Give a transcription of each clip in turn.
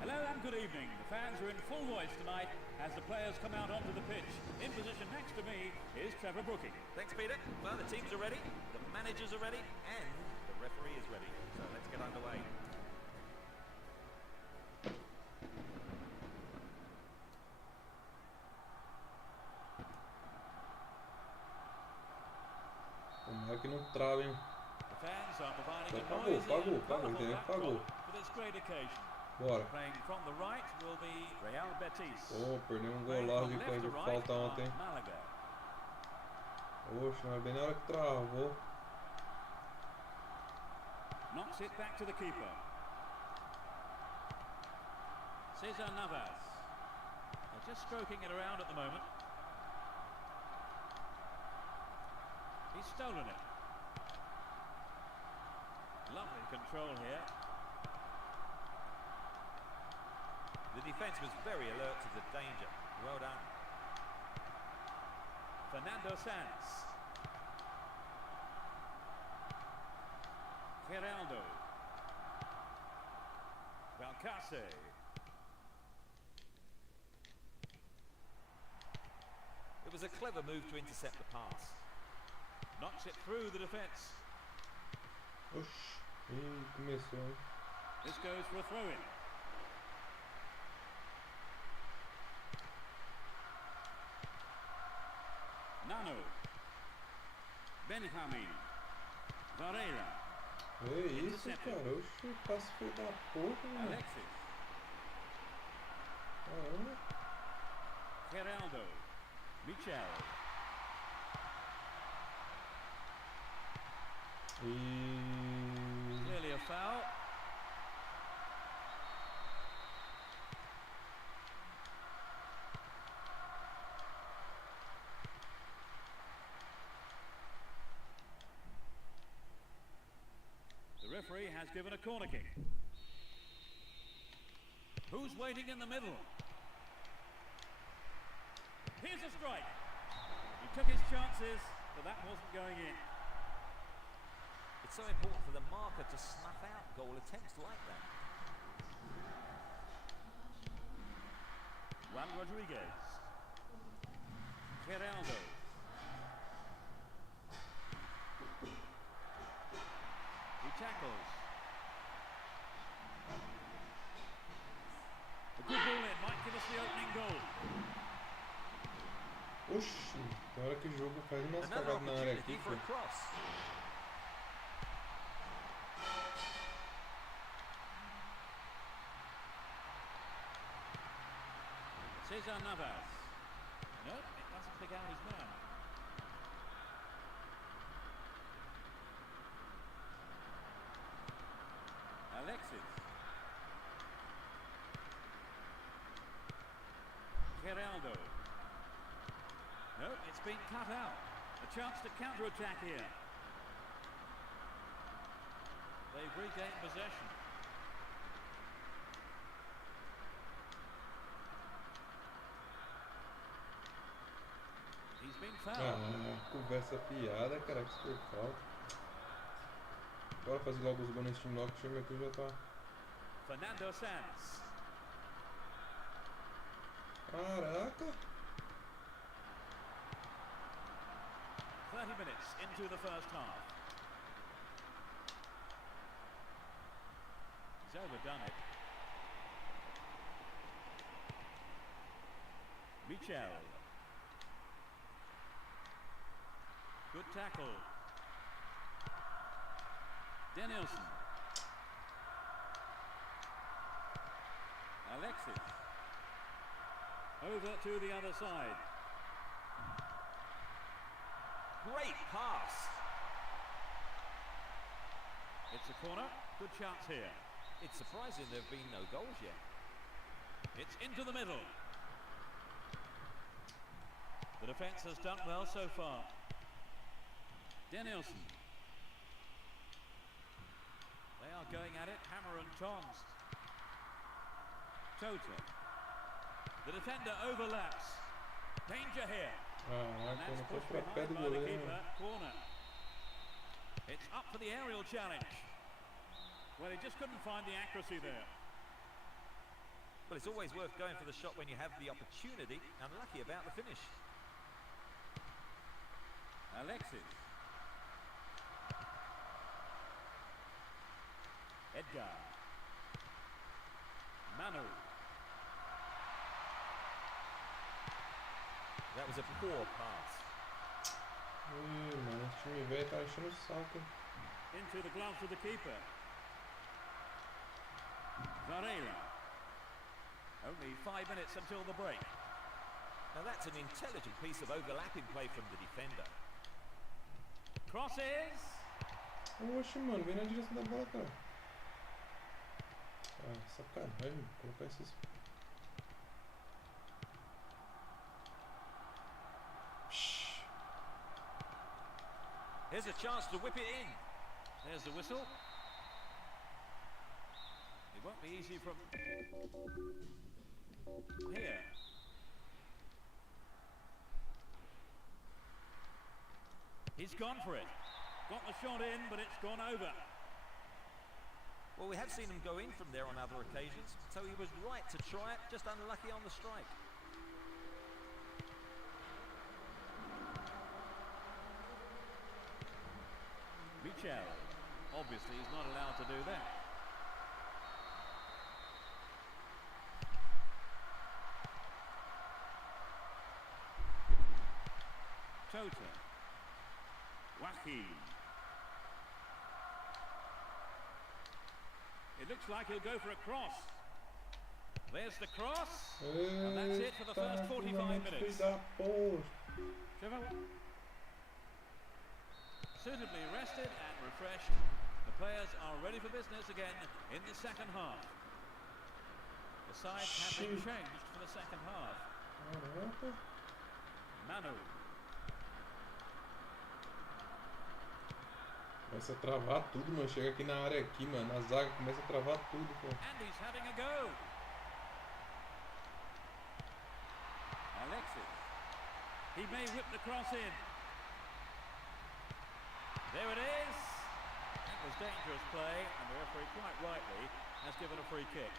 Hello and good evening. The fans are in full voice tonight as the players come out onto the pitch. In position next to me is Trevor Brooking. Thanks, Peter. Well, the teams are ready, the managers are ready, and the referee is ready. So let's get underway. Tomara que não trava, hein? The fans are providing a Pagou, noisy pagou, and pagou, colourful entendeu? backdrop Pagou. for this great occasion. Bora. Playing from the right will be Real Betis. Oh, perdeu Playing golaço from de left to de right falta are ontem. Malaga. Oxe, mas bem na hora que travou. Knocks it back to the keeper. Cesar Navas. They're just stroking it around at the moment. He's stolen it. Lovely control here. The defence was very alert to the danger. Well done. Fernando Sanz. Geraldo. Valcase. It was a clever move to intercept the pass. Knocks it through the defence. Oxe, começou, hein? This goes for a throw-in. Nano. Benjamin. Varela. É isso, cara. Oxe, passe foi da porra, mano. Alexis. Caramba. Geraldo. Michel. Clearly a foul. The referee has given a corner kick. Who's waiting in the middle? Here's a strike. He took his chances, but that wasn't going in. It's so important for the marker to snuff out goal attempts like that. Juan Rodriguez. Geraldo. He tackles. A good ball in might give us the opening goal. Oxi, tem hora que o jogo faz umas Another cagadas na área opportunity aqui, for a pô. cross. Cesar Navas. No, it doesn't pick out his man. Alexis. Geraldo. Nope, it's been cut out. A chance to counter-attack here. They've regained possession. He's been fouled. Conversa piada, cara, que super falta. Bora fazer logo os gols nesse time logo, que o time aqui já tá... Fernando Sanz. Caraca! 30 minutes into the first half. He's overdone it. Michel. Good tackle. Danielson. Alexis. Over to the other side. Great pass. It's a corner. Good chance here. It's surprising there have been no goals yet. It's into the middle. The defence has done well so far. Danielson. They are going at it, hammer and tongs. Tota. The defender overlaps. Danger here. And that's pushed behind by the keeper. Corner. It's up for the aerial challenge. Well, he just couldn't find the accuracy there. But it's always worth going for the shot when you have the opportunity. Unlucky about the finish. Alexis. Edgar. Manu. That was a poor pass. Mano, esse time velho tá enchendo o saco. Into the gloves of the keeper. Varela. Only 5 minutes until the break. Now that's an intelligent piece of overlapping play from the defender. Crosses. Oxe, mano, vem na direção da bola, cara. Ah, sacanagem, colocar esses... Here's a chance to whip it in. There's the whistle. It won't be easy from here. He's gone for it. Got the shot in, but it's gone over. Well, we have seen him go in from there on other occasions, so he was right to try it, just unlucky on the strike. Michel. Obviously, he's not allowed to do that. Tota. Joaquin. It looks like he'll go for a cross. There's the cross. And that's it for the first 45 minutes. Trevor, suitably rested and refreshed. The players are ready for business again in the second half. The sides have been changed for the second half. Manu. Começa a travar tudo, mano. Chega aqui na área aqui, mano. A zaga começa a travar tudo, pô. And he's having a go. Alexis. He may whip the cross in. There it is. That was dangerous play, and the referee quite rightly has given a free kick.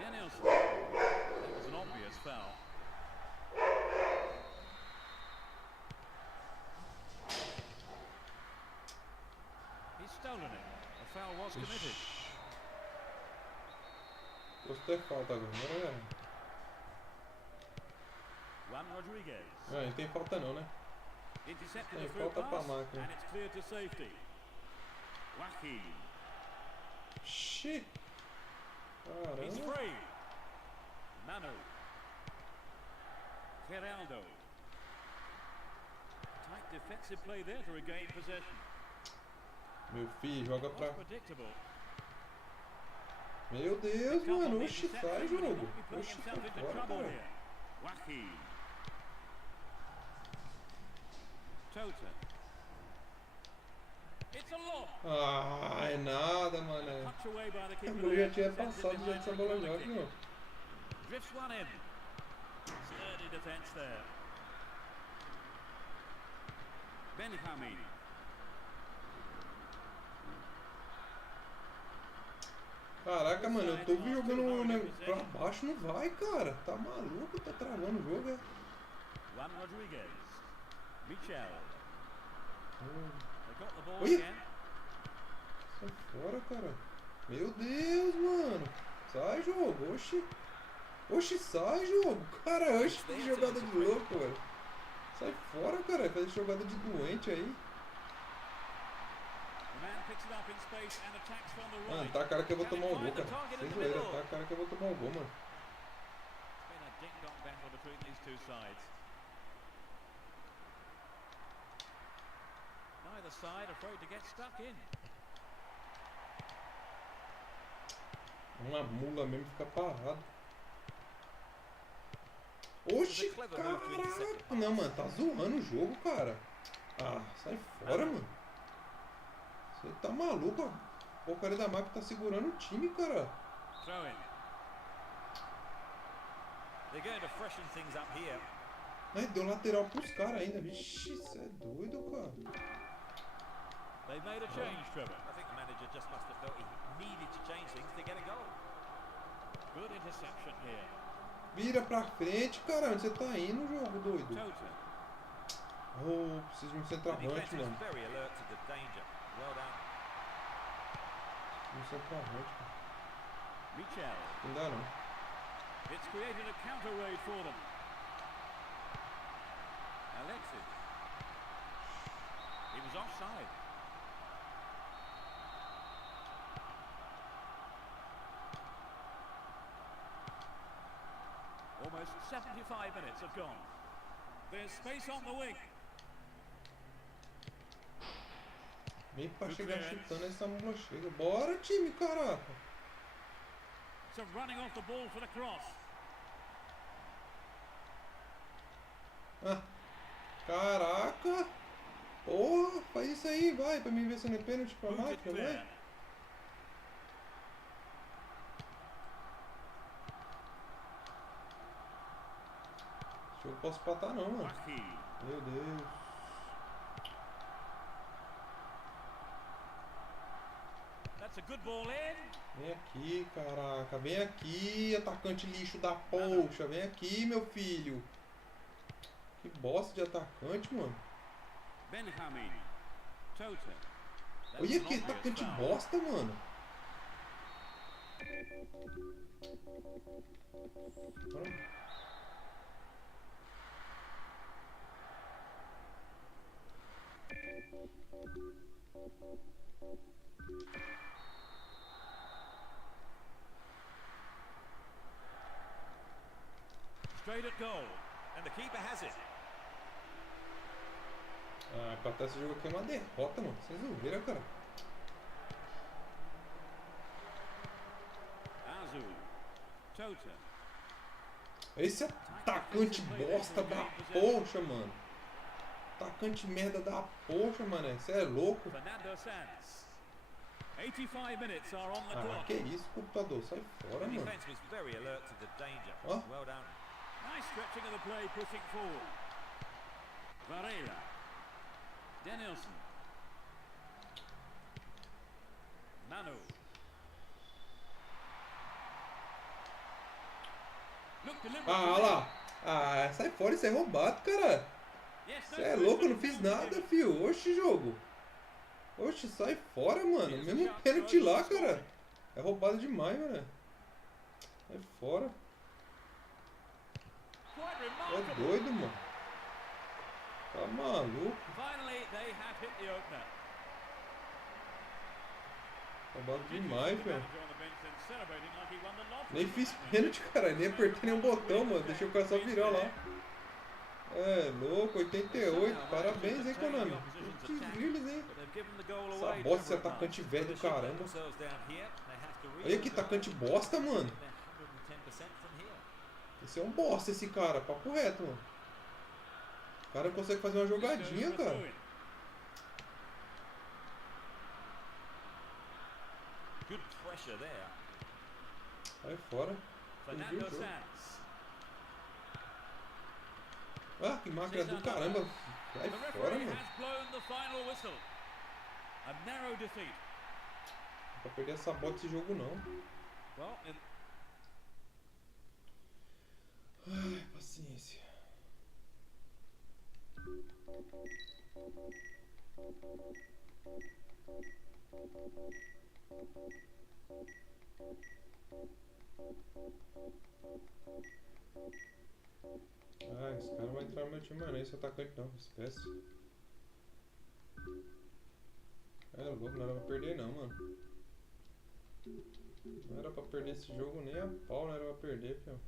Danielson. That was an obvious foul. He's stolen it. A foul was committed. Gostei de falta agora, Juan Rodriguez. Ah, não tem falta não, né? Intercepted Tem the through falta pra pass, máquina. and it's cleared to safety. Joaquin. Xi! He's Caramba! free. Manu. Geraldo. Tight defensive play there to regain possession. Meu filho, joga pra... Predictable. Meu Deus, mano. Oxi, sai jogo. Oxi, sai fora, cara. Joaquim. Tota. It's a lob. Ah, é nada, mano. Touch away by the A keeper. mulher já tinha passado já dessa bola já, viu? Drifts one in. Sturdy defense there. Benjamin. Caraca, mano, eu tô jogando pra baixo, não vai, cara. Tá maluco, tá travando o jogo, é? Juan Rodriguez. Michel. They got the ball Oi. again. Sai fora, cara. Meu Deus, mano. Sai, jogo. Oxi. Oxi, sai, jogo. Cara, oxi, que jogada de louco, velho. Sai fora, cara. Faz jogada de doente aí. Mano, tá a cara que eu vou tomar um gol, cara. Sem zoeira, tá a cara que eu vou tomar um gol, mano. Uma mula mesmo fica parado. Oxi, caraca. Não, mano, tá zoando o jogo, cara. Ah, sai fora, mano. Você tá maluco, ó. O cara da máquina tá segurando o time, cara. Ai, deu lateral pros caras ainda. Vixe, você é doido, cara. They made a change, Trevor. I think the manager just must have felt he needed to change things to get a goal. Good interception here. Vira pra frente, cara. Onde você tá indo, jogo doido? Tota. Oh, preciso de um centroavante, mano. Very alert to the danger. Well done. Um centroavante, cara. Michel. Não dá, não. It's created a counter raid for them. Alexis. He was offside. Almost 75 minutes have gone. There's space on the wing. Vem pra chegar chutando essa mula chega. Bora, time, caraca. So running off the ball for the cross. Ah, caraca. Porra, faz isso aí, vai. Pra mim ver se não é pênalti pra máquina, vai. Eu não posso patar não, mano. Meu Deus. That's a good ball in. Vem aqui, caraca. Vem aqui, atacante lixo da poxa. Vem aqui, meu filho. Que bosta de atacante, mano. Benjamin. Tota. Olha que atacante bosta, mano. Straight at goal. And the keeper has it. Ah, empatar esse jogo aqui é uma derrota, mano. Vocês não viram, cara. Tota. Esse atacante bosta da poxa, mano. Atacante merda da poxa, mano. Você é louco? Ah, que isso, computador. Sai fora, mano. Ó. Nice stretching of the play, pushing forward. Varela. Danielson. Manu. Ah, olha lá. Ah, sai fora, isso é roubado, cara. Você é louco, eu não fiz nada, fio. Oxe, jogo. Oxe, sai fora, mano. Mesmo pênalti lá, cara. É roubado demais, mano. Sai fora. É doido, mano. Tá maluco. Roubado demais, velho. Nem fiz pênalti, cara. Nem apertei nenhum botão, mano. Deixei o cara só virar lá. É, louco, 88. Parabéns, hein, Konami. Putz, grilos, hein. Essa bosta, esse atacante velho do caramba. Olha que atacante bosta, mano. Esse é um bosta, esse cara. Papo reto, mano. O cara consegue fazer uma jogadinha, cara. Sai fora. Ah, que máquina do caramba. Sai fora, mano. Não pra perder essa bola desse jogo, não. Ai, paciência. Ah, esse cara vai entrar no meu time, mano. Esse atacante não, esquece. É louco, não era pra perder não, mano. Não era pra perder esse jogo nem a pau, não era pra perder, filho.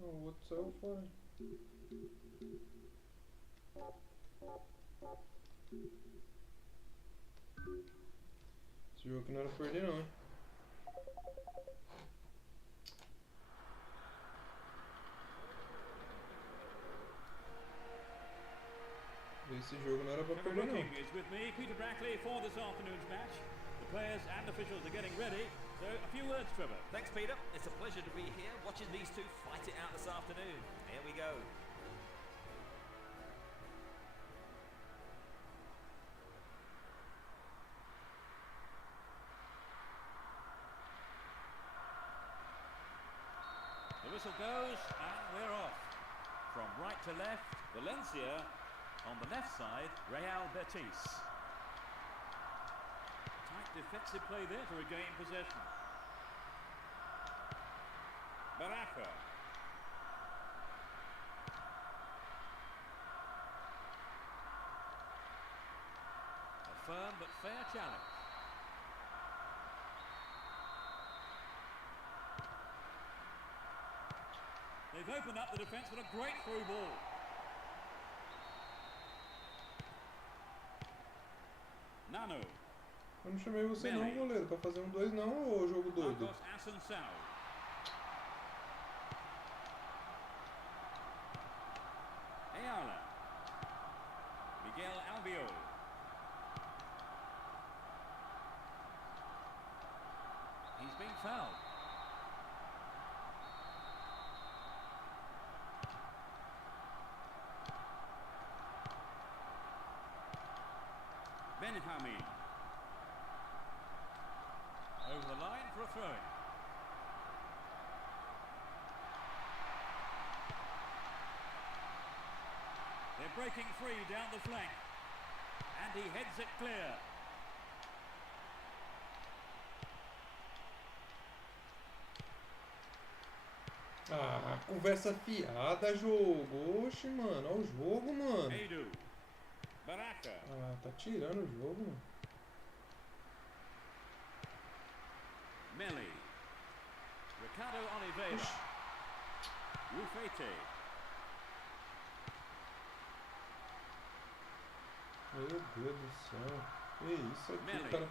O outro saiu fora. Esse jogo aqui não era pra perder não, hein. Esse jogo não era pra perder não. Players and officials are getting ready. So, a few words, Trevor. Thanks, Peter. It's a pleasure to be here watching these two fight it out this afternoon. Here we go. The whistle goes and we're off. From right to left, Valencia. On the left side, Real Betis. Defensive play there to regain possession. Baraka. A firm but fair challenge. They've opened up the defence with a great through ball. Nano. Eu não chamei você não, goleiro, pra fazer um 2 não, ô jogo doido. Miguel Albiol. He's been fouled. Benjamin. Over the line for a throw-in. They're breaking free down the flank. And he heads it clear. Ah, conversa fiada, jogo. Oxe, mano, olha o jogo, mano. Ah, tá tirando o jogo, mano. Melli. Ricardo Oliveira. Rufete. Meu Deus do céu. Que isso aqui, cara.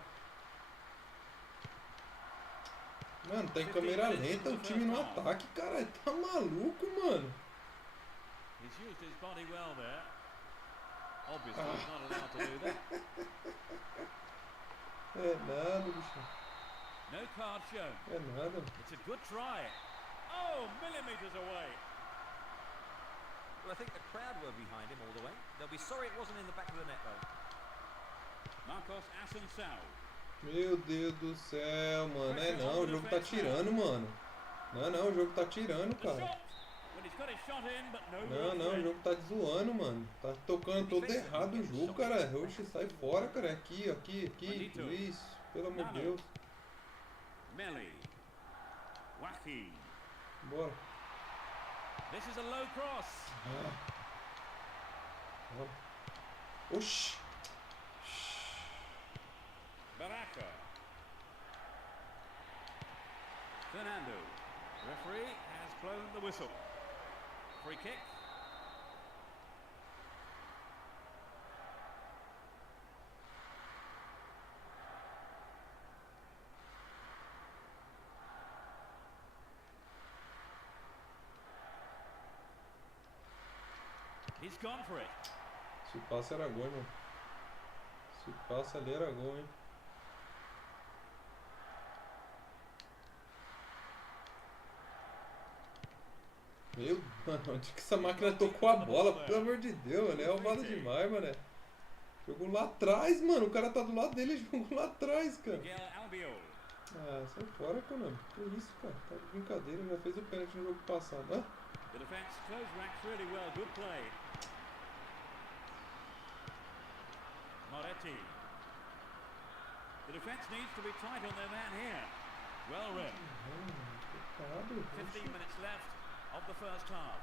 Mano, tá em câmera lenta o time no ataque, cara. Tá maluco, mano. He's used his body well there. Obviously he's not allowed to do that. É nada, bicho. No card shown. É nada. It's a good try. Oh, millimeters away. Well, I think the crowd were behind him all the way. They'll be sorry it wasn't in the back of the net, though. Marcos Assunção. Meu Deus do céu, mano. É não, o jogo tá tirando, mano. Não, o jogo tá tirando, cara. Não, o jogo tá zoando, mano. Tá tocando todo errado o jogo, cara. Oxe, sai fora, cara. Aqui, isso. Pelo amor de Deus. Melly. Wacky. Bora. This is a low cross. Bora. Oxi. Baraka. Fernando. Referee has blown the whistle. Free kick. He's gone for it. Se passa era gol, mano. Se passa ali era gol, hein. Meu, mano, onde que essa máquina tocou a bola? Pelo amor de Deus, mano. É roubada demais, mano. Jogou lá atrás, mano. O cara tá do lado dele e jogou lá atrás, cara. Ah, sai fora, Konami. Que isso, cara? Tá de brincadeira. Já fez o pênalti no jogo passado. Ah? The defense close ranks really well. Good play. Moretti. The defense needs to be tight on their man here. Well read. 15 minutes left of the first half.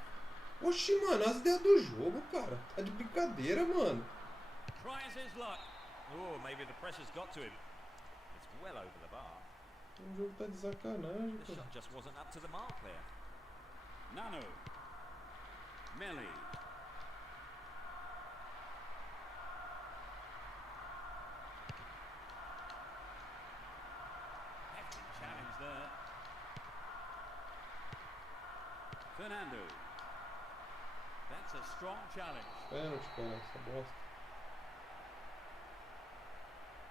Oxi, mano, as ideias do jogo, cara. Tá de brincadeira, mano. Tries his luck. Oh, maybe the pressure's got to him. It's well over the bar. O jogo tá de sacanagem, The cara. shot just wasn't up to the mark there. Nano. Melly. Hefty challenge there. Fernando. That's a strong challenge. Pênalti, cara, essa bosta.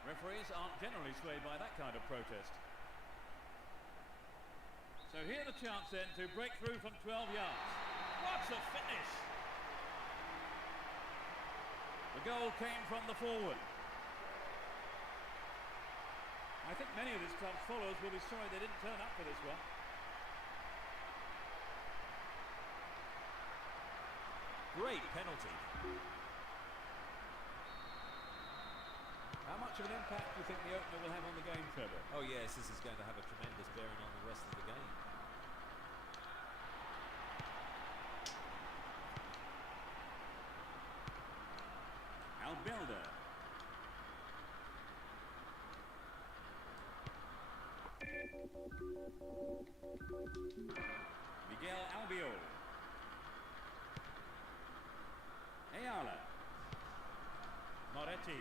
Referees aren't generally swayed by that kind of protest. So here's a chance then to break through from 12 yards. What a finish! The goal came from the forward. I think many of this club's followers will be sorry they didn't turn up for this one. Great penalty. How much of an impact do you think the opener will have on the game, Trevor? Oh yes, this is going to have a tremendous bearing on the rest of the game. Albilda. Miguel Albiol. Ayala. Moretti.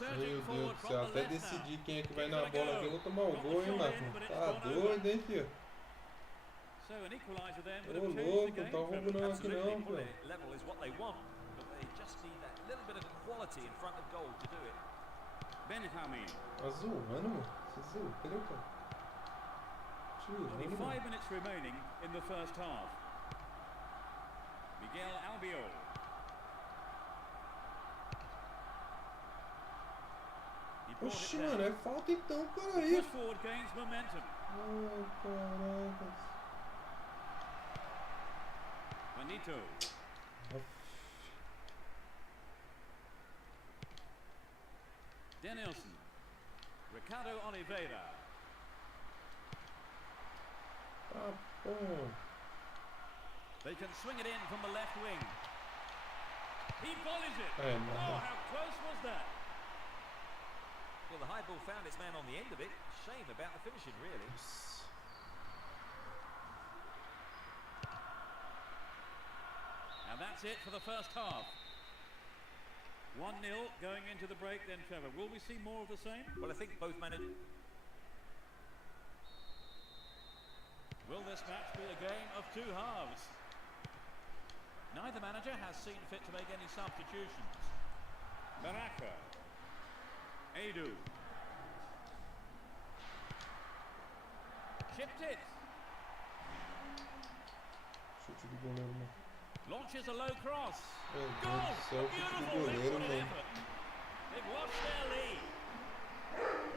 Meu Deus do céu, até decidir quem é que vai na bola aqui. Eu vou tomar o gol, hein, mano. Tá doido, hein, filho? Ô, louco, não tá roubando não aqui não, pô. Level is what they want, but they just need that little bit of quality in front of goal to do it. Benjamin. Tá zoando, mano. Você zoou, cara. Only Tirando, 5 mano. minutes remaining in the first half. Miguel Albiol. He brought Oxi, it down. mano, é falta então, The peraí. push forward gains momentum. Ai, caracas. Manito. Denilson. Ricardo Oliveira. Tá bom. They can swing it in from the left wing. He volleys it. É, Oh, não. how close was that? Well, the high ball found its man on the end of it. Shame about the finishing, really. And that's it for the first half. 1-0 going into the break then, Trevor. Will we see more of the same? Well, I think both managers. Will this match be a game of two halves? Neither manager has seen fit to make any substitutions. Baraka. Edu. Chipped it. Chute do goleiro, mano. Launches a low cross. Meu Deus Goal! do céu, chute do Beautiful. They've goleiro, put an mano. effort. They've lost their lead.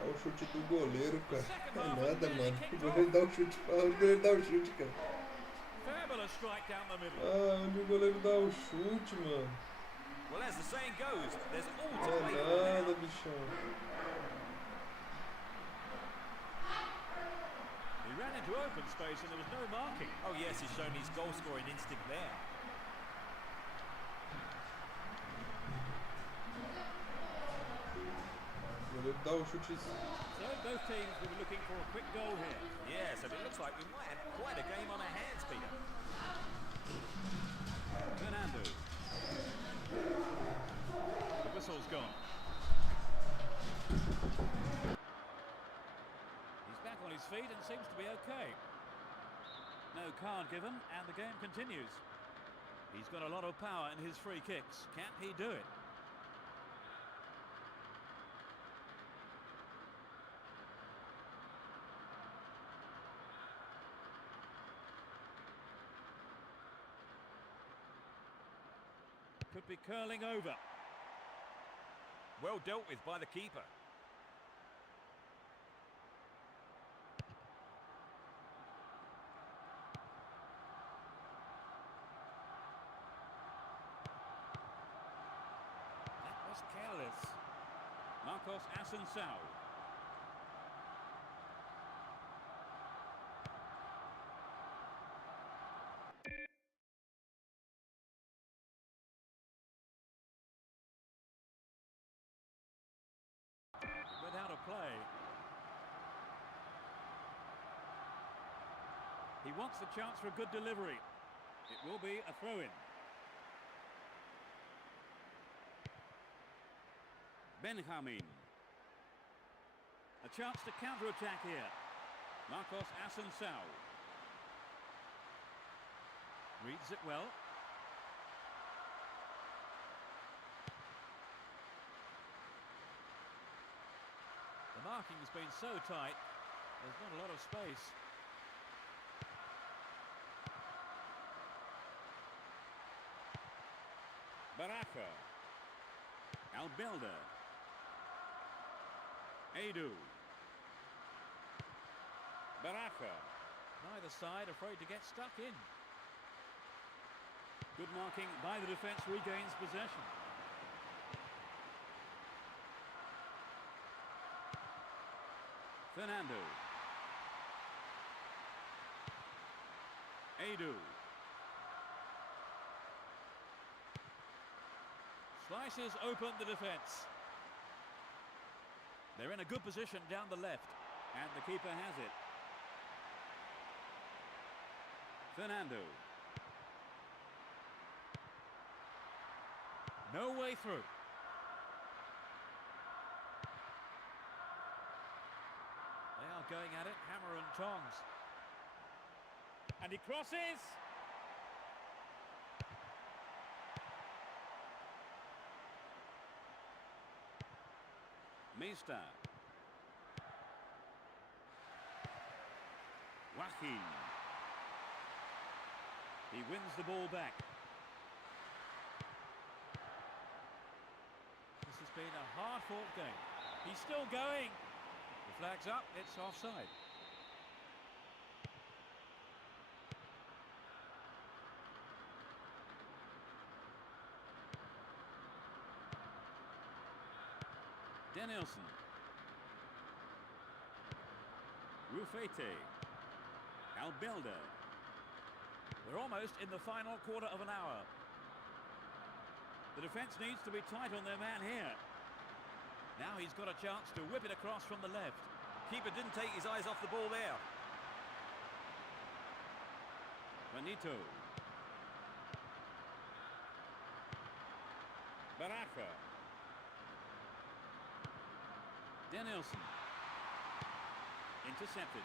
Olha o chute do goleiro, cara. Não é nada, mano. O goleiro dá o chute. Onde o goleiro dá o chute, cara? Fabulous strike down the middle. Ah, onde o goleiro dá o chute, mano. Well, as the saying goes, there's all to play for Nada, now. bichão. He ran into open space and there was no marking. Oh yes, he's shown his goal-scoring instinct there. Ele dá o chute. So both teams will be looking for a quick goal here. Yes, and it looks like we might have quite a game on our hands, Peter. Fernando. The whistle's gone. He's back on his feet and seems to be okay. No card given and the game continues. He's got a lot of power in his free kicks. Can he do it? Could be curling over. Well dealt with by the keeper. That was careless. Marcos Asensio. Without a play. He wants the chance for a good delivery. It will be a throw-in. Benjamin. A chance to counter-attack here. Marcos Asensio. Reads it well. The marking has been so tight, there's not a lot of space. Baraka. Albilder. Edu. Baraka. Neither side afraid to get stuck in. Good marking by the defence, regains possession. Fernando. Edu. Slices open the defence. They're in a good position down the left, and the keeper has it. Fernando. No way through. They are going at it, hammer and tongs. And he crosses. Mista. Joaquin. He wins the ball back. This has been a hard-fought game. He's still going. The flag's up, it's offside. Danielson. Rufete. Albilder. We're almost in the final quarter of an hour. The defence needs to be tight on their man here. Now he's got a chance to whip it across from the left. Keeper didn't take his eyes off the ball there. Benito. Baraka. Danielson. Intercepted.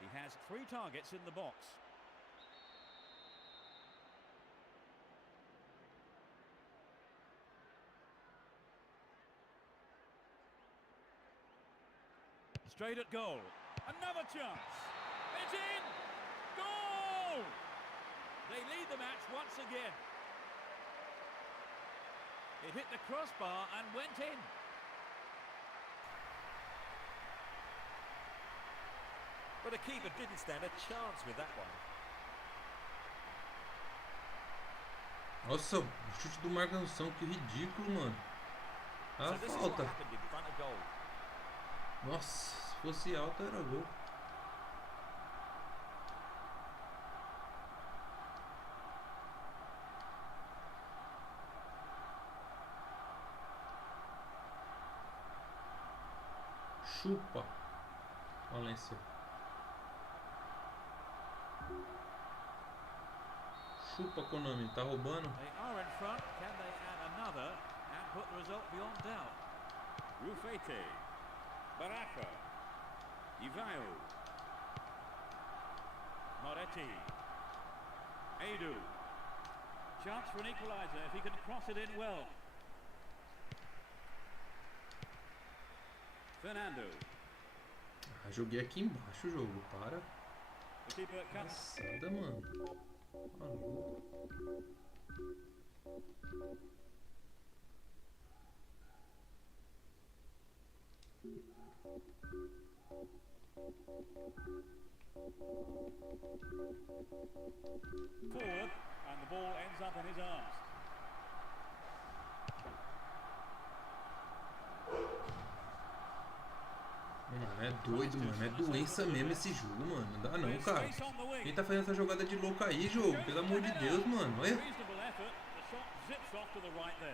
He has 3 targets in the box. Straight at goal. Another chance. It's in! Goal! They lead the match once again. It hit the crossbar and went in. But the keeper didn't stand a chance with that one. Nossa, o chute do marcação, que ridículo, mano. A falta. Nossa, se fosse alta era gol. Chupa, Valência. Chupa, Konami, tá roubando? They are in front. Can they add another and put the result beyond doubt? Rufete, Baraka, Ivaio, Moretti, Edu. Chance for an equaliser if he can cross it in well. Fernando. Ah, joguei aqui embaixo o jogo, para. The keeper cuts. Passada, mano. Maluco. Forward, and the ball ends up in his arms. Mano, é doido, mano. É doença mesmo esse jogo, mano. Não dá não, cara. Quem tá fazendo essa jogada de louco aí, jogo? Pelo amor de Deus, mano. Olha.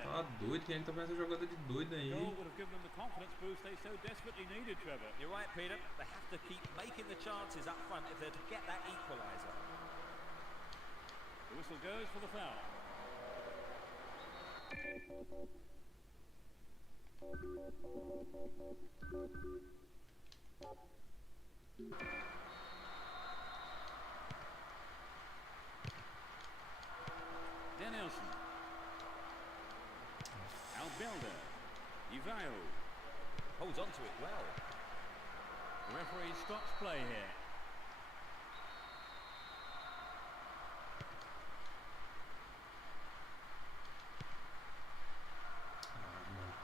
Tá doido. Quem é que tá fazendo essa jogada de doido aí? You're right, Peter. They have to keep making the chances up front if they're to get that equaliser. The whistle goes for the foul. Danielson. Albelda. Ivaio. Holds on to it well. The referee stops play here.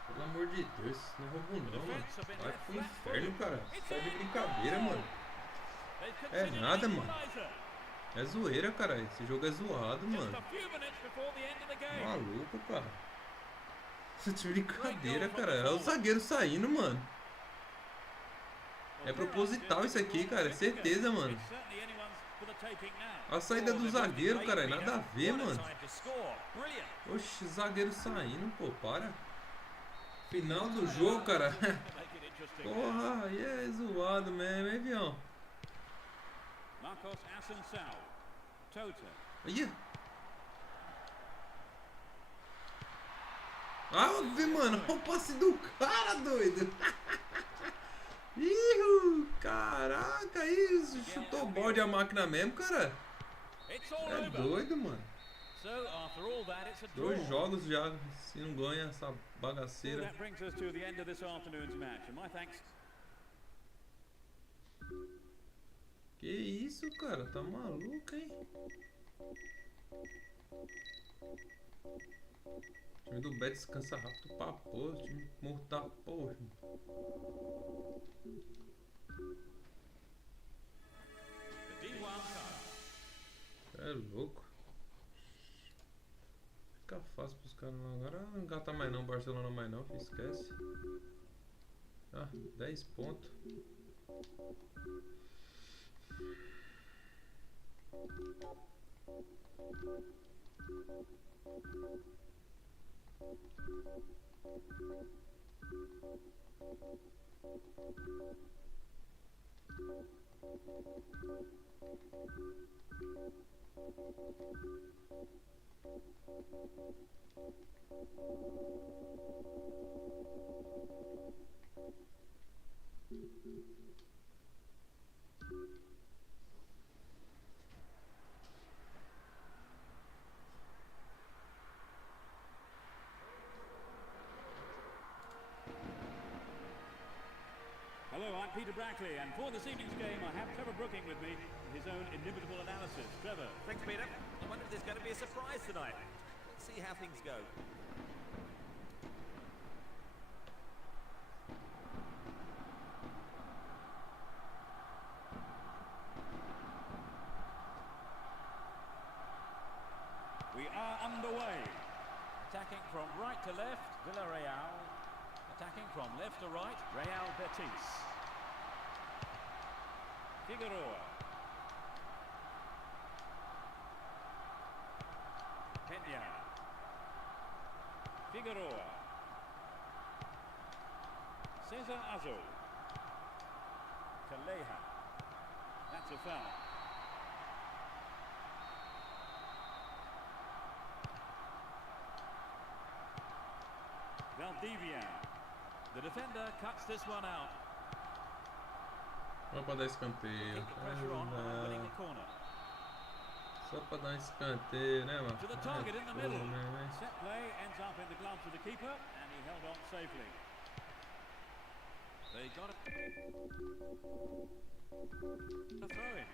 Pelo amor de Deus, não é roubo não, mano. Vai pro inferno, cara. Tá de brincadeira, mano. É nada, mano. É zoeira, cara. Esse jogo é zoado, mano. Maluco, cara. Isso de brincadeira, cara. É o zagueiro saindo, mano. É proposital isso aqui, cara. É certeza, mano. A saída do zagueiro, cara. É nada a ver, mano. Oxe, zagueiro saindo, pô. Para. Final do jogo, cara. Porra, aí é zoado mesmo, hein, Vião? Aí. Ave, mano. Olha o passe do cara, doido. Ih, caraca, isso. Chutou o balde a máquina mesmo, cara. É doido, mano. 2 jogos já, se não ganha essa bagaceira. Que isso, cara? Tá maluco, hein? O time do Betis cansa rápido pra porra. O time morto da porra. É louco. Fica fácil pros caras lá. Agora não engata mais não, Barcelona mais não, filho, esquece. Ah, 10 pontos. Hello, I'm Peter Brackley, and for this evening's game I have Trevor Brooking with me and his own inimitable analysis. Trevor. Thanks, Peter. I wonder if there's going to be a surprise tonight. Let's see how things go. right to left. Villarreal attacking from left to right. Real Betis. Figueroa. Peña. Figueroa. SEJA Azul. Calleja. That's a foul. Valdivia. The defender cuts this one out. Só pra dar escanteio. Só pra dar escanteio, né, mano? To the target in the middle. Set play ends up in the gloves of the keeper, and he held on safely. They got a throw in.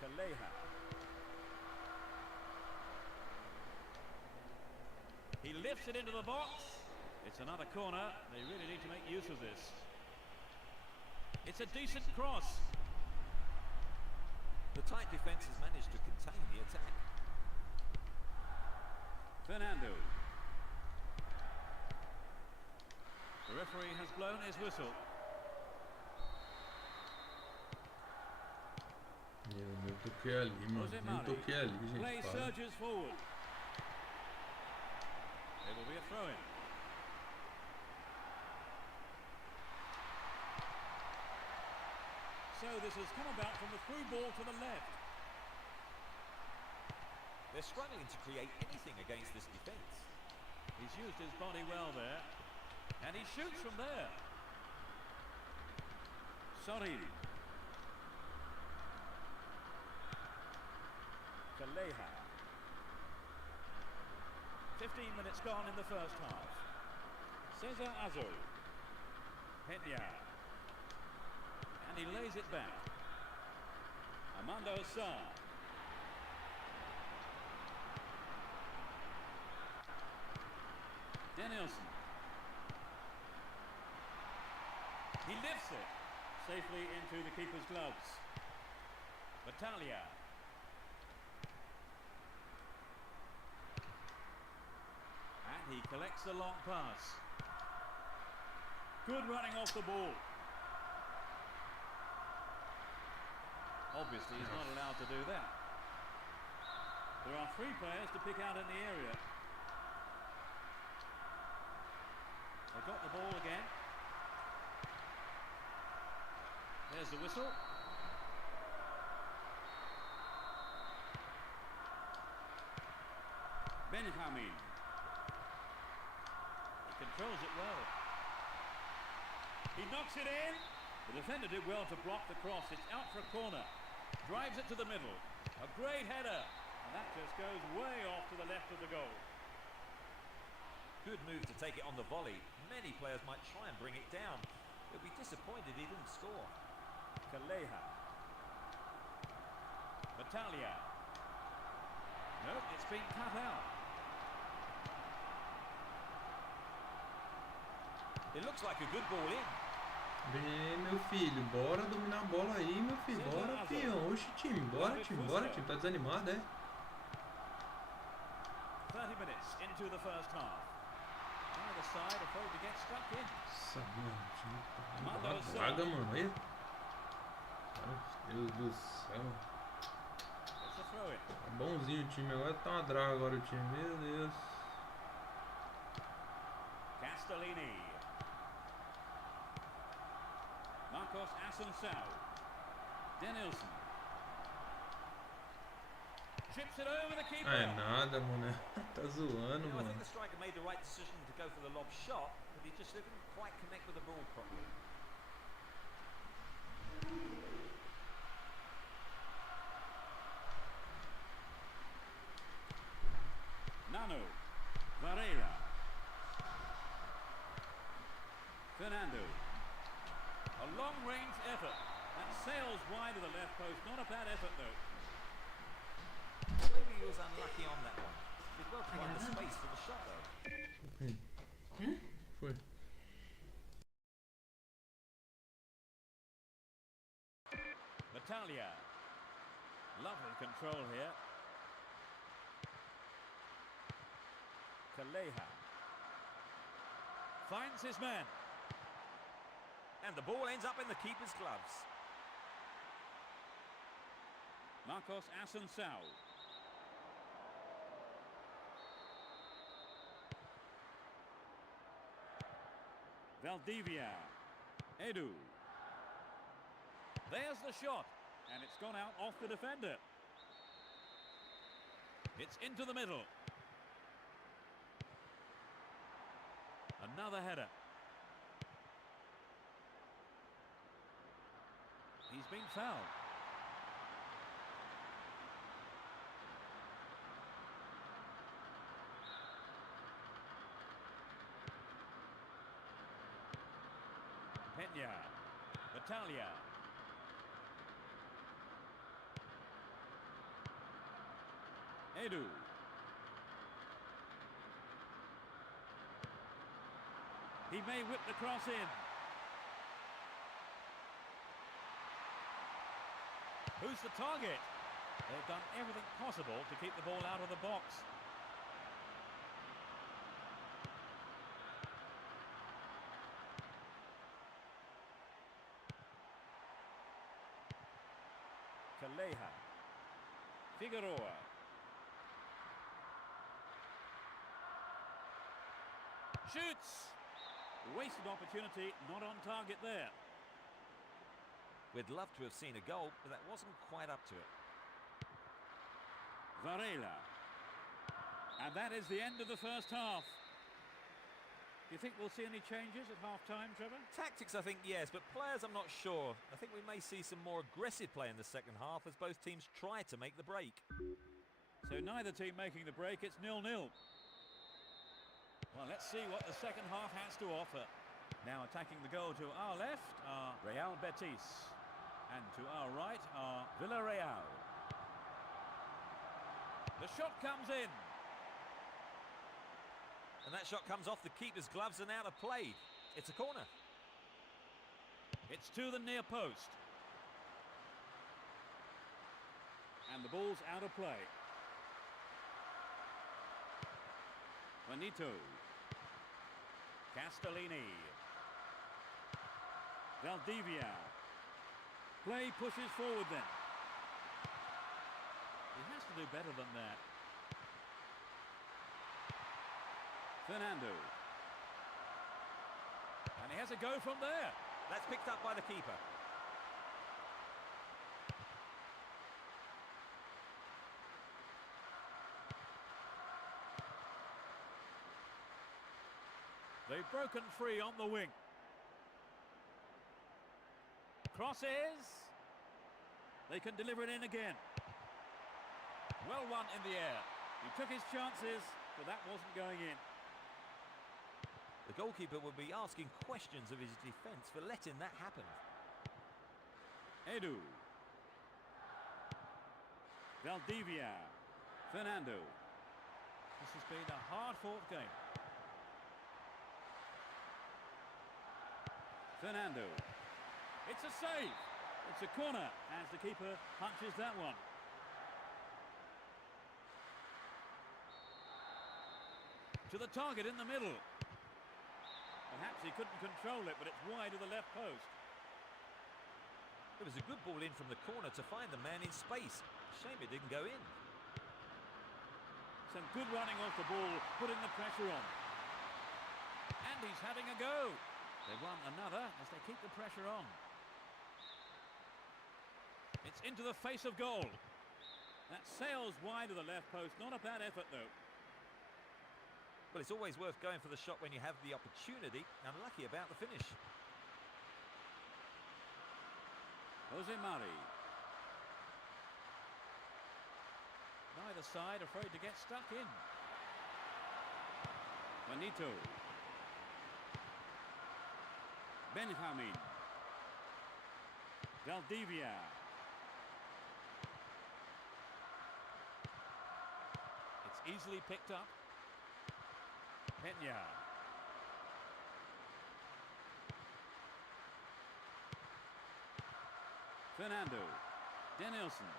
Calleja. He lifts it into the box. It's another corner. They really need to make use of this. It's a decent cross. The tight defence has managed to contain the attack. Fernando. The referee has blown his whistle. Eu toquei ali, mano. Nem toquei ali, gente. Play surges forward. It will be a throw-in. So this has come about from the through ball to the left. They're struggling to create anything against this defence. He's used his body well there. And he shoots from there. Sorry. Calleja. 15 minutes gone in the first half. SEJA Azul. Peña. And he lays it back. Armando Sarr. Danielson. He lifts it safely into the keeper's gloves. Battaglia. And he collects the long pass. Good running off the ball. Obviously, he's not allowed to do that. There are 3 players to pick out in the area. They've got the ball again. There's the whistle. Benjamin. He controls it well. He knocks it in. The defender did well to block the cross. It's out for a corner. Drives it to the middle. A great header. And that just goes way off to the left of the goal. Good move to take it on the volley. Many players might try and bring it down. They'll be disappointed he didn't score. Calleja. Battaglia. Nope, it's been cut out. It looks like a good ball in. Bem, meu filho, bora dominar a bola aí, meu filho. Bora, fião. Oxe, time, bora, time, bora, time. Tá desanimado, é? 30 minutes into the first half. Either side afraid to get stuck in. Nossa, mano, time tá uma vaga, mano. Aí. Meu Deus do céu. Tá bonzinho o time, agora tá uma draga agora o time, meu Deus. Castellini. Marcos Assunção. Danielson. Chips it over the keeper. Ah, é nada, mano. Tá zoando, I mano. think the striker made the right decision to go for the lob shot, but he just didn't quite connect with the ball properly. Nano. Varela. Fernando. A long-range effort. That sails wide of the left post. Not a bad effort, though. Maybe he was unlucky on that one. Did well to find the space for the shot, though. Foi. Battaglia. Lovely control here. Calleja finds his man. And the ball ends up in the keeper's gloves. Marcos Assunção. Valdivia. Edu. There's the shot. And it's gone out off the defender. It's into the middle. Another header. He's been fouled. Peña. Battaglia. Edu. He may whip the cross in. Who's the target? They've done everything possible to keep the ball out of the box. Calleja. Figueroa. Shoots! Wasted opportunity, not on target there. We'd love to have seen a goal, but that wasn't quite up to it. Varela. And that is the end of the first half. Do you think we'll see any changes at half-time, Trevor? Tactics, I think, yes, but players, I'm not sure. I think we may see some more aggressive play in the second half as both teams try to make the break. So neither team making the break, it's 0-0. Well, let's see what the second half has to offer. Now attacking the goal to our left are Real Betis. And to our right are Villarreal. The shot comes in. And that shot comes off the keeper's gloves and out of play. It's a corner. It's to the near post. And the ball's out of play. Benito. Castellini. Valdivia. Play pushes forward then. He has to do better than that. Fernando. And he has a go from there. That's picked up by the keeper. They've broken free on the wing. Crosses. They can deliver it in again. Well won in the air. He took his chances, but that wasn't going in. The goalkeeper will be asking questions of his defence for letting that happen. Edu. Valdivia. Fernando. This has been a hard-fought game. Fernando. It's a save. It's a corner as the keeper punches that one. To the target in the middle. Perhaps he couldn't control it, but it's wide of the left post. It was a good ball in from the corner to find the man in space. Shame it didn't go in. Some good running off the ball, putting the pressure on. And he's having a go. They won another as they keep the pressure on. It's into the face of goal. That sails wide of the left post. Not a bad effort, though. Well, it's always worth going for the shot when you have the opportunity. Unlucky about the finish. Jose Mari. Neither side afraid to get stuck in. Benito. Benjamin. Valdivia. It's easily picked up. Peña. Fernando. Denilson.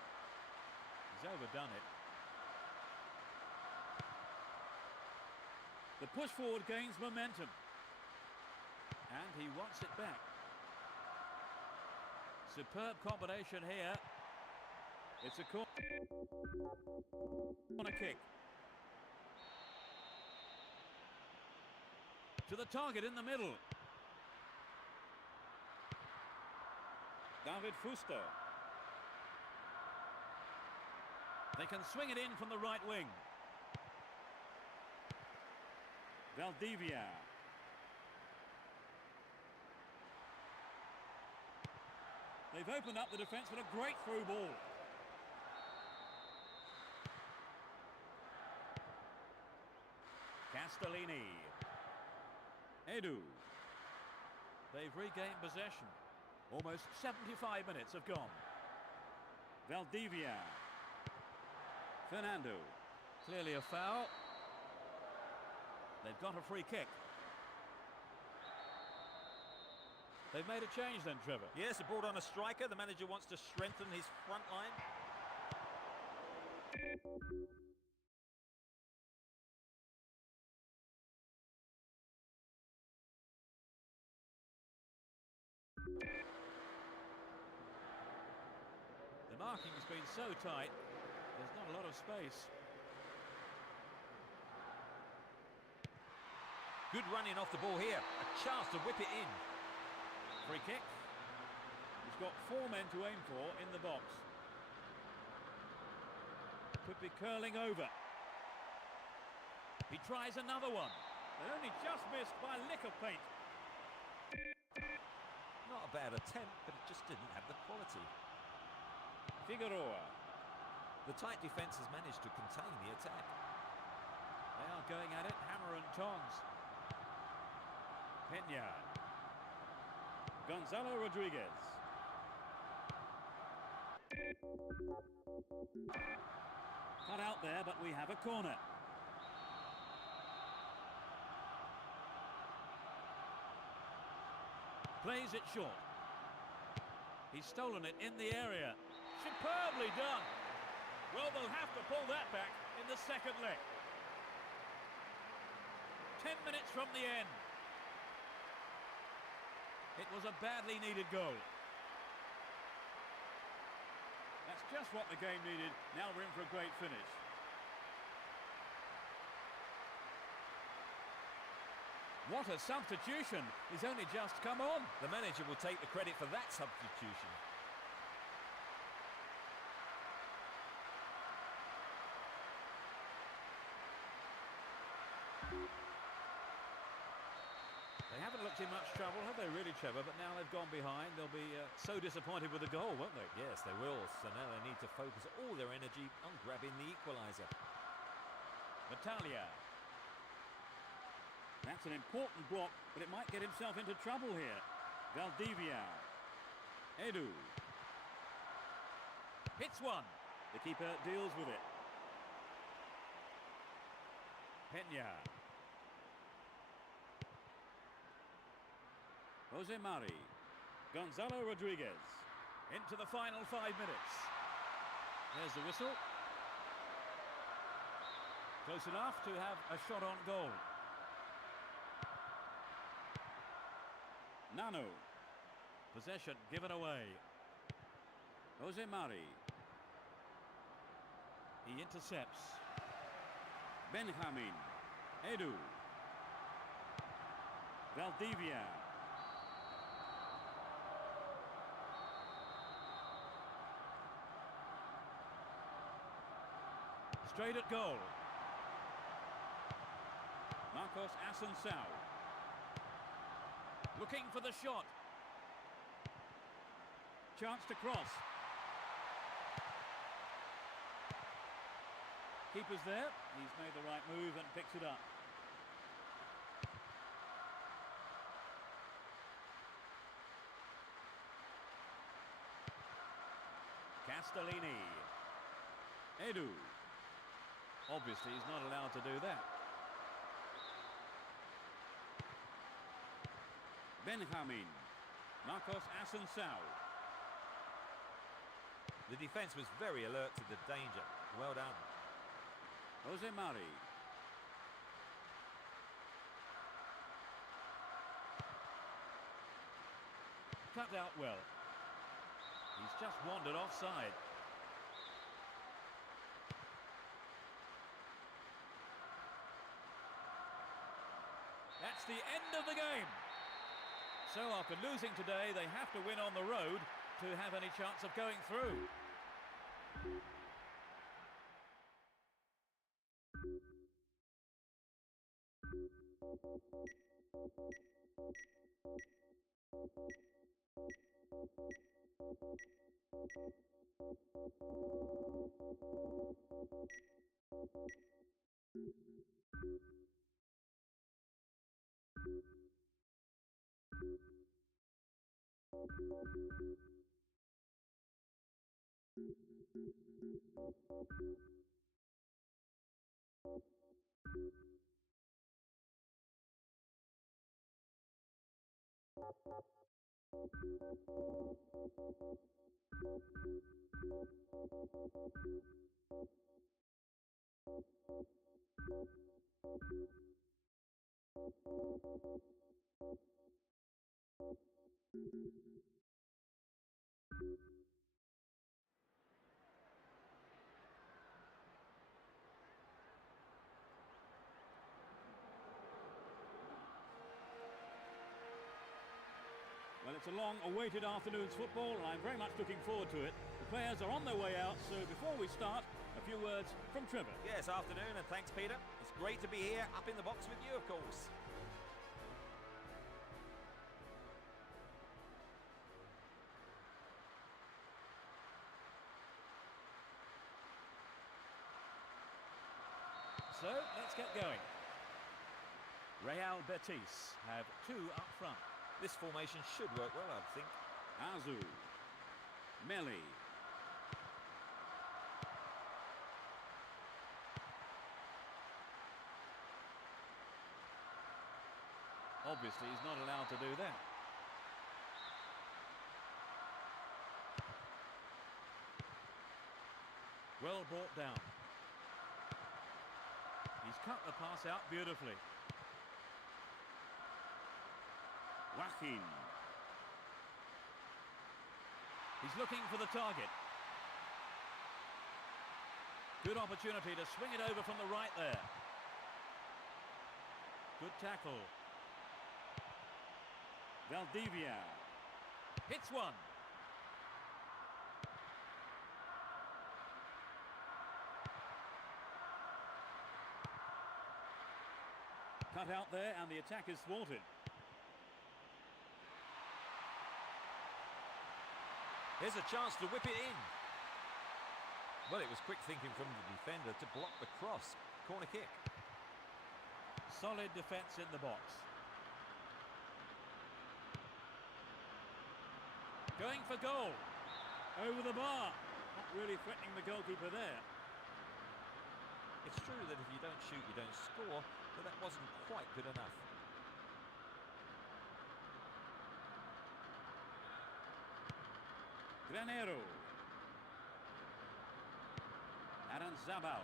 He's overdone it. The push forward gains momentum. And he wants it back. Superb combination here. It's a corner kick. To the target in the middle. David Fuster. They can swing it in from the right wing. Valdivia. They've opened up the defence with a great through ball. Castellini. Edu. They've regained possession. Almost 75 minutes have gone. Valdivia. Fernando. Clearly a foul. They've got a free kick. They've made a change then, Trevor. Yes, they brought on a striker. The manager wants to strengthen his front line. The marking's been so tight, there's not a lot of space. Good running off the ball here. A chance to whip it in. Free kick. He's got 4 men to aim for in the box. Could be curling over. He tries another one. They only just missed by a lick of paint. Not a bad attempt, but it just didn't have the quality. Figueroa. The tight defence has managed to contain the attack. They are going at it, hammer and tongs. Peña. Gonzalo Rodriguez. Cut out there, but we have a corner. Plays it short. He's stolen it in the area. Superbly done. Well, they'll have to pull that back in the second leg. 10 minutes from the end. It was a badly needed goal. That's just what the game needed. Now we're in for a great finish. What a substitution. He's only just come on. The manager will take the credit for that substitution. They haven't looked in much trouble, have they really, Trevor? But now they've gone behind. They'll be so disappointed with the goal, won't they? Yes, they will. So now they need to focus all their energy on grabbing the equaliser. Battaglia. That's an important block, but it might get himself into trouble here. Valdivia. Edu. Hits one. The keeper deals with it. Peña. Jose Mari. Gonzalo Rodriguez. Into the final 5 minutes. There's the whistle. Close enough to have a shot on goal. Nano. Possession given away. Jose Mari. He intercepts. Benjamin. Edu. Valdivia. Straight at goal. Marcos Assunção. Looking for the shot. Chance to cross. Keeper's there. He's made the right move and picks it up. Castellini. Edu. Obviously, he's not allowed to do that. Benjamin. Marcos Assunção. The defence was very alert to the danger. Well done. Jose Mari. Cut out well. He's just wandered offside. That's the end of the game. So after losing today, they have to win on the road to have any chance of going through. Well, it's a long-awaited afternoon's football, and I'm very much looking forward to it. The players are on their way out, so before we start, a few words from Trevor. Yes, afternoon, and thanks, Peter. It's great to be here, up in the box with you, of course. So, let's get going. Real Betis have two up front. This formation should work well, I think. Azu. Meli. Obviously, he's not allowed to do that. Well brought down. He's cut the pass out beautifully. Joaquin. He's looking for the target. Good opportunity to swing it over from the right there. Good tackle. Valdivia. Hits one. Cut out there and the attack is thwarted. Here's a chance to whip it in. Well, it was quick thinking from the defender to block the cross. Corner kick. Solid defence in the box. Going for goal. Over the bar. Not really threatening the goalkeeper there. It's true that if you don't shoot, you don't score, but that wasn't quite good enough. Granero. Aranzabal.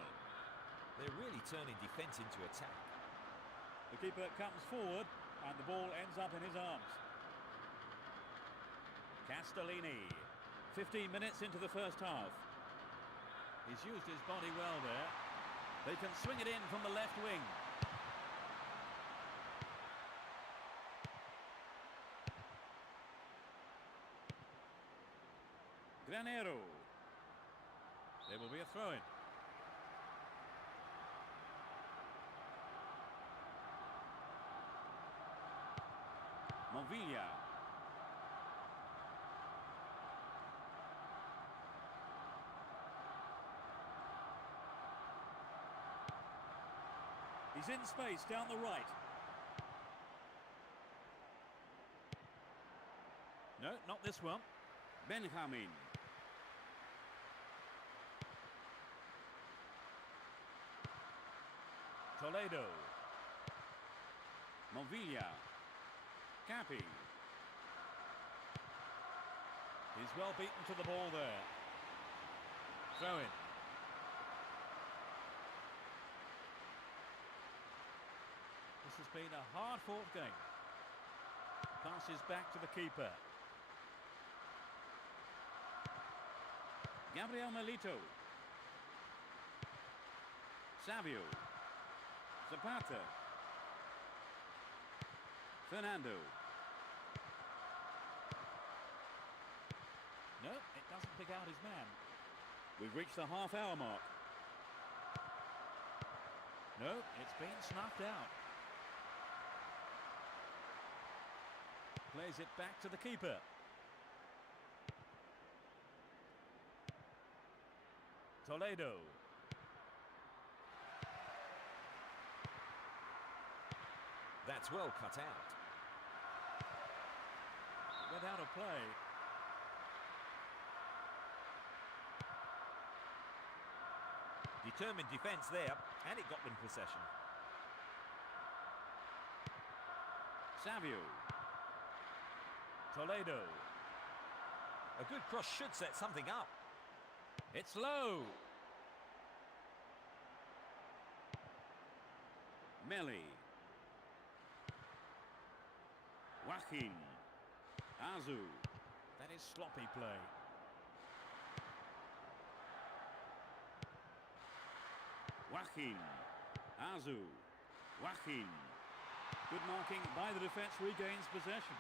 They're really turning defence into attack. The keeper comes forward and the ball ends up in his arms. Castellini. 15 minutes into the first half. He's used his body well there. They can swing it in from the left wing. Granero. There will be a throw-in. Movilla. He's in space down the right. No, not this one. Benjamin. Toledo. Movilla. Capi. He's well beaten to the ball there. Throw in. This has been a hard-fought game. Passes back to the keeper. Gabriel Milito. Savio. Zapata. Fernando. No, it doesn't pick out his man. We've reached the half-hour mark. No, it's been snuffed out. Plays it back to the keeper. Toledo. That's well cut out. Went out of play. Determined defence there, and it got them possession. Savio. Toledo. A good cross should set something up. It's low. Melli. Joaquin. Azu. That is sloppy play. Joaquin. Azu. Joaquin. Good marking by the defence, regains possession.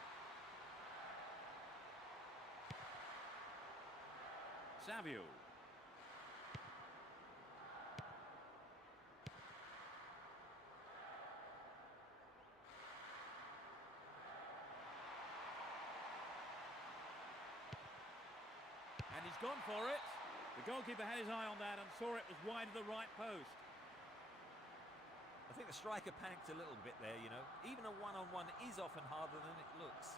Savio. And he's gone for it. The goalkeeper had his eye on that and saw it was wide of the right post. I think the striker panicked a little bit there, you know. Even a one-on-one is often harder than it looks.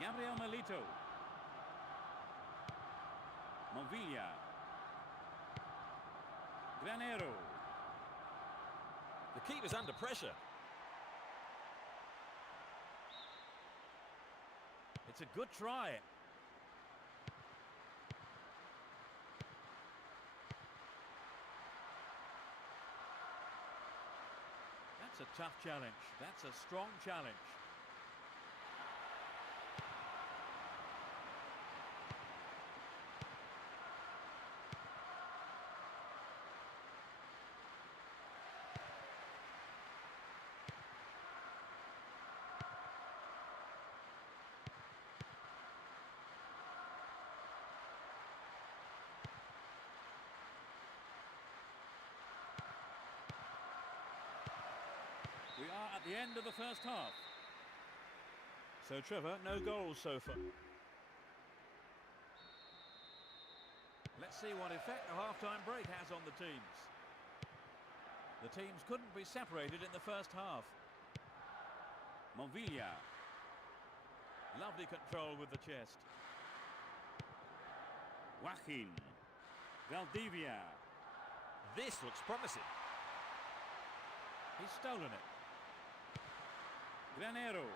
Gabriel Milito. Movilla. Granero. The keeper's under pressure. It's a good try. That's a tough challenge. That's a strong challenge. We are at the end of the first half. So, Trevor, no goals so far. Let's see what effect the half-time break has on the teams. The teams couldn't be separated in the first half. Movilla. Lovely control with the chest. Joaquin. Valdivia. This looks promising. He's stolen it. Granero.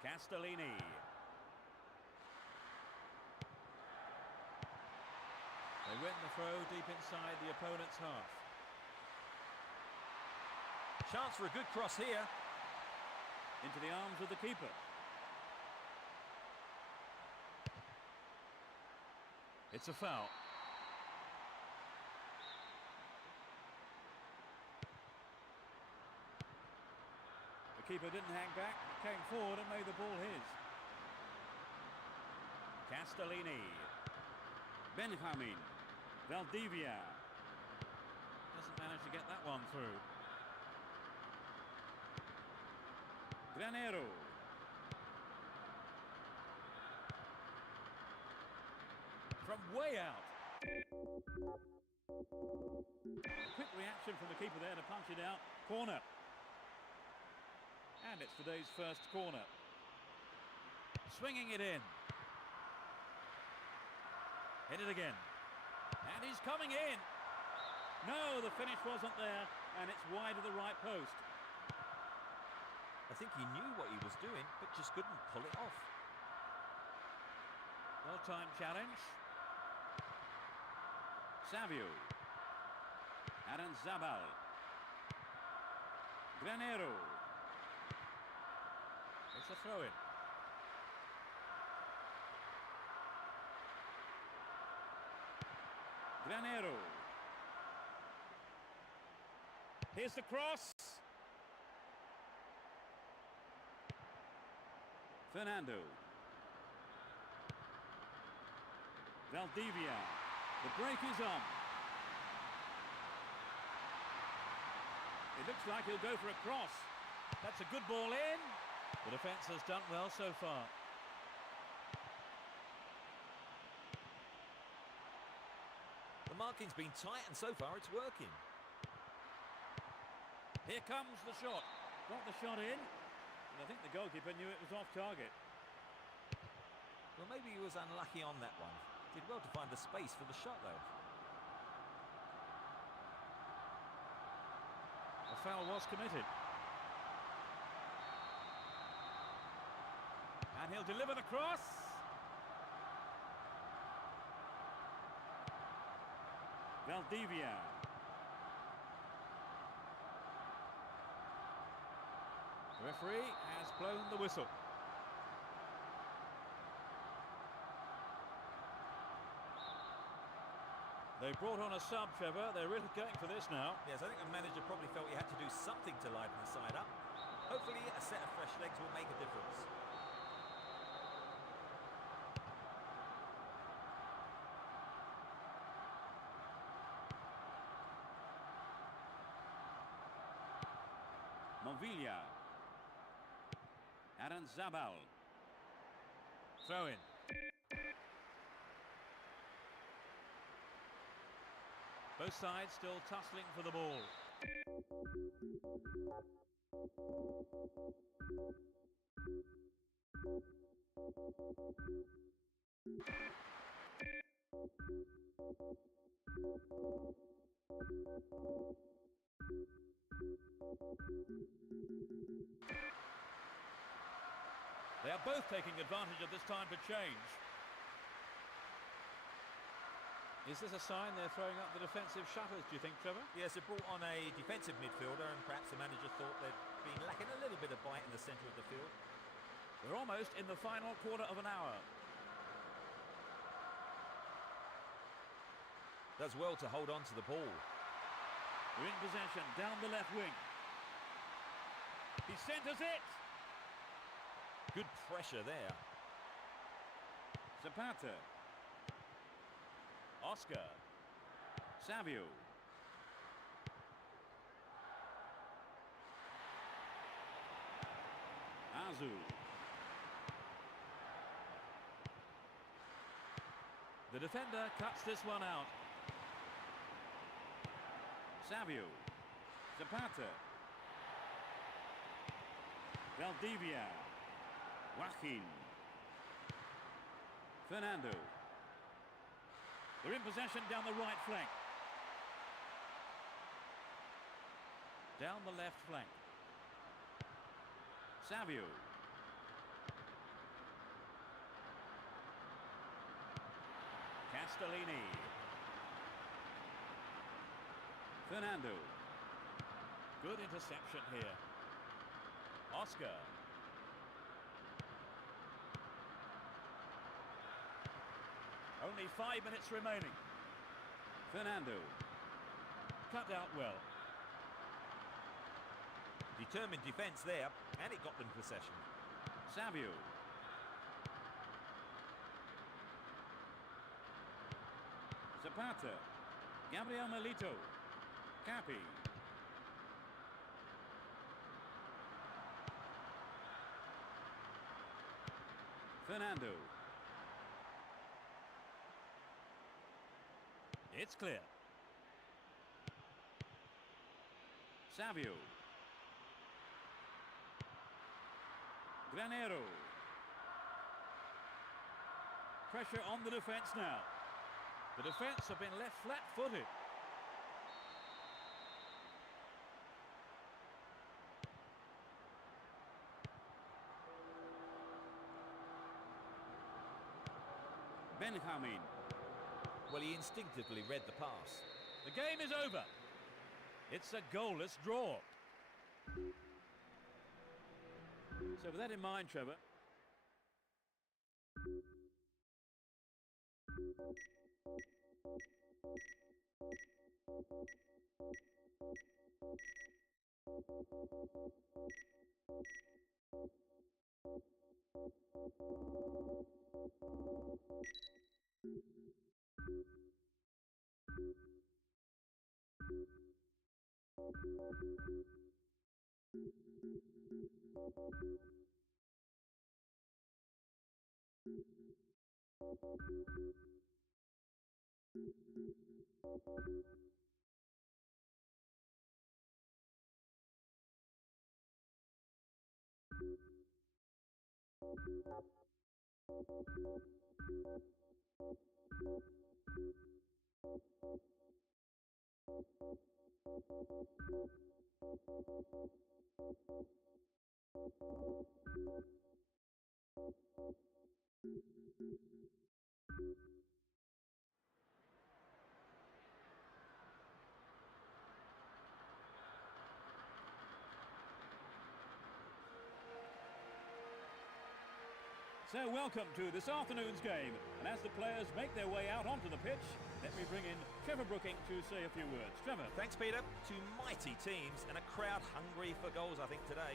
Castellini. They win the throw deep inside the opponent's half. Chance for a good cross here. Into the arms of the keeper. It's a foul. The keeper didn't hang back, came forward and made the ball his. Castellini. Benjamin. Valdivia. Doesn't manage to get that one through. Granero. From way out. Quick reaction from the keeper there to punch it out. Corner. And it's today's first corner. Swinging it in. Hit it again. And he's coming in. No, the finish wasn't there. And it's wide of the right post. I think he knew what he was doing, but just couldn't pull it off. Well-timed challenge. Savio. Aranzabal. Granero. It's a throw-in. Granero. Here's the cross. Fernando. Valdivia. The break is on. It looks like he'll go for a cross. That's a good ball in. The defence has done well so far. The marking's been tight and so far it's working. Here comes the shot. Got the shot in. And I think the goalkeeper knew it was off target. Well, maybe he was unlucky on that one. Did well to find the space for the shot, though. A foul was committed. And he'll deliver the cross. Valdivia. The referee has blown the whistle. They brought on a sub, Trevor. They're really going for this now. Yes, I think the manager probably felt he had to do something to liven the side up. Hopefully a set of fresh legs will make a difference. Monvilla. Aranzabal. Throw in. Both sides still tussling for the ball. They are both taking advantage of this time to change. Is this a sign they're throwing up the defensive shutters, do you think, Trevor? Yes, it brought on a defensive midfielder and perhaps the manager thought they'd been lacking a little bit of bite in the centre of the field. We're almost in the final quarter of an hour. Does well to hold on to the ball. We're in possession, down the left wing. He centres it! Good pressure there. Zapata. Oscar. Savio. Azu. The defender cuts this one out. Savio. Zapata. Valdivia. Joaquin. Fernando. They're in possession down the right flank. Down the left flank. Savio. Castellini. Fernando. Good interception here. Oscar. Only 5 minutes remaining. Fernando. Cut out well. Determined defence there, and it got them possession. Savio. Zapata. Gabriel Melito. Capi. Fernando. It's clear. Savio. Granero. Pressure on the defence now. The defence have been left flat-footed. Benjamin. Well, he instinctively read the pass. The game is over. It's a goalless draw. So with that in mind, Trevor. So welcome to this afternoon's game, and as the players make their way out onto the pitch, let me bring in Trevor Brooking to say a few words. Trevor. Thanks, Peter. Two mighty teams and a crowd hungry for goals, I think, today.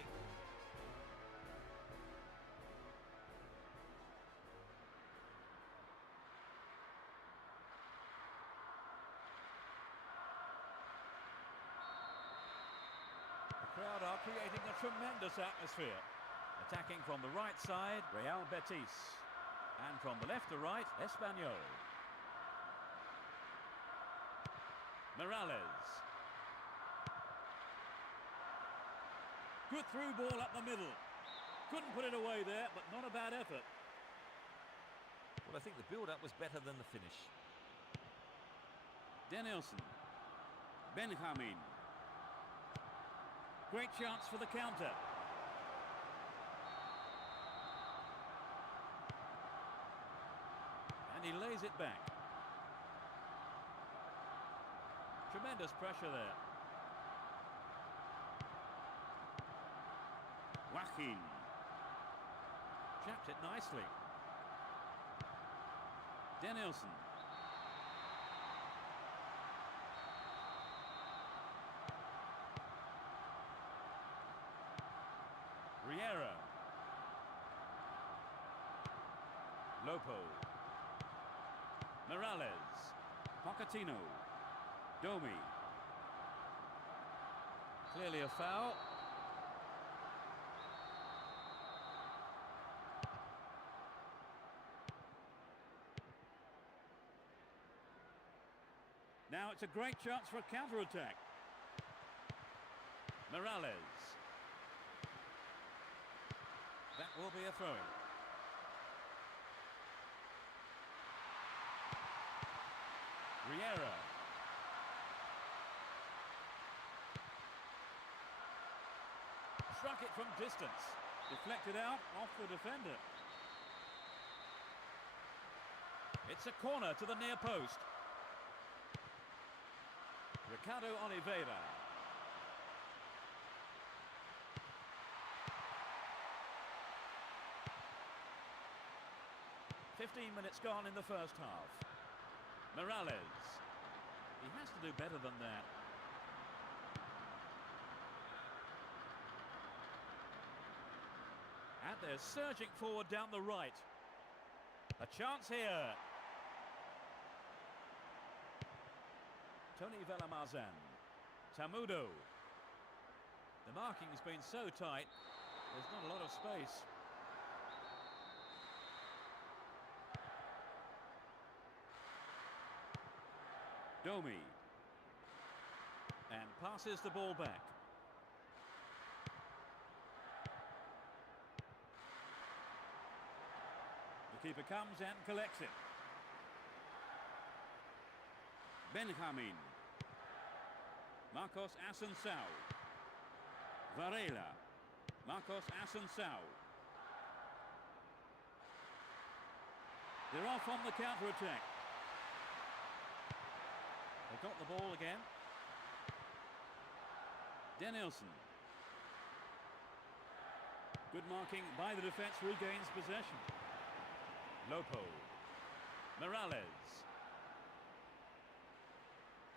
The crowd are creating a tremendous atmosphere. Attacking from the right side, Real Betis. And from the left to right, Espanyol. Morales. Good through ball up the middle. Couldn't put it away there, but not a bad effort. Well, I think the build-up was better than the finish. Danielson. Benjamin. Great chance for the counter. And he lays it back. Tremendous pressure there. Joaquin. Chapped it nicely. Danielson. Riera. Lopo. Morales. Pochettino. Domi. Clearly a foul. Now it's a great chance for a counter-attack. Morales. That will be a throw-in. Riera. Struck it from distance. Deflected out off the defender. It's a corner to the near post. Ricardo Oliveira. "15 minutes gone in the first half. Morales. He has to do better than that. And they're surging forward down the right. A chance here. Tony Villamazan. Tamudo. The marking's been so tight, there's not a lot of space. Domi. And passes the ball back. The keeper comes and collects it. Benjamin. Marcos Assunção. Varela. Marcos Assunção. They're off on the counter-attack. They've got the ball again. Danielson. Good marking by the defence, regains possession. Lopo. Morales.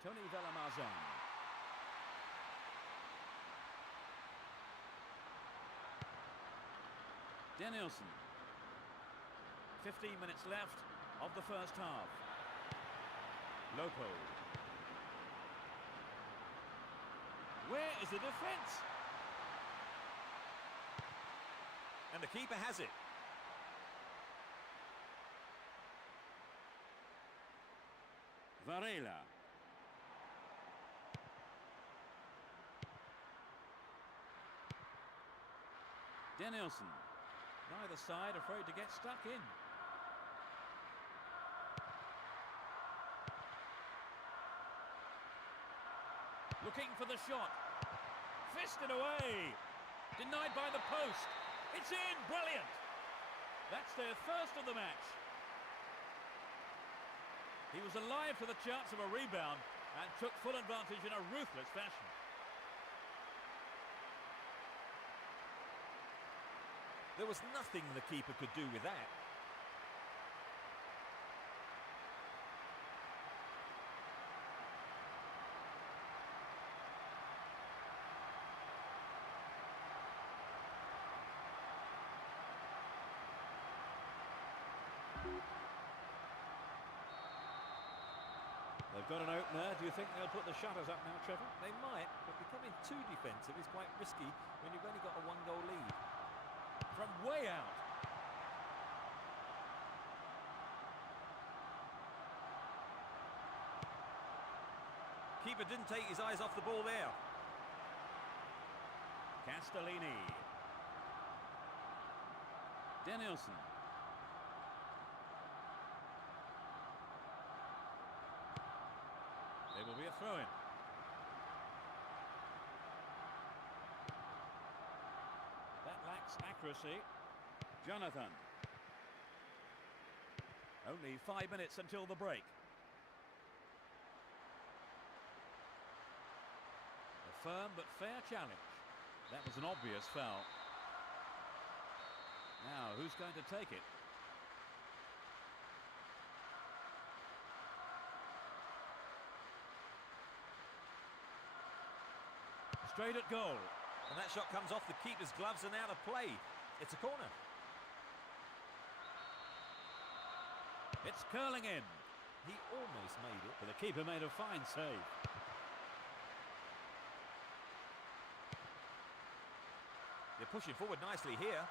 Tony Villamazan. Danielson. 15 minutes left of the first half. Lopo. Where is the defence? And the keeper has it. Varela. Danielson. Neither side afraid to get stuck in. Looking for the shot. Fisted away. Denied by the post. It's in. Brilliant. That's their first of the match. He was alive to the chance of a rebound and took full advantage in a ruthless fashion. There was nothing the keeper could do with that. They've got an opener. Do you think they'll put the shutters up now, Trevor? They might, but becoming too defensive is quite risky when you've only got a one-goal lead. From way out. Keeper didn't take his eyes off the ball there. Castellini. Danielson. There will be a throw-in. That lacks accuracy. Jonathan. Only 5 minutes until the break. A firm but fair challenge. That was an obvious foul. Now, who's going to take it? Straight at goal. And that shot comes off the keeper's gloves and out of play. It's a corner. It's curling in. He almost made it. But the keeper made a fine save. They're pushing forward nicely here.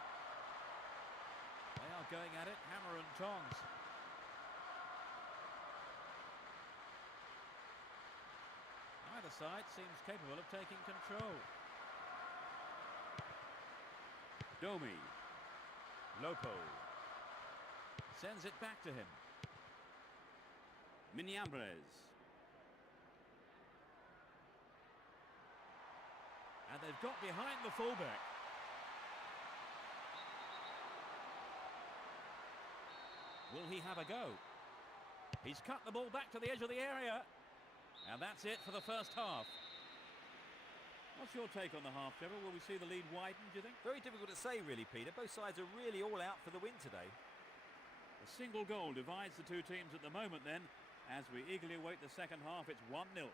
They are going at it, hammer and tongs. Either side seems capable of taking control. Domi. Lopo. Sends it back to him. Minyambres. And they've got behind the fullback. Will he have a go? He's cut the ball back to the edge of the area. And that's it for the first half. What's your take on the half, Trevor? Will we see the lead widen, do you think? Very difficult to say, really, Peter. Both sides are really all out for the win today. A single goal divides the two teams at the moment then. As we eagerly await the second half, it's 1-0.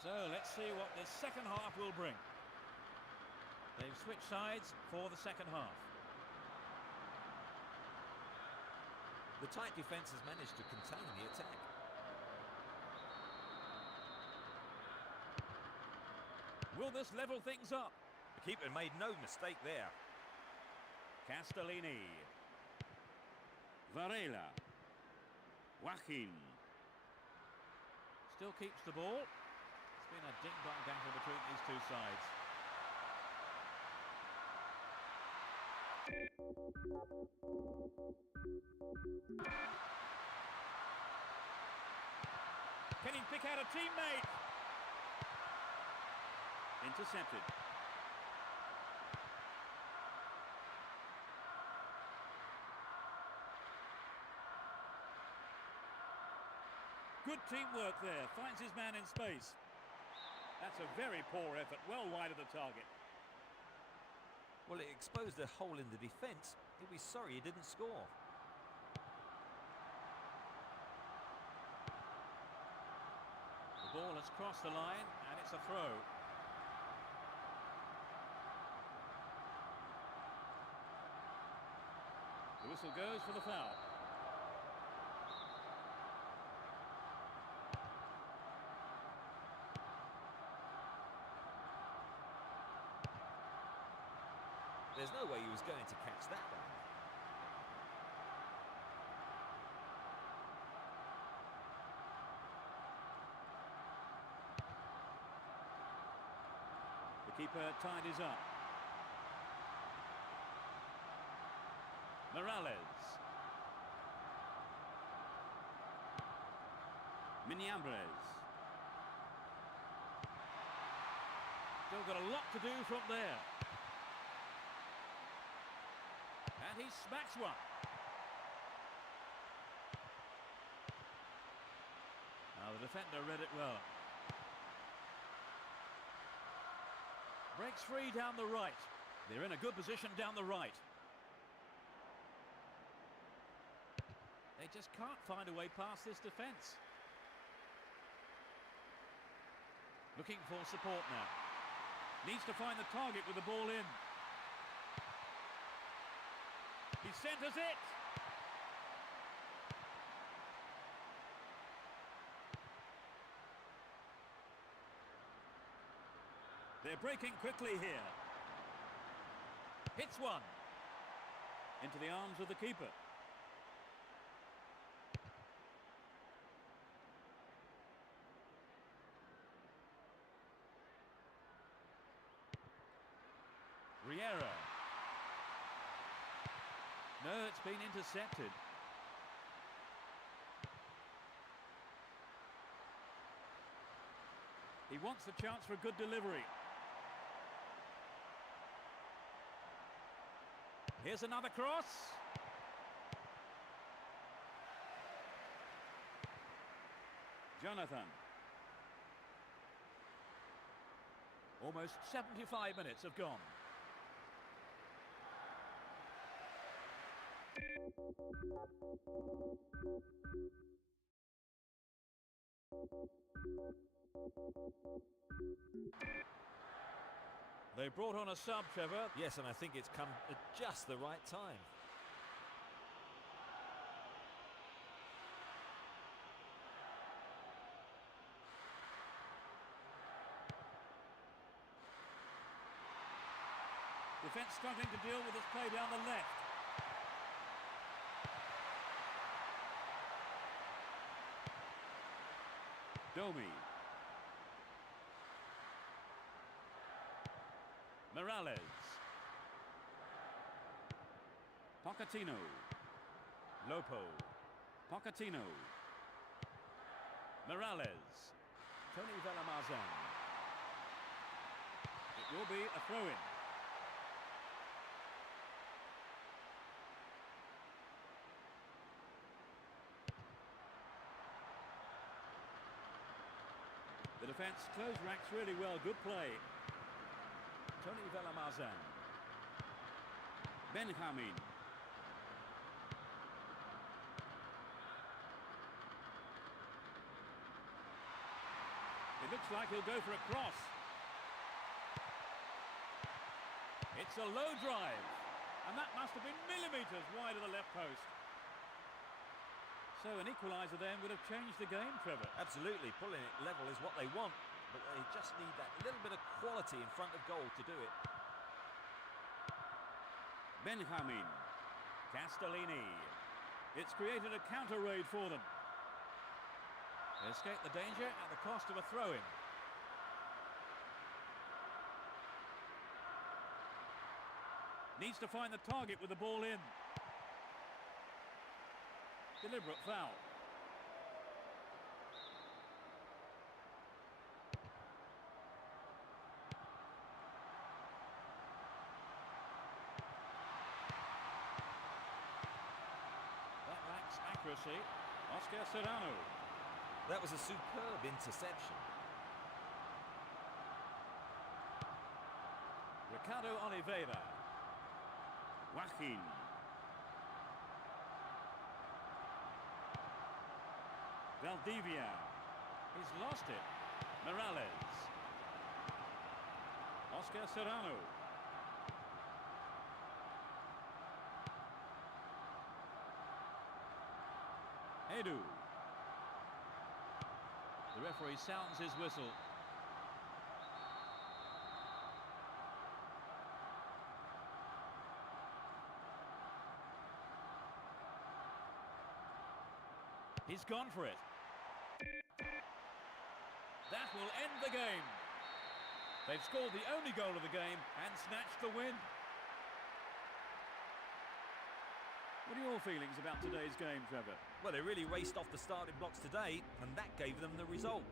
So let's see what this second half will bring. They've switched sides for the second half. The tight defence has managed to contain the attack. Will this level things up? The keeper made no mistake there. Castellini. Varela. Joaquin. Still keeps the ball. It's been a ding-dong battle between these two sides. Can he pick out a teammate? Intercepted. Good teamwork there. Finds his man in space. That's a very poor effort. Well wide of the target. Well, it exposed a hole in the defence. He'll be sorry he didn't score. The ball has crossed the line and it's a throw. The whistle goes for the foul. There's no way he was going to catch that one. The keeper tidies up. Morales. Miñambres. Still got a lot to do from there. And he smacks one. Now the defender read it well. Breaks free down the right. They're in a good position down the right. They just can't find a way past this defence. Looking for support now. Needs to find the target with the ball in. He centres it. They're breaking quickly here. Hits one. Into the arms of the keeper. Riera. No, it's been intercepted. He wants the chance for a good delivery. Here's another cross. Jonathan. Almost 75 minutes have gone. They brought on a sub, Trevor. Yes, and I think it's come at just the right time. Defence struggling to deal with this play down the left. Domi. Morales. Pochettino. Lopo. Pochettino. Morales. Tony Vellamazan. It will be a throw-in. The defence closed ranks really well. Good play. Tony Vellamazan. Benjamin. It looks like he'll go for a cross. It's a low drive. And that must have been millimetres wide of the left post. So an equaliser then would have changed the game, Trevor. Absolutely. Pulling it level is what they want. But they just need that little bit of quality in front of goal to do it. Benjamin. Castellini. It's created a counter raid for them. They escape the danger at the cost of a throw-in. Needs to find the target with the ball in. Deliberate foul. That lacks accuracy. Oscar Serrano. That was a superb interception. Ricardo Oliveira. Joaquin. Valdivia. He's lost it. Morales. Oscar Serrano. Edu. The referee sounds his whistle. He's gone for it. That will end the game. They've scored the only goal of the game and snatched the win. What are your feelings about today's game, Trevor? Well, they really raced off the starting blocks today, and that gave them the result.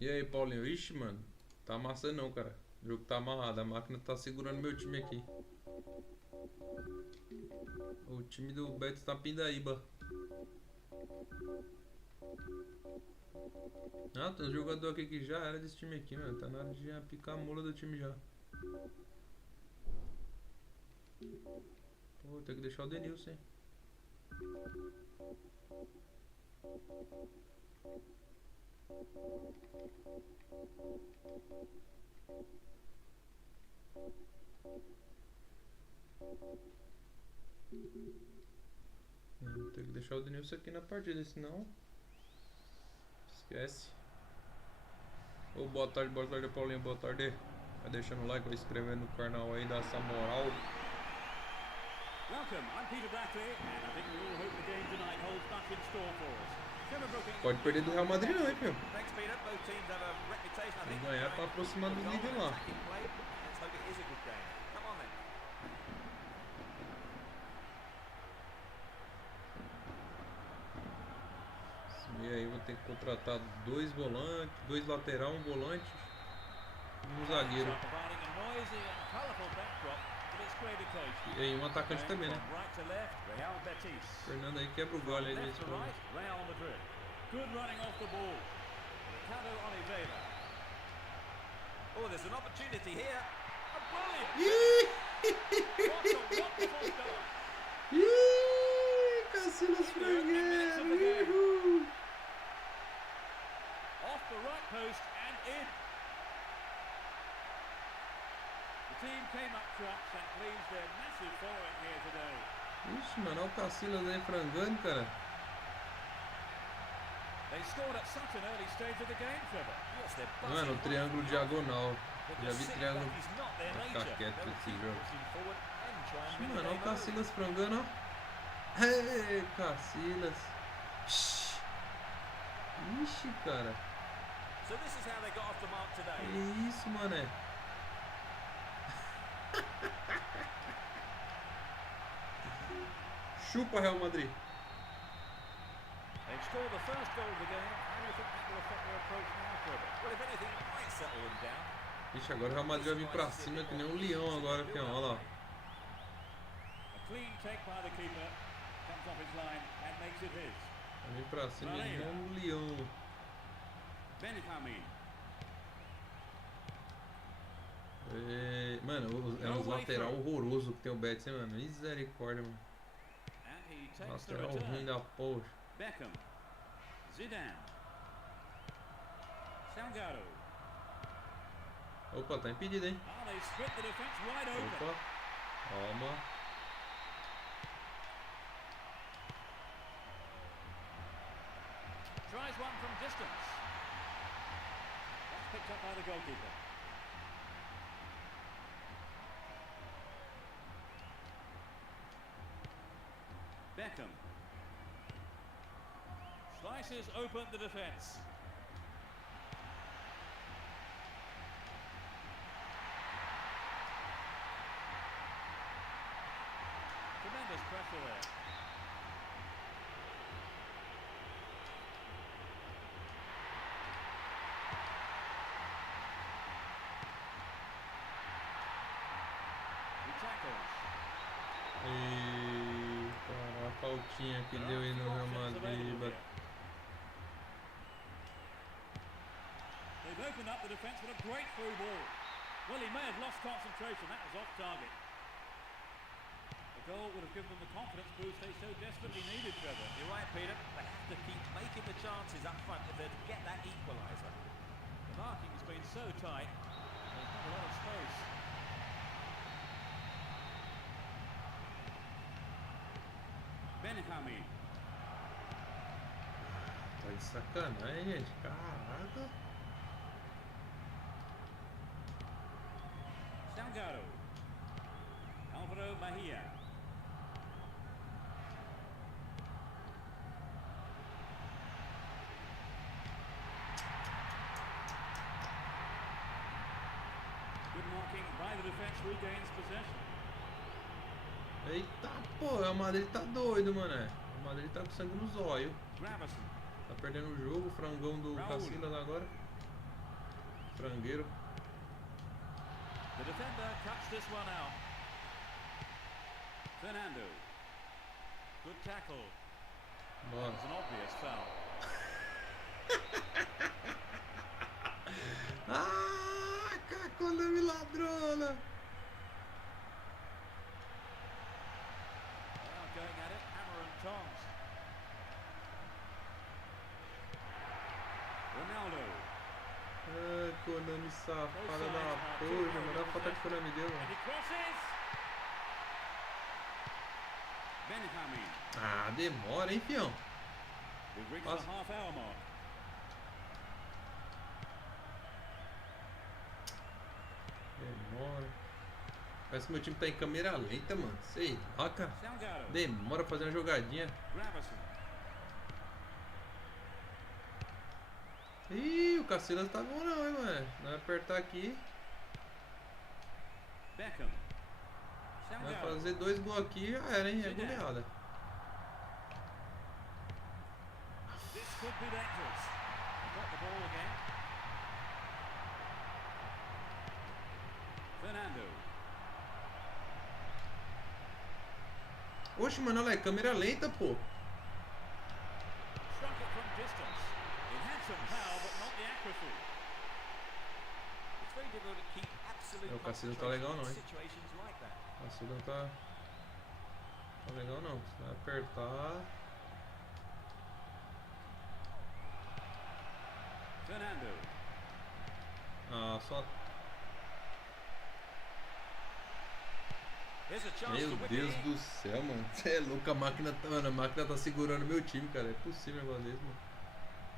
E aí, Paulinho? Ixi, mano. Tá amassando não, cara. O jogo tá amarrado. A máquina tá segurando meu time aqui. O time do Beto tá pindaíba. Ah, tem um jogador aqui que já era desse time aqui, mano. Tá na hora de picar a mula do time já. Pô, tem que deixar o Denilson, hein? Tem que deixar o Denilson aqui na partida, senão esquece. Ô, boa tarde, Paulinho, boa tarde. Vai deixando o like, vai inscrevendo no canal aí, dá essa moral. Welcome, I'm Peter Blackley, and I think we all hope the game tonight holds much in store for us. Pode perder do Real Madrid não, hein, filho? Thanks, Peter. Both teams have a reputation, I think. Tem que ganhar pra aproximar do líder lá. Let's hope it is a good game. Come on then. E aí vou ter que contratar dois volantes, dois lateral, um volante e um zagueiro. E aí um atacante também, né? Fernando aí quebra o galho aí nesse jogo. Oh, there's an opportunity here. Cassilas frangueiro. Off the right post and in. The team came up trumps and pleased their massive following here today. Ixi, mano, olha o Cassilas aí frangando, cara. They scored at such an early stage of the game, Trevor. Mano, o triângulo diagonal. Já vi triângulo. Vou ficar quieto com esse jogo. Ixi, mano, olha o Cassilas frangando, ó. Ei, Cassilas. Ixi, cara. Que isso, mané. Chupa, Real Madrid. They've scored the first goal of the game. How do you think that will affect their approach now, Trevor? Well, if anything, it might settle them down. Ixi, agora o Real Madrid vai vir pra cima que nem um leão agora, fião. Olha lá. A clean take by the keeper. Comes off his line and makes it his. Vai vir pra cima que nem um leão. Benjamin. Mano, é uns lateral horroroso que tem o Betis, hein, mano? Misericórdia, mano. Lateral ruim da porra. Beckham. Zidane. Salgado. Opa, tá impedido, hein? They split the defense wide open. Opa. Calma. Tries one from distance. That's picked up by the goalkeeper. Beckham. Slices open the defense. Tremendous pressure there. He tackles. A faltinha que deu aí no Real Madrid. They've opened up the defence with a great through ball. Well, he may have lost concentration. That was off target. The goal would have given them the confidence boost they so desperately needed, Trevor. You're right, Peter. They have to keep making the chances up front if they're to get that equaliser. The marking has been so tight. There's not a lot of space. Benjamin. Tá de sacanagem, gente. Caraca. Salgado. Alvaro Bahia. Good marking by the defense, regains possession. Eita, pô, o Madrid tá doido, mané. O Madrid tá com sangue nos olhos. Tá perdendo o jogo, o frangão do Casillas agora. Frangueiro. The defender cuts this one out. Fernando. Good tackle. Bora. It's an obvious foul. Ah, cacona ladrona. Going at it, hammer and tongs. Ronaldo. Ah, Konami safada da porra, mano. Olha a falta que o Konami deu, And mano. he crosses. Benjamin. Ah, demora, hein, fião? We've reached Nossa. the half-hour mark. Demora. Parece que meu time tá em câmera lenta, mano. Sei lá, cara. Salgado. Demora pra fazer uma jogadinha. Ih, o Casillas tá bom não, hein, mano. Vai apertar aqui. Beckham. Vai Salgado. fazer 2 gols aqui já era, hein? É goleada. This could be dangerous. Got the ball again. Fernando. Oxe, mano, olha lá, é câmera lenta, pô. Struck it from distance. It had some power, but not the accuracy. It's very difficult to keep absolute O Casillas tá legal não, hein? situations like that. O Casillas tá legal não. Você vai apertar. Fernando. Ah, só. Here's a chance Meu to whip Deus it in. do céu, mano. Você é louco, a máquina tá, mano, a máquina tá segurando meu time, cara. É possível um negócio desse, mano.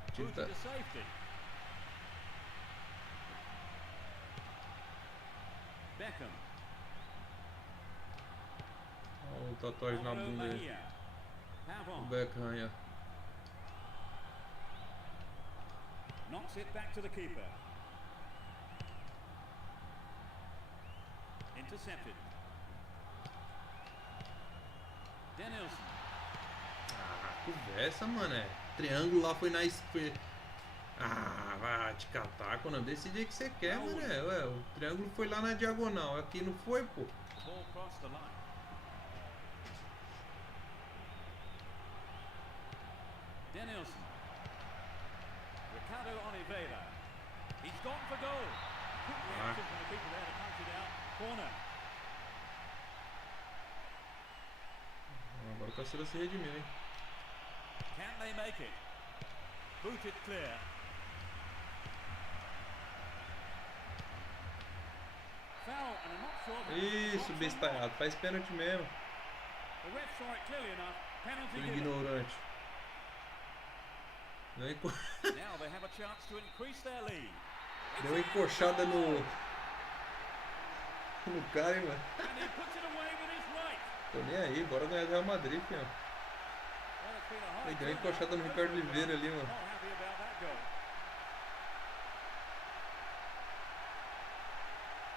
O time tá. To safety. Beckham. Olha o tatuagem na bunda aí. Bahia. O Pavon. Beckham aí, ó. Knocks it back to the keeper. Intercepted. Danielson. Conversa, mano. É. Triângulo lá foi na esquerda. Ah, vai te catar, quando decide o que você quer, mano. Ué, o triângulo foi lá na diagonal. Aqui não foi, pô. Agora o Cancelo se redimiu, hein? Can they make it? Booted clear. Foul, and I'm not sure. Isso, bestalhado. Faz pênalti mesmo. The ref saw it clearly enough. Penalty Seu given. ignorante. Now they have a chance to increase their lead. Deu uma encoxada no cara, hein, mano. And he puts it away with his right. Tô nem aí, bora ganhar o Real Madrid, filho. Well, it's been a high Ele deu uma encoxada no Ricardo Oliveira ali, mano. Not happy about that goal.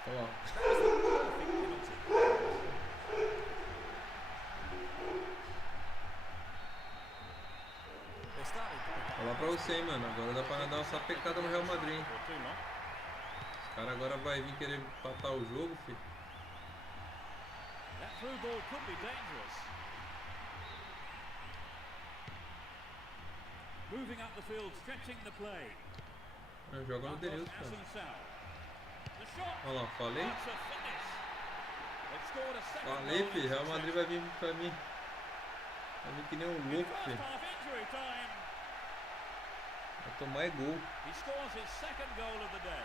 Olha lá. Olha lá pra você, hein, mano. Agora dá pra dar uma sapecada no Real Madrid, hein. Os caras agora vai vir querer empatar o jogo, filho. That through ball could be dangerous. Moving up the field, stretching the play. Joga no Denilson, cara. The shot. Olha lá, falei. That's a finish. They've scored a second Falei, goal filho. in Real Madrid vai vir pra mim. Vai vir que nem um louco, first filho. half injury time. Vai tomar é gol. He scores his second goal of the day.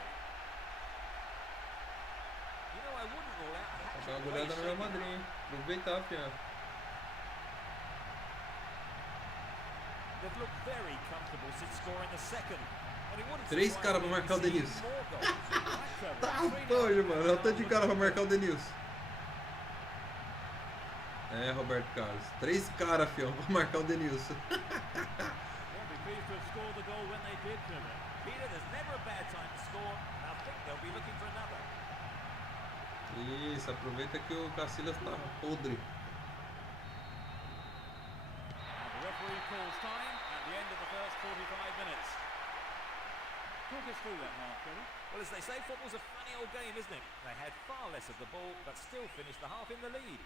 You know, I wouldn't rule out a Vai hat-trick dar uma the way goleada he's no Real shaping Madrid, up. hein. Aproveitar, filho. They've looked very comfortable since scoring the second. And it wouldn't Três surprise caras me pra if marcar o we see Denilson. more goals. Right, Trevor. Tá 3-0 doido, mano. Olha o tanto de now. cara pra marcar o Denilson. É, Roberto Carlos. 3 caras, fião, pra marcar o Denilson. Won't be pleased to have scored the goal when they did, Trevor. Peter, there's never a bad time to score, and I think they'll be looking for another. Isso, aproveita que o Casillas tá podre. And the referee calls time at the end of the first 45 minutes. Talk us through that half, Trevor. Well, as they say, football's a funny old game, isn't it? They had far less of the ball, but still finished the half in the lead.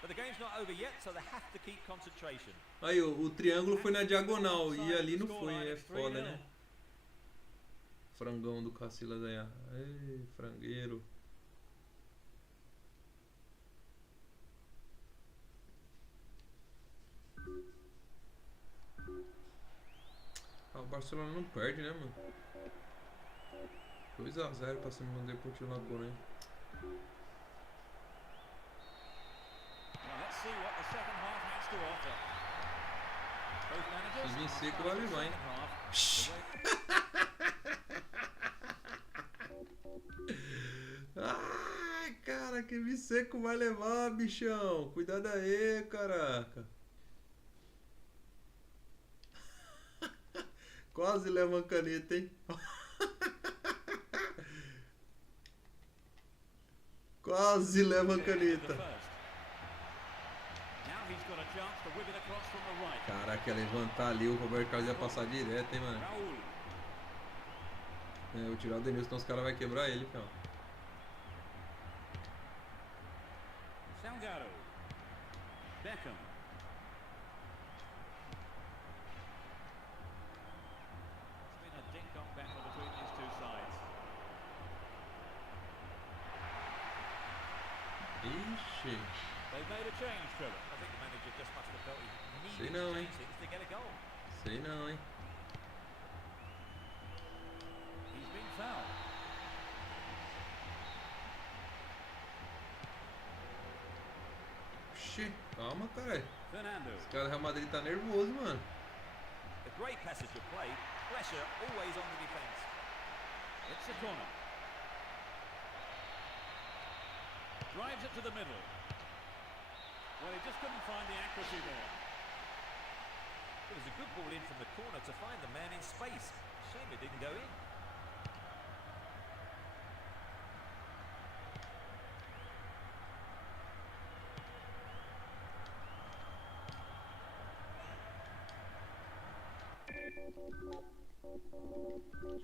But the game's not over yet, so they have to keep concentration. Aí, o triângulo foi na diagonal e ali não foi. É foda, né? Frangão do Casillas aí. Ei, frangueiro. Ah, o Barcelona não perde, né, mano? 2-0 pra cima do Deportivo La Coruña. Well, let's see what the second half has to offer. Both managers Se vir are seco, starting vai the levar, hein? second half. Ai, cara, que vir seco vai levar, bichão. Cuidado aí, caraca. Quase leva uma caneta, hein? Quase leva uma caneta. Now he's got a chance to whip it across from the right. Caraca, ia levantar ali, o Roberto Carlos ia passar direto, hein, mano. Raul. É, eu vou tirar o Denilson, senão os caras vão quebrar ele, cara. Salgado. Beckham. It's been a ding-dong battle between these two sides. Ixi. They've made a change, Trevor. I think the manager just must have felt he Sei needed não, to hein? change things to get a goal. Sei não, hein? He's been fouled. Oxi, calma, caralho. Fernando. Esse cara do Real Madrid tá nervoso, mano. A great passage of play, pressure always on the defence. It's a corner. Drives it to the middle. Well, he just couldn't find the accuracy there. It was a good ball in from the corner to find the man in space. Shame it didn't go in.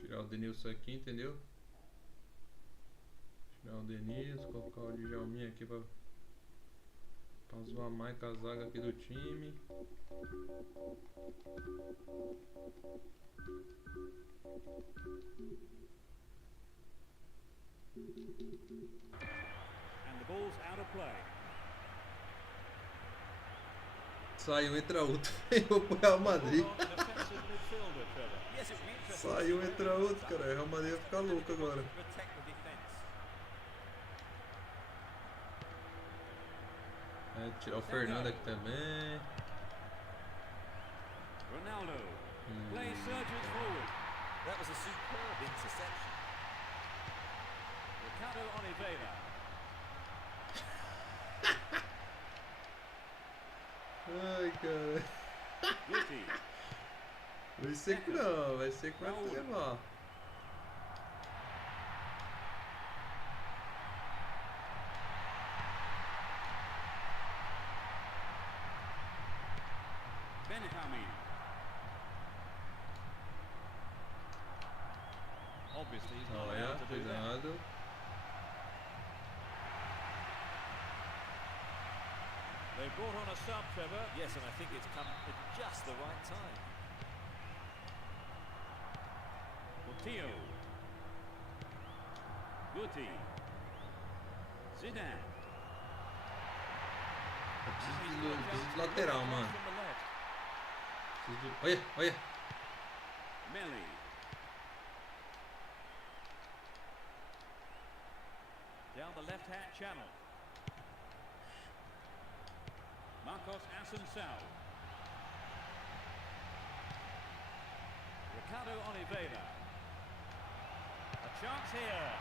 Tirar o Denilson aqui, entendeu? Tirar o Denilson, colocar o Djalminha aqui pra zoar mais com a zaga aqui do time. And the ball's out of play. Saiu, entra outro. Eu vou pro Real Madrid. Saiu, entra outro, cara. O Real Madrid vai ficar louco agora. É, tirar o Fernando aqui também. Ronaldo. Play surges forward. That was a superb interception. Ricardo Oliveira. Ai, cara. Guti. Vai ser que não, vai ser que vai levar. Benjamin. Obviously he's not Olha, allowed to do that. cuidado. They brought on a sub, Trevor. Yes, and I think it's come at just the right time. Coutinho. Guti. Zidane. Eu preciso de lateral, mano. Preciso de... Olha, olha. Melli. Down the left-hand channel. Marcos Assunção. Ricardo Oliveira. A chance here.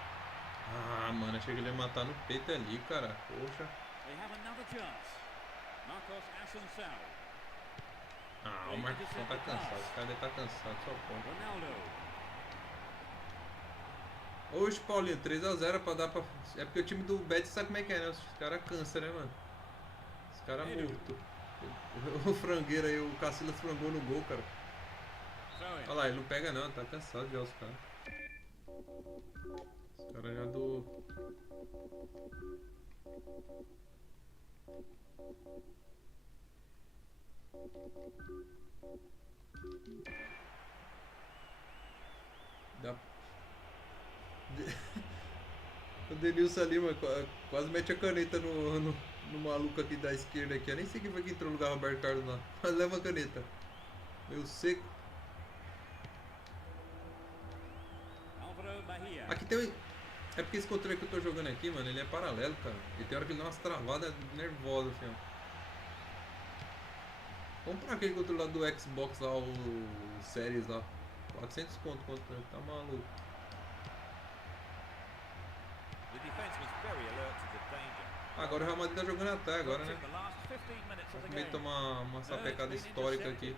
Ah, mano, achei que ele ia matar no peito ali, cara. Poxa. They have another chance. Marcos Assunção. Ah, o Marcos tá cansado. Esse cara deve tá cansado, só pode. Ronaldo. Hoje, Paulinho, 3-0 pra dar pra... É porque o time do Betis sabe como é que é, né? Os caras cansam, né, mano? Os caras mortos. O frangueiro aí, o Cacilas frangou no gol, cara. Olha lá, ele não pega não, tá cansado já os caras. Os caras já do... O Denilson ali, mano, quase mete a caneta no maluco aqui da esquerda aqui. Eu nem sei quem foi que entrou no lugar Roberto Carlos lá. Mas leva a caneta. Meio seco. Aqui tem... É porque esse controle que eu tô jogando aqui, mano, ele é paralelo, cara. E tem hora que ele dá umas travadas nervosas, assim, ó. Comprar aquele controle lá do Xbox lá, o Series lá. 400 conto, tá maluco. Agora o Real Madrid tá jogando até agora, né? Vai tomar uma sapecada histórica aqui.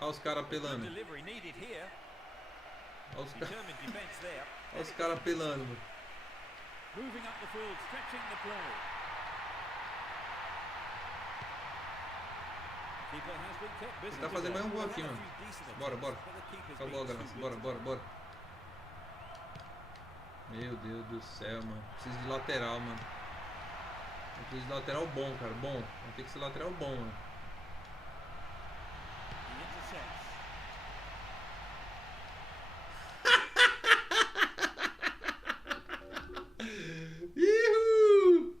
Olha os caras apelando. Olha os caras apelando, mano. Ele tá fazendo mais um gol aqui, mano. Bora, bora. Acabou a graça. Bora, bora, bora. Meu Deus do céu, mano. Preciso de lateral, mano. Eu preciso de lateral bom, cara. Bom. Vai ter que ser lateral bom, mano. Ihu!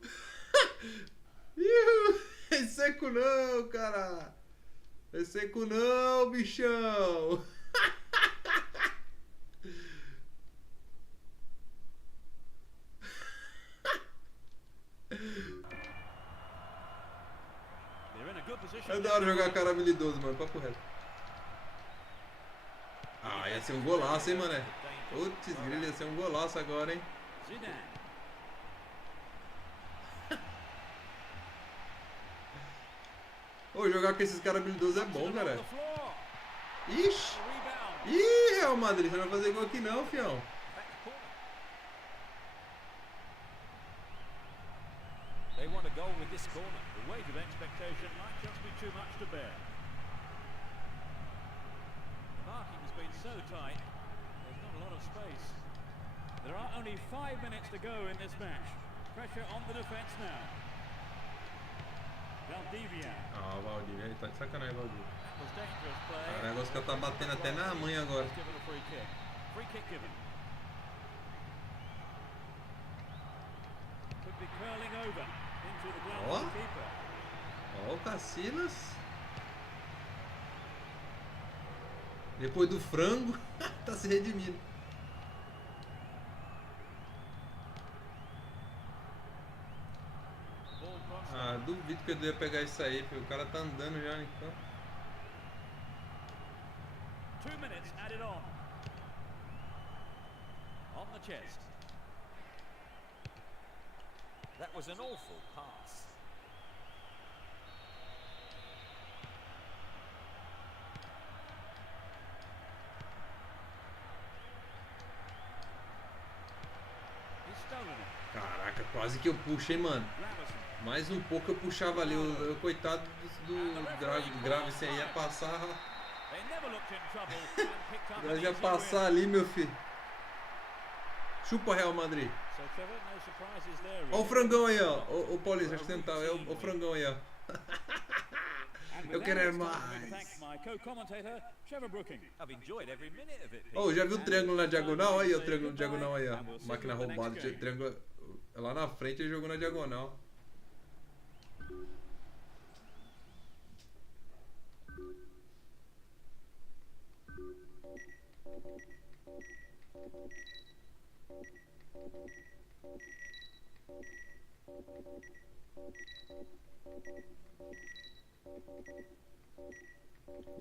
Ihu! É seco não, cara. É seco não, bichão. É da hora jogar cara habilidoso, mano. Papo reto. Ah, ia ser um golaço, hein, mané. Putz, grilo, ia ser um golaço agora, hein. Ô, jogar com esses caras habilidosos é bom, cara. Ixi. Ih, Real Madrid, você não vai fazer gol aqui não, fião. this corner. The weight of expectation might just be too much to bear. The marking's been so tight, there's not a lot of space. There are only 5 minutes to go in this match. Pressure on the defense now. Valdivia. Ah, o Valdivia aí tá de sacanagem, Valdivia. That was dangerous play. O negócio que eu tá batendo até na mãe agora. Give it a free kick. Free kick given. Could be curling over into the glove of the keeper. Ó o Cassinas. Depois do frango, tá se redimindo. Ah, duvido que eu ia pegar isso aí, filho. O cara tá andando já no campo. 2 minutes added on. On the chest. That was an awful pass. He's stolen it. Caraca, quase que eu puxo, hein, mano. Mais um pouco eu puxava ali. O coitado do Grave aí ia passar. They never looked in trouble and picked up an Nós ia easy passar ali, meu filho. Chupa, Real Madrid. win. So Trevor, no surprises there. Ó o frangão aí, ó. O Paulista, acho que você não tá. É o frangão aí, ó. And Eu with quero that, é it's time for me to mais. thank my co-commentator, Trevor Brooking. I've enjoyed every minute of it. Ó, já viu o triângulo na diagonal? Aí, ó, o triângulo na diagonal aí, ó. Máquina roubada. Triângulo lá na frente, ele jogou na diagonal.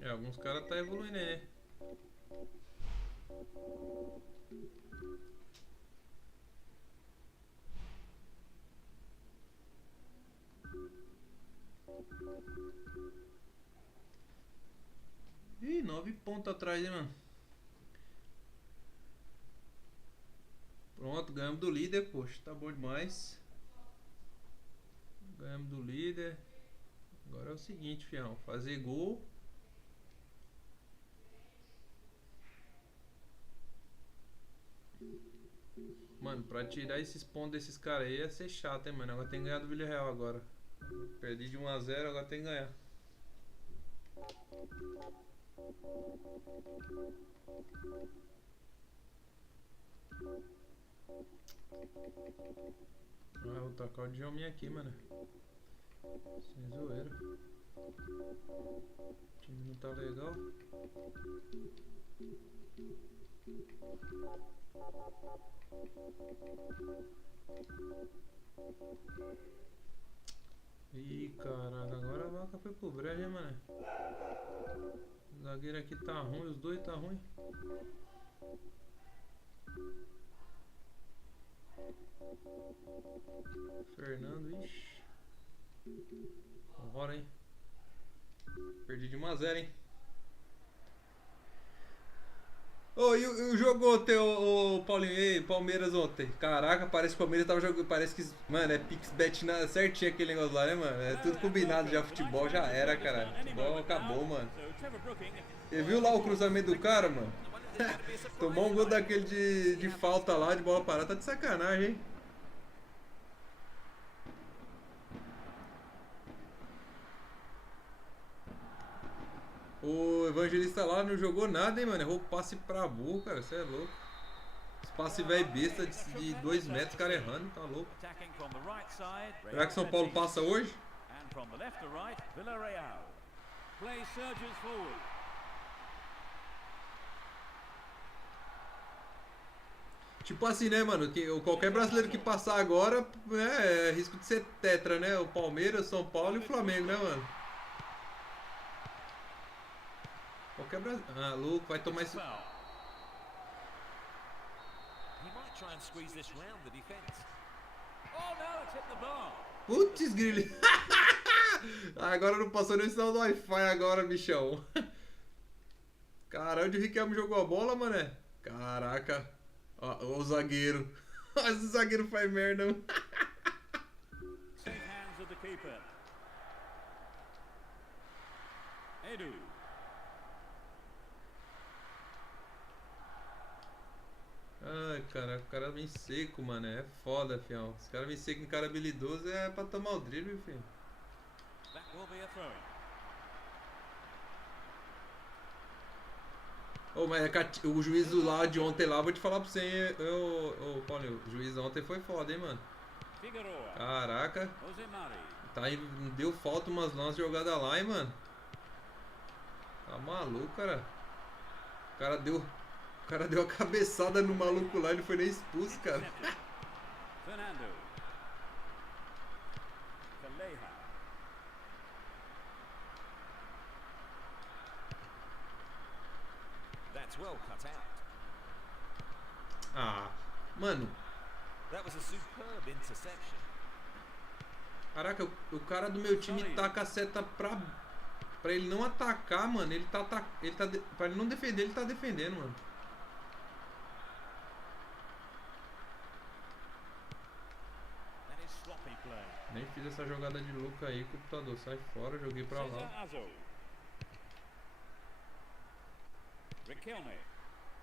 É, alguns caras tá evoluindo aí, né? Ih, 9 pontos atrás, hein, mano? Pronto, ganhamos do líder, poxa, tá bom demais. Ganhamos do líder. Agora é o seguinte, fião, fazer gol. Mano, pra tirar esses pontos desses caras aí ia ser chato, hein, mano. Agora tem que ganhar do Villarreal agora. Perdi de 1 a 0, agora tem que ganhar. Ah, vou tacar o Djalminha aqui, mano. Sem zoeira. O time não tá legal. Ih, caraca, agora a vaca foi pro brejo, hein, mano. O zagueiro aqui tá ruim, os dois tá ruim. Fernando, ixi. Bora, hein. Perdi de 1 a 0, hein. Ô, e o jogo ontem, o Paulinho, ei, Palmeiras ontem. Caraca, parece que o Palmeiras tava jogando. Parece que, mano, é Pixbet certinho aquele negócio lá, né, mano? É tudo combinado já, futebol já era, cara. Futebol acabou, mano. Você viu lá o cruzamento do cara, mano? Tomou um gol daquele de falta lá, de bola parada, tá de sacanagem, hein? O Evangelista lá não jogou nada, hein, mano. Errou passe pra burro, cara. Você é louco. Esse passe velho besta de 2 metros, cara errando, tá louco. Será que São Paulo passa hoje? Tipo assim, né, mano? Que qualquer brasileiro que passar agora é risco de ser tetra, né? O Palmeiras, São Paulo e o Flamengo, né, mano? Qualquer brasileiro. Ah, louco, vai tomar esse. Putz, grilo. Agora não passou nem o sinal do Wi-Fi agora, bichão. Cara, onde o Riquelme jogou a bola, mané? Caraca. Ó, o zagueiro. Esse zagueiro faz merda. keeper. Edu. Ai, cara, o cara vem seco, mano. É foda, fião. Os caras vêm seco em cara habilidoso é pra tomar o drible, filho. That will be a throw-in. Ô, mas é que o juiz lá de ontem lá, vou te falar pra você, ô, Paulinho, o juiz ontem foi foda, hein, mano. Figueroa. Caraca. Jose Mari. Tá, deu falta umas nossas jogadas lá, hein, mano. Tá maluco, cara. O cara deu a cabeçada no maluco lá, ele foi nem expulso, cara. Fernando. Calleja. That's well cut out. Ah, mano. That was a superb interception. Caraca, o cara do meu time taca a seta pra ele não atacar, mano. Pra ele não defender, ele tá defendendo, mano. That is sloppy play. Nem fiz essa jogada de louco aí, computador. Sai fora, joguei pra lá. Riquelme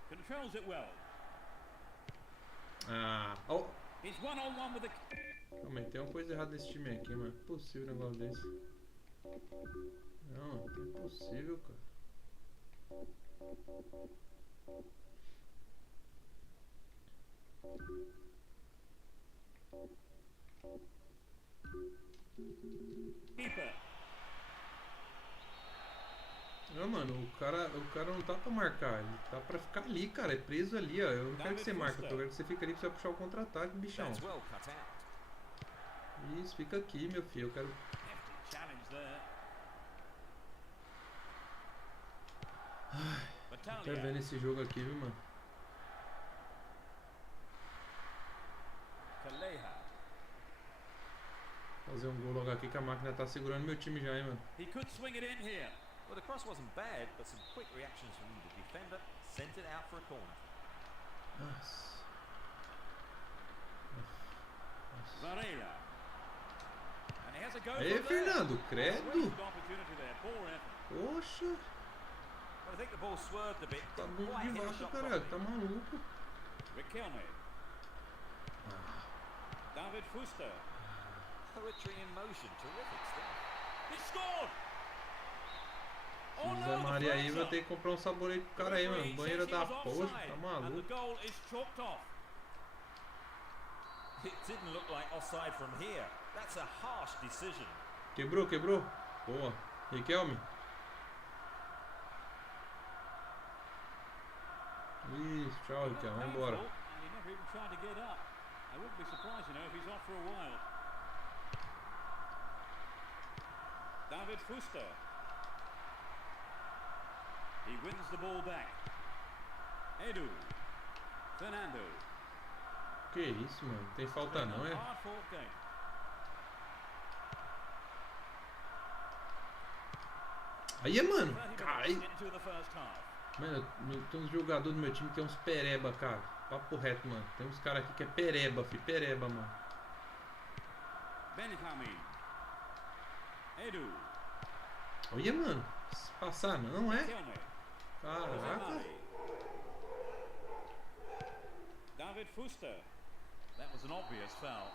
controls it well. Ah, oh. He's one-on-one with the... Calma aí, tem uma coisa errada nesse time aqui, mano. Impossível um negócio desse. Não, é impossível, cara. Keeper. Não, mano, o cara não tá pra marcar, ele tá pra ficar ali, cara, é preso ali, ó. Eu não quero que você marque, eu quero que você fique ali pra você puxar o contra-ataque, bichão. Isso, fica aqui, meu filho, eu quero... Ai, tô até vendo esse jogo aqui, viu, mano. Fazer um gol logo aqui que a máquina tá segurando meu time já, hein, mano. Well, the cross wasn't bad, but some quick reactions from the defender sent it out for a corner. Nossa. Varela. And he has a go. Aí, Fernando, credo. Poxa. Well, I think the ball swerved a bit. Tá bom de vaca, caralho, tá maluco. Riquelme. David Fuster. Poetry in motion, terrific stuff. He scored. José Maria aí vai ter que comprar um sabonete pro cara aí, mano. Banheira da porra, tá maluco. It didn't look like offside from here. That's a harsh decision. Quebrou. Boa. Riquelme. Isso, tchau, Riquelme. Vai embora. David Fuster. He wins the ball back. Edu. Fernando. Que isso, mano? Não tem falta não, é? Aí, mano. Cai. Mano, tem uns jogadores do meu time que é uns pereba, cara. Papo reto, mano. Tem uns caras aqui que é pereba, fi. Pereba, mano. Benjamin. Edu. Olha, mano. Se passar não, é? Caraca. David Fuster. That was an obvious foul.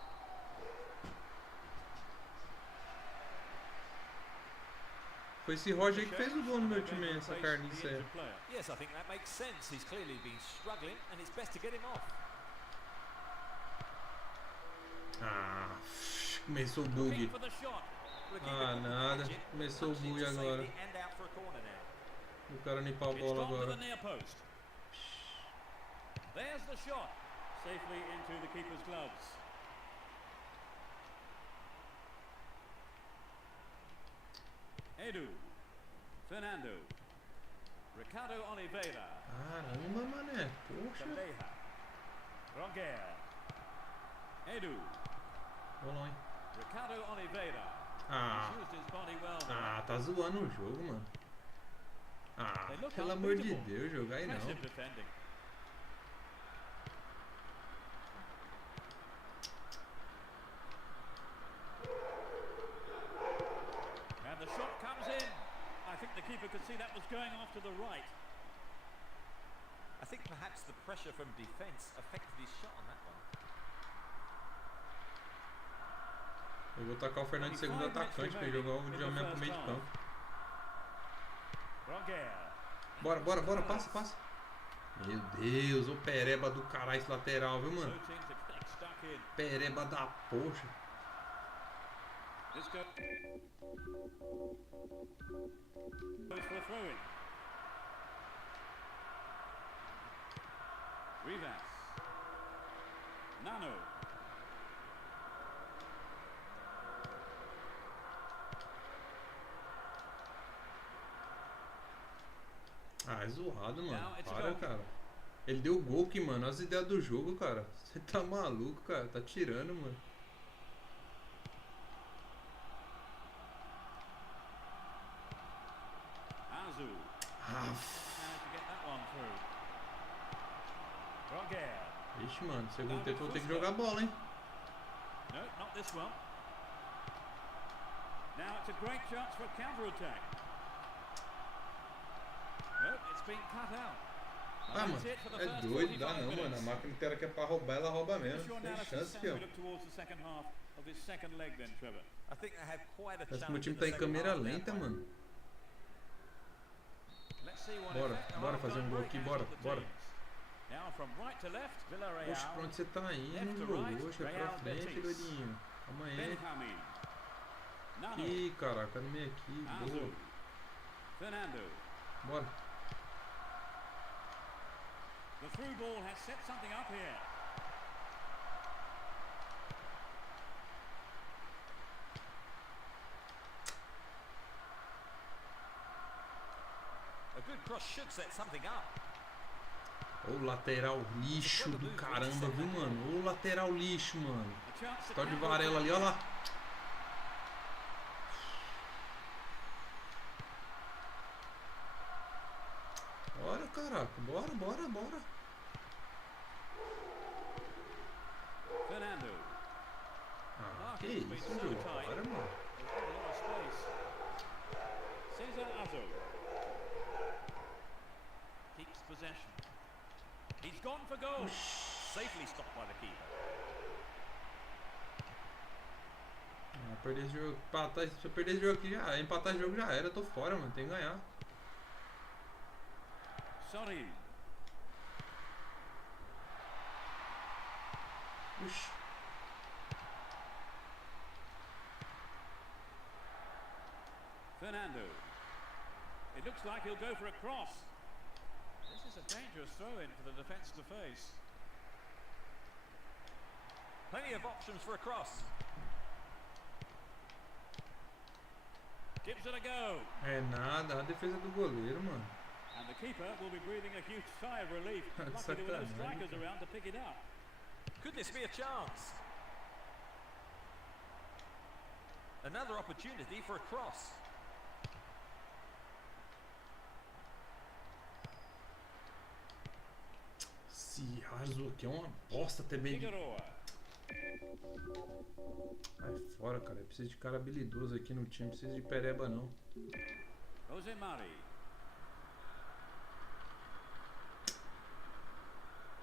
Foi esse Roger aí que fez o gol no meu time, essa carniça aí. Yes, I think that makes sense. He's clearly been struggling and it's best to get him off. Ah, começou o bug. Ah, nada. Começou o bug agora. O cara limpar a bola agora. There's the shot. Safely into the keeper's gloves. Edu. Fernando. Ricardo Oliveira. Caramba, mané. Poxa. Roger. Edu. Bolão, hein? Ricardo Oliveira. Tá zoando o jogo, mano. Pelo amor de Deus, jogar aí não. the keeper could see that was going off to the right. I think perhaps the pressure from defense affected his shot on that one. Eu vou tacar o Fernando de segundo atacante pra ele jogar o Djamel pro meio de campo. Bora, bora, bora, passa, passa. Meu Deus, o pereba do caralho esse lateral, viu, mano? Pereba da poxa. Rivas. Nano. Ah, é zoado, mano. Para, cara. Ele deu gol aqui, mano. As ideias do jogo, cara. Você tá maluco, cara. Tá tirando, mano. Ixi, mano. Segundo tempo eu vou ter que jogar bola, hein? No, not this one. Now it's a great chance for a counter-attack. No, it's been cut out. Ah, mano, é doido, dá não, mano. A máquina inteira que é pra roubar, ela rouba mesmo. Tem chance, filho. Parece que meu time tá em câmera lenta, mano. Bora, bora fazer um gol aqui, bora, bora. Poxa, pra onde você tá indo, bro? Poxa, pra frente, doidinho. Calma aí. Ih, caraca, no meio aqui, boa. Bora. The through ball has set something up here. A good cross should set something up. Ô lateral lixo do caramba, viu, mano? Ô lateral lixo, mano. Tá de Varela ali, ó lá. Bora, caraca. Bora, bora, bora. Ah, que isso, jogo. Bora, mano. Keeps possession. He's gone for goal. Safely stopped by the keeper. Ah, perder esse jogo. Empatar, se eu perder esse jogo aqui, já empatar esse jogo já era. Eu tô fora, mano. Tem que ganhar. Sorry. Uxi. Fernando. It looks like he'll go for a cross. This is a dangerous throw-in for the defence to face. Plenty of options for a cross. Gives it a go. É nada, a defesa do goleiro, mano. And the keeper will be breathing a huge sigh of relief. Lucky there were no strikers around to pick it up. Could this be a chance? Another opportunity for a cross. Esse Arzo aqui é uma bosta também. Sai fora, cara. Eu preciso de cara habilidoso aqui no time. Não preciso de pereba, não. Jose Mari.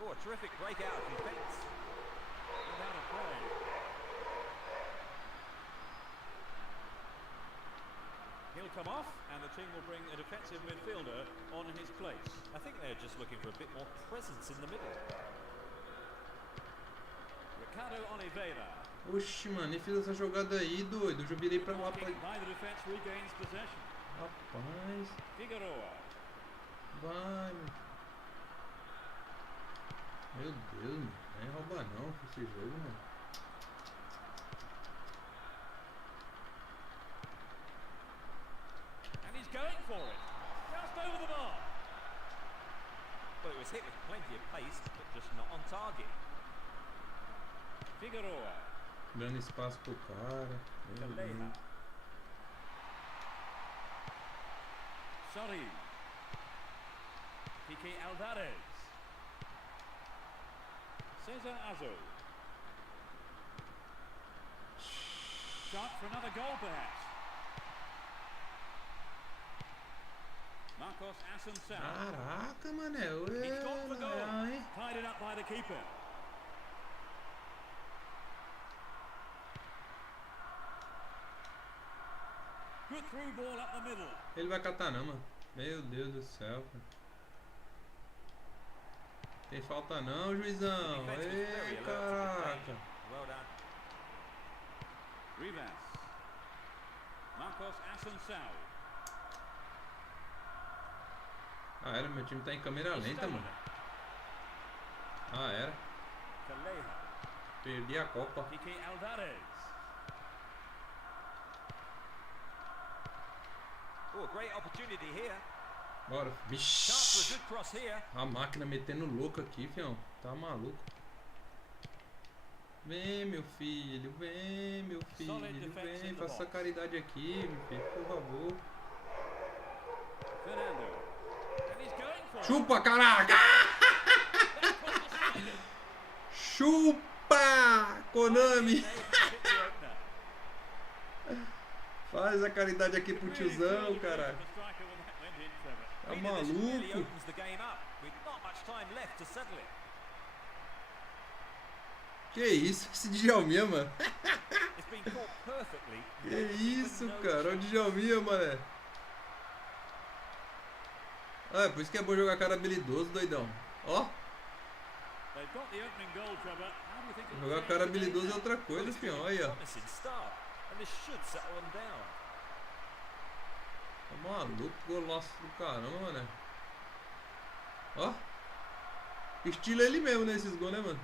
Oh, a terrific breakout of defense. Without a play. He'll come off, and the team will bring a defensive midfielder on his place. I think they're just looking for a bit more presence in the middle. Ricardo Oliveira. Oxi, mano, nem fiz essa jogada aí, doido. Eu já virei pra lá pra... Rapaz. Figueroa. Vai, meu Deus, mano. Nem rouba não esse jogo, mano. And he's going for it. Just over the bar. Well, it was hit with plenty of pace, but just not on target. Figueroa. Dando espaço pro cara. Sorry. Kike Alvarez. SEJA Azul. Shot for another goal, perhaps. Caraca, mané. Ué, Tied it up by the keeper. Good through ball up the middle. ele vai catar não, mano. Meu Deus do céu, cara. Tem falta não, juizão. Ei, caraca. Well done. Rivas. Marcos Assunção. Ah, era, meu time tá em câmera lenta, mano. Ah, era. Perdi a Copa. Kike Alvarez. Oh, great opportunity here. Bora. Chance for a Vixe. good cross here. A máquina metendo louco aqui, fião. Tá maluco. Vem, meu filho. Vem, meu filho. Vem, faça caridade aqui, meu filho. Por favor. Fernando. And he's going for it. Chupa, caraca! Chupa, Konami! Faz a caridade aqui pro tiozão, cara. Tá maluco? Opens the game up with not much time left to settle it. Que isso, esse Djalminha, mano. It's been caught perfectly. Que isso, cara. Olha o Djalminha, mané. Ah, é por isso que é bom jogar cara habilidoso, doidão. Ó. They've got the opening goal, Trevor. How do you think it'll Jogar change cara the game? habilidoso é outra coisa, fião. Aí, ó. Promising start, and this should settle them down. Tá maluco, golaço do caramba, mané. Ó. Estilo ele mesmo nesses gols, né, mano?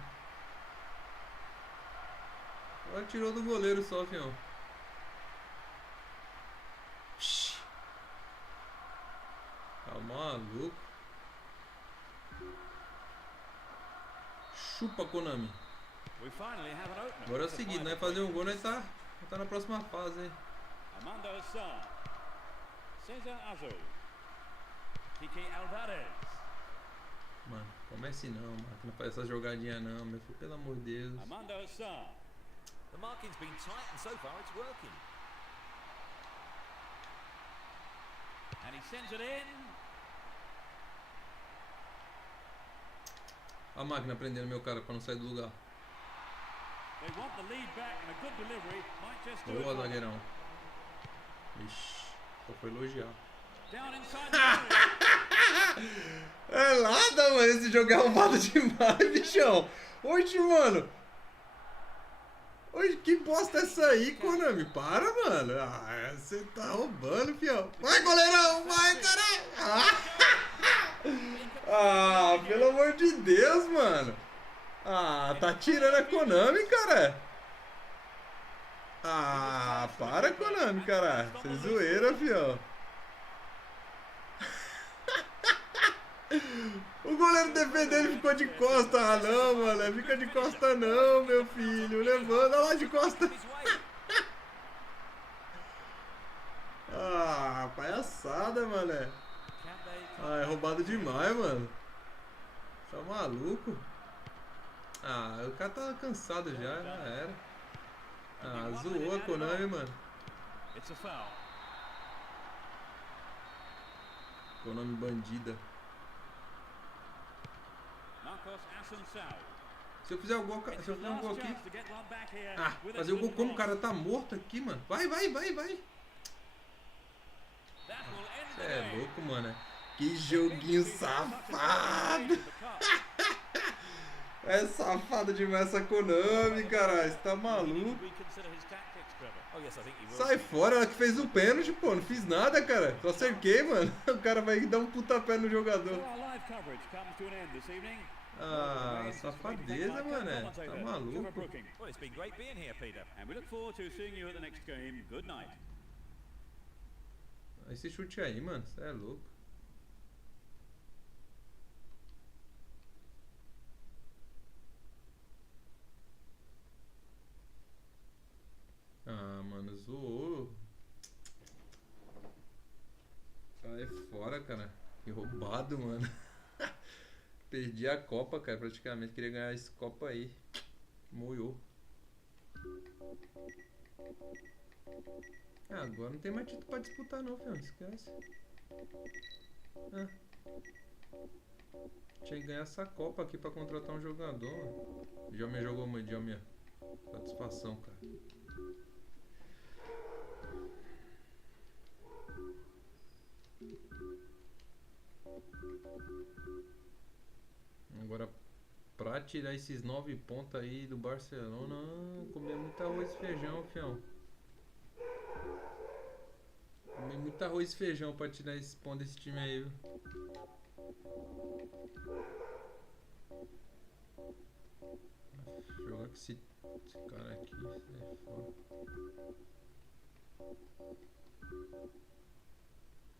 Agora tirou do goleiro só, fião. Psh. Tá maluco. Chupa, Konami. We finally have an opener. Agora é o seguinte, nós fazer um gol, nós tá na próxima fase, hein? Armando Assar. SEJA Azul. Kike Alvarez. Mano, comece não, mano. Não faz essa jogadinha não, meu filho. Pelo amor de Deus. Armando Assar. The marking's been tight, and so far it's working. And he sends it in. A máquina prendendo meu cara pra não sair do lugar. They want the lead back and a good delivery might just do it. Boa, for them. zagueirão. Ixi, só foi elogiar. Down inside the area. É nada, mano. Esse jogo é roubado demais, bichão. Oxe, mano. Oxe, que bosta é essa aí, Konami? Para, mano. Ah, você tá roubando, fião. Vai, goleirão. Vai, caralho. Ah, pelo amor de Deus, mano. Ah, tá tirando a Konami, cara. Ah, para, Konami, cara. Você zoeira, fião. O goleiro defendendo ficou de costa. Ah, não, mano. Fica de costa não, meu filho. Levanta lá de costa. Ah, palhaçada, mané. Ah, é roubado demais, mano. Tá maluco? Ah, o cara tá cansado já era. Ah, zoou a Konami, mano. It's a foul. Konami bandida. Marcos Assunção. Se eu fizer o gol, se eu fizer um gol aqui. Chance to get one back here Ah, with a fazer o gol good como o cross. cara tá morto aqui, mano. Vai, vai, vai, vai. That will end the Cê é game. louco, mano. Que joguinho safado. É safado demais essa Konami, caralho. Você tá maluco? Reconsider his tactics, Trevor. Oh yes, I think he will. Sai fora, ela que fez o pênalti, pô. Não fiz nada, cara. Só cerquei, mano. O cara vai dar um pontapé no So jogador. our live coverage comes to an end this evening. Ah, safadeza, mano. Tá maluco. Well, it's been great being here, Peter. And we look forward to seeing you at the next game. Good night. Esse chute aí, mano. Você é louco. Ah, mano, zoou. Sai fora, cara. Que roubado, mano. Perdi a Copa, cara. Praticamente queria ganhar essa Copa aí. Moiou. Ah, agora não tem mais título pra disputar não, filho. Esquece. Tinha que ganhar essa Copa aqui pra contratar um jogador. Djalma jogou muito, Djalma. Satisfação, cara. Agora, pra tirar esses 9 pontos aí do Barcelona, comer muito arroz e feijão, fião. Comer muito arroz e feijão pra tirar esse ponto desse time aí, viu? Jogar com esse cara aqui é foda.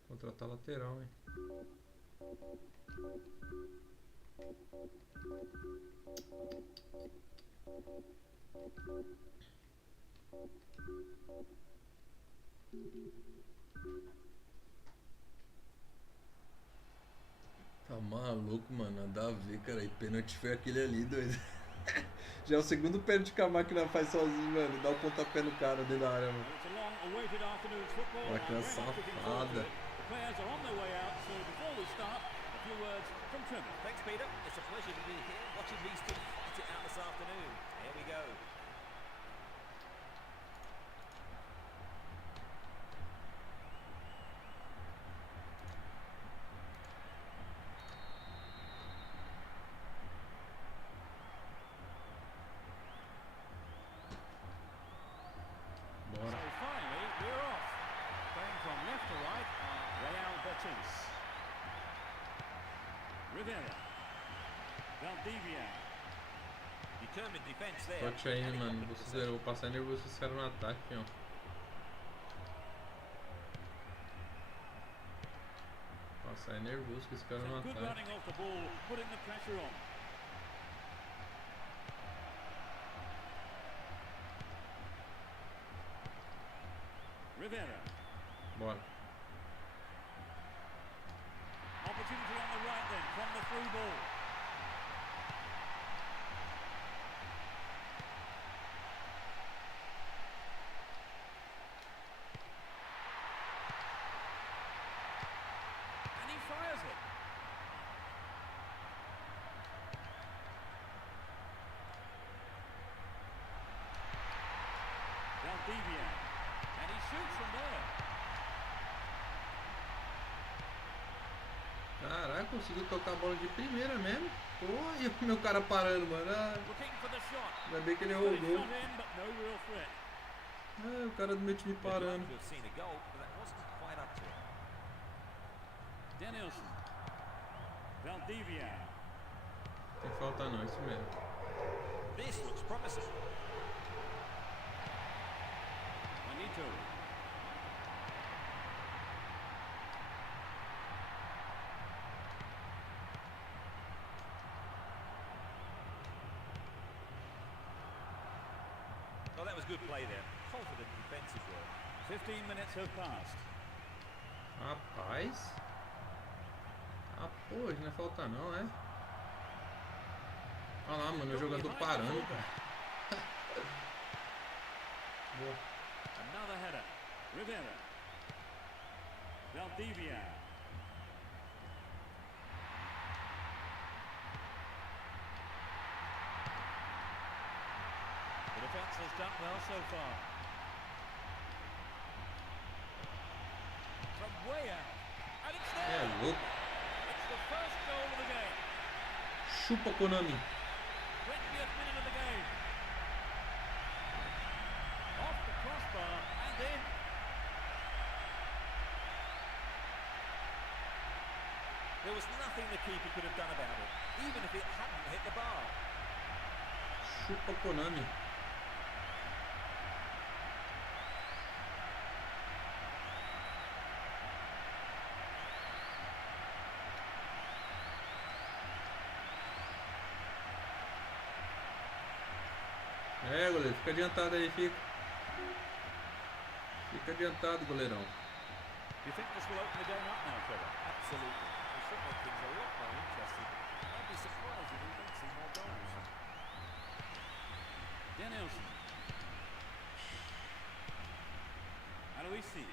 Contratar lateral, hein? Tá maluco, mano. Nada a ver, cara. E pênalti foi aquele ali, doido. Já é o segundo pênalti que a máquina faz sozinho, mano. Dá um pontapé no cara dentro da área, mano. Máquina safada. Thanks, Peter. It's a pleasure to be here watching these two fight it out this afternoon. Here we go. So finally, we're off. Going from left to right are Real Betis. Rivera. Valdivia. Determined defense there. Sorte aí, mano. Eu vou passar nervoso esses caras no ataque, ó. Passar nervoso com esse cara no Good ataque. running off the ball, putting the pressure on. Rivera. Bora. Opportunity on the right then, from the through ball. And he fires it. Valdivia. And he shoots from there. Caraca, conseguiu tocar a bola de primeira mesmo. Pô, e o meu cara parando, mano. Looking for the shot. Ainda bem que ele errou o gol. Shot in, but no real threat. O cara do meu time parando. We've seen a goal, but that wasn't quite up to it. Danielson. Valdivia. Tem que faltar não, isso mesmo. This looks promising. Benito. Well, that was good play there. Confident defensive work. 15 minutes have passed. Rapaz. Ah, pô, não vai faltar não, é? Olha lá, mano, o jogador parando, cara. Boa. Another header. Rivera. Valdivia. The defense has done well so far. From way out. And it's there. É louco. It's the first goal of the game. Chupa, Konami. 20th minute of the game. Off the crossbar and in. There was nothing the keeper could have done about it, even if it hadn't hit the bar. Chupa, Konami. É, goleiro, fica adiantado aí, fica. Fica adiantado, goleirão. Do you think this will open the game up now, Trevor? Absolutely. It should make things a lot more interesting. I'd be surprised if we don't see more goals. Danielson. Aloisi.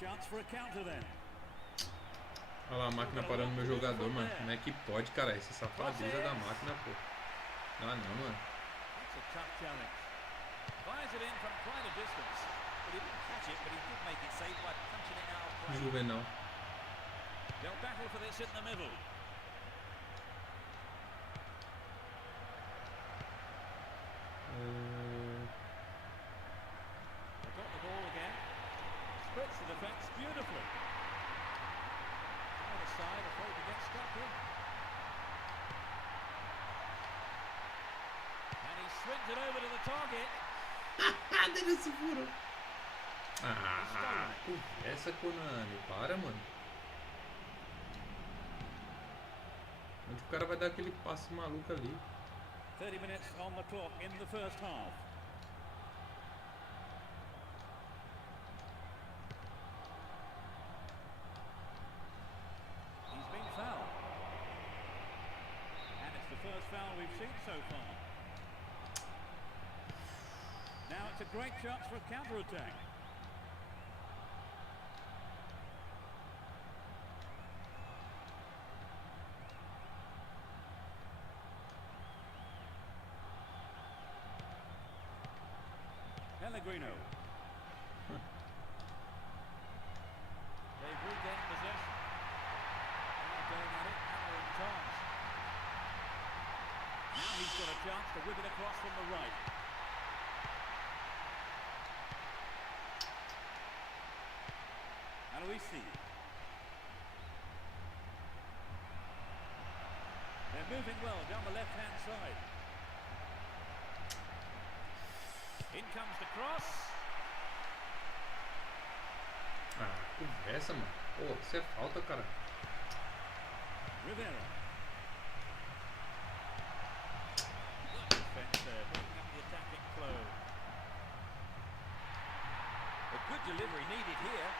Chance for a counter then. Olha lá a máquina parando meu jogador, mano. Como é que pode, cara? Essa safadeza da máquina, pô. Ah, não, mano. That's a tough challenge. Fires it in from quite a distance. Well, he didn't catch it, but he did make it safe by punching it out of play. Juvenal. They'll battle for this in the middle. They've got the ball again. Splits the defence beautifully. Other side afraid to get stuck in. And he swings it over to the target. Dele esse furo. Ah, essa Konami. Para, mano. Onde o cara vai dar aquele passe maluco ali? 30 minutes on the clock in the first half. He's been fouled. And it's the first foul we've seen so far. Now it's a great chance for a counter-attack. Pellegrino. They've regained possession. Now going at it, hammer and tongs. Now he's got a chance to whip it across from the right. Aloisi. They're moving well down the left-hand side. In comes the cross. Ah, conversa, mano. Pô, isso é falta, cara. Rivera. Good defense there, breaking up the attacking flow. A good delivery needed here.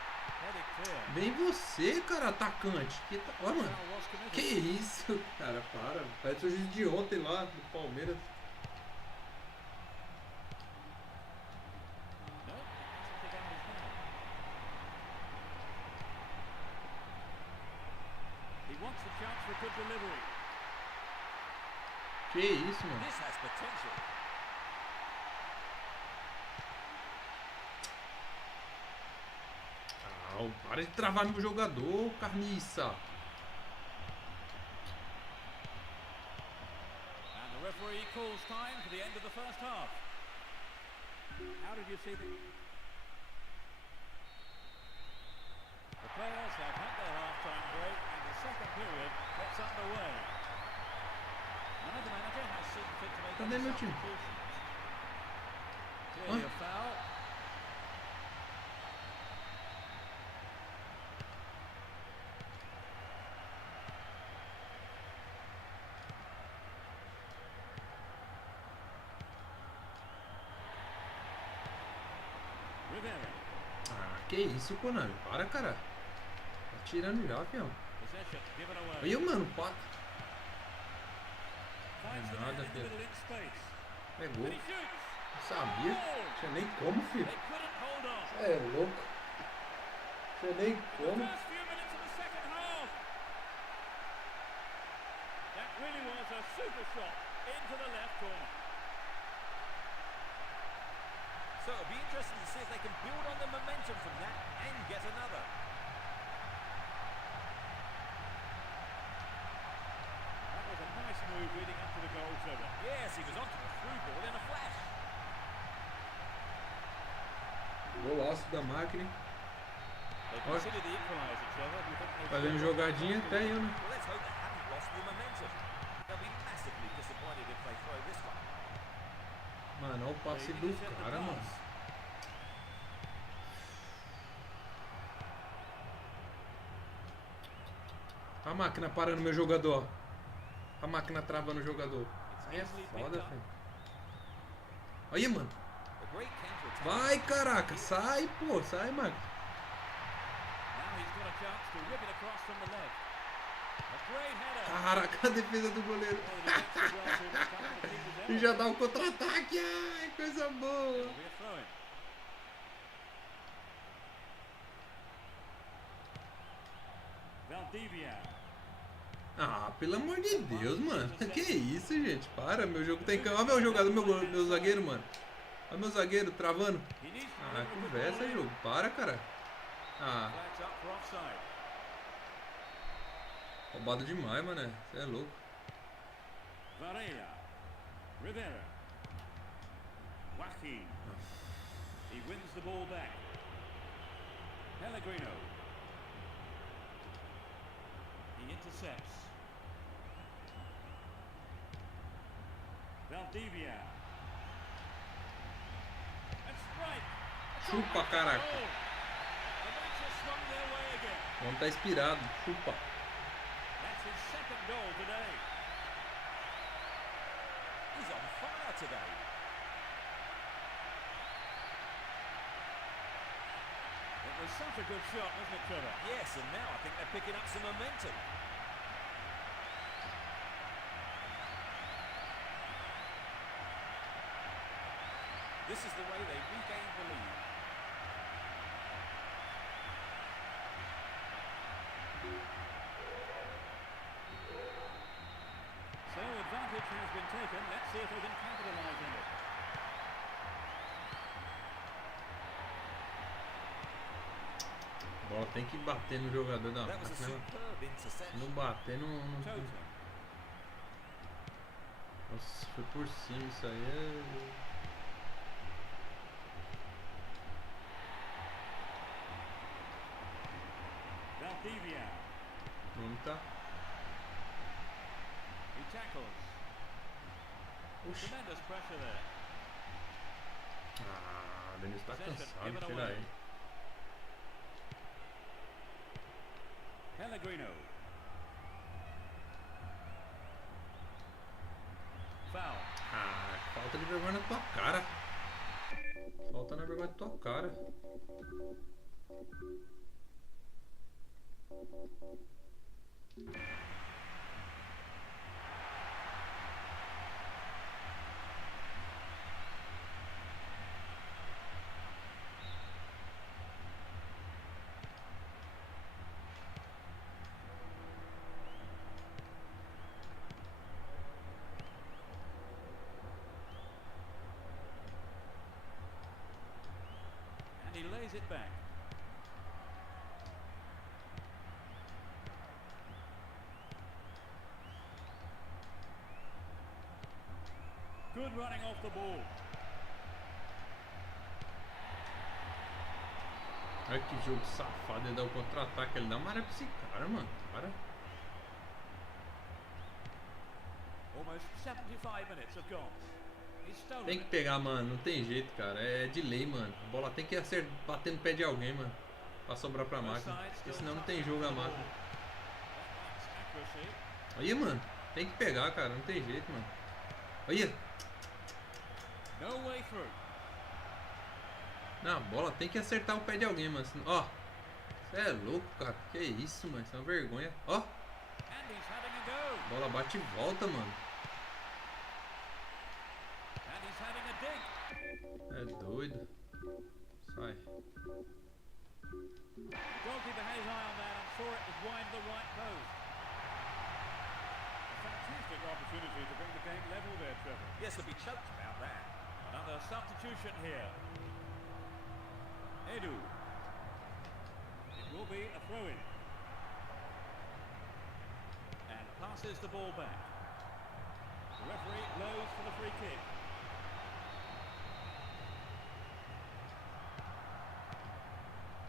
Headed clear. Vem você, cara, atacante. Que tá... Olha, mano. Foul was committed. Que isso, cara, para. Parece o juiz de ontem lá, do Palmeiras. No, hasn't begun his man. He wants the chance for a good delivery. Que isso, mano. This has potential. Ah, para de travar meu jogador, carniça. And the referee calls time for the end of the first half. How did you see the players have had their half-time break and the second period gets underway. Neither manager has seen fit to make Cadê any meu time? substitutions. Clearly a foul. Rivera. Ah, que isso, Konami. Para, cara. Tá tirando já, fião. Possession given away. Aí, mano, para. Finds the nada, man in the filho. middle in space. Pegou. And he shoots. Não sabia. Não tinha nem como, filho. They couldn't hold on. É louco. Não tinha nem como. First few minutes of the second half. That really was a super shot into the left corner. So it'll be interesting to see if they can build on the momentum from that and get another. That was a nice move leading up to the goal, Trevor. Yes, he was onto the through ball in a flash. Golaço da máquina. They consider the equaliser, Trevor. Do you think they Fazendo jogadinha até eu, né? Well, let's hope they haven't lost the momentum. They'll be massively disappointed if they throw this one. Mano, olha o passe do cara, mano. A máquina parando meu jogador. A máquina travando o jogador. Aí é foda, filho. Aí, mano. A great counter-attack. Vai, caraca. Sai, pô. Sai, máquina. Now he's got a chance to whip it across from the left. A great header. Caraca, a defesa do goleiro. Oh, the defense did well to overcome the keeper's E error. já dá um contra-ataque. Ai, coisa boa. It'll be a throw-in. Ah, pelo amor de Deus, mano. Que isso, gente? Para, meu jogo tem câmera. Olha meu jogador, meu zagueiro, mano. Olha meu zagueiro travando. Ah, conversa, jogo. Para, cara. Ah. Roubado demais, mano. Você é louco. Rivera. Joaquin. He wins the ball back. Pellegrino. He intercepts. Valdivia. And strike. Chupa, caraca. O homem tá inspirado. Chupa. That's his second goal today. He's on fire today. It was such a good shot, wasn't it, Trevor? Yes, and now I think they're picking up some momentum. This is the way they regain the lead. So advantage has been taken. Let's see if they can capitalize on it. A bola tem que bater no jogador da That was a máquina. superb Se interception. não bater, não. Total. Nossa, foi por cima isso aí. Valdivia. Não tá. He tackles. Oxi. Tremendous pressure there. Ah, o Denis tá cansado de tirar ele. Pellegrino. Foul. Ah, falta de vergonha na tua cara. Falta na vergonha da tua cara. And he lays it back. Good running off the ball. Olha que jogo safado, ele dá o contra-ataque. Ele dá uma área pra esse cara, mano. Para. Almost 75 minutes have gone. He's stolen Tem que it. pegar, mano. Não tem jeito, cara. É de lei, mano. A bola tem que bater no pé de alguém, mano. Pra sobrar pra máquina. Porque senão não tem jogo a máquina. That lacks accuracy. Aí, mano. Tem que pegar, cara. Não tem jeito, mano. Olha. No way through. Não, a bola tem que acertar o pé de alguém, mano. Ó. Você é louco, cara. Que isso, mano. Isso é uma vergonha. Ó. And he's having a go. A bola bate e volta, mano. And he's having a dig. É doido. Sai. The goalkeeper had his eye on that and saw it was wide the right post. A fantastic opportunity to bring the game level there, Trevor. Yes, they'll be choked about that. Another substitution here. Edu. It will be a throw-in. And passes the ball back. The referee blows for the free kick.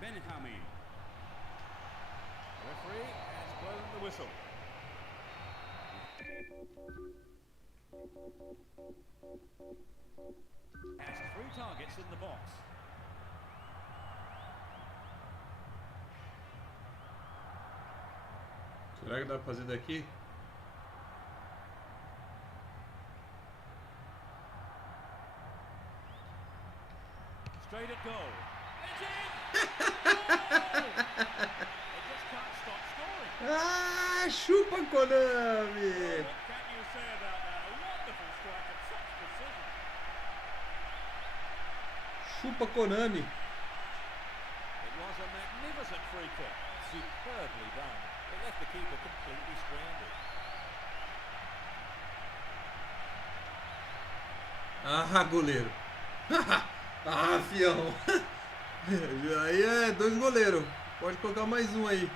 Benjamin. The referee has blown the whistle. Has 3 targets in the box. Será que dá pra fazer daqui? Straight at goal. It's in! Goal! They just can't stop scoring. Ah, chupa, Konami! What can you say about that? A wonderful strike and such precision. Chupa, Konami! It was a magnificent free kick. Superbly done. It left the keeper completely stranded. Ah, goleiro. Ah, fião. Aí é 2 goleiros. Pode colocar mais um aí.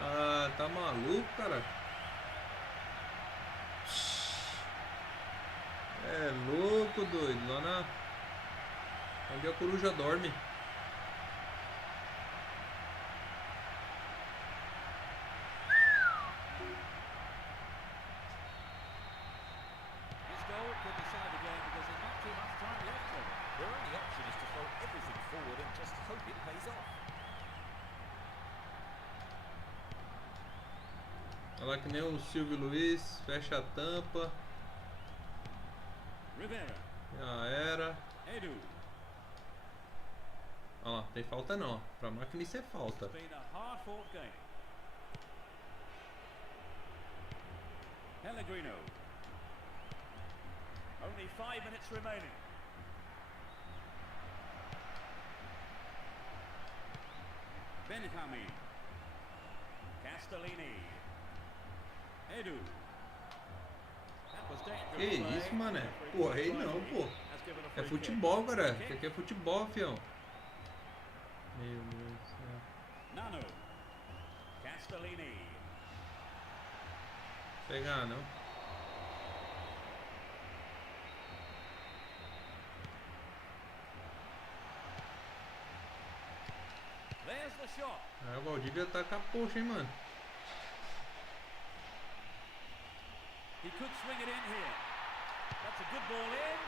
Ah, tá maluco, cara? É louco, doido. Lá na... onde a coruja dorme. This goal could decide the game because there's not too much time left for them. Their only option is to throw everything forward and just hope it pays off. Olha lá que nem o Silvio Luiz. Fecha a tampa. Rivera. Já era. Edu. Olha lá, tem falta não. Ó. Pra máquina isso é falta. It's been a hard-fought game. Pellegrino. Only 5 minutes remaining. Benjamin. Castellini. Edu. That was Que dangerous isso, play. mané? Pô, aí não, pô. Has given a É free kick. futebol, cara. Isso aqui é futebol, fião. Meu Deus do céu. Nano. Castellini. Pegar, não. There's the shot. Aí o Valdívia tá com a poxa, hein, mano. He could swing it in here. That's a good ball in.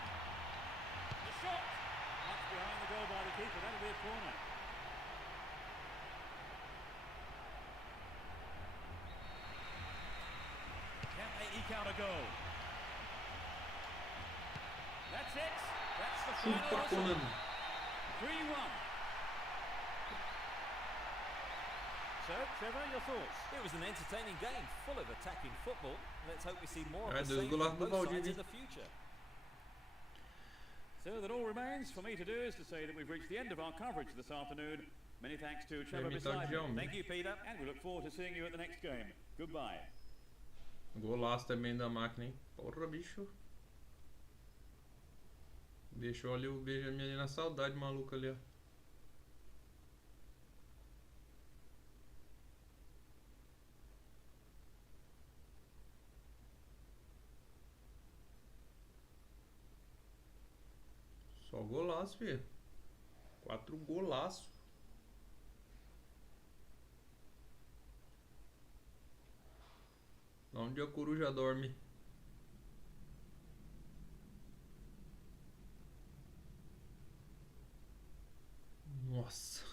The shot. That's behind the goal by the keeper. That'll be a corner. Can they eke out a goal? That's it. That's the final Chupa, whistle. Konami. 3-1. So, Trevor, your thoughts? It was an entertaining game, full of attacking football. Let's hope we see more É, of the Deus same golaço from do both sides Valdívia. in the future. So that all remains for me to do is to say that we've reached the end of our coverage this afternoon. Many thanks to Trevor Imitar beside de me. homem. Thank you, Peter. And we look forward to seeing you at the next game. Goodbye. Golaço também da máquina, hein? Porra, bicho. Deixou ali o Benjamin ali na saudade, maluco ali, ó. Só golaço, filho. 4 golaço. Lá onde a coruja dorme. Nossa.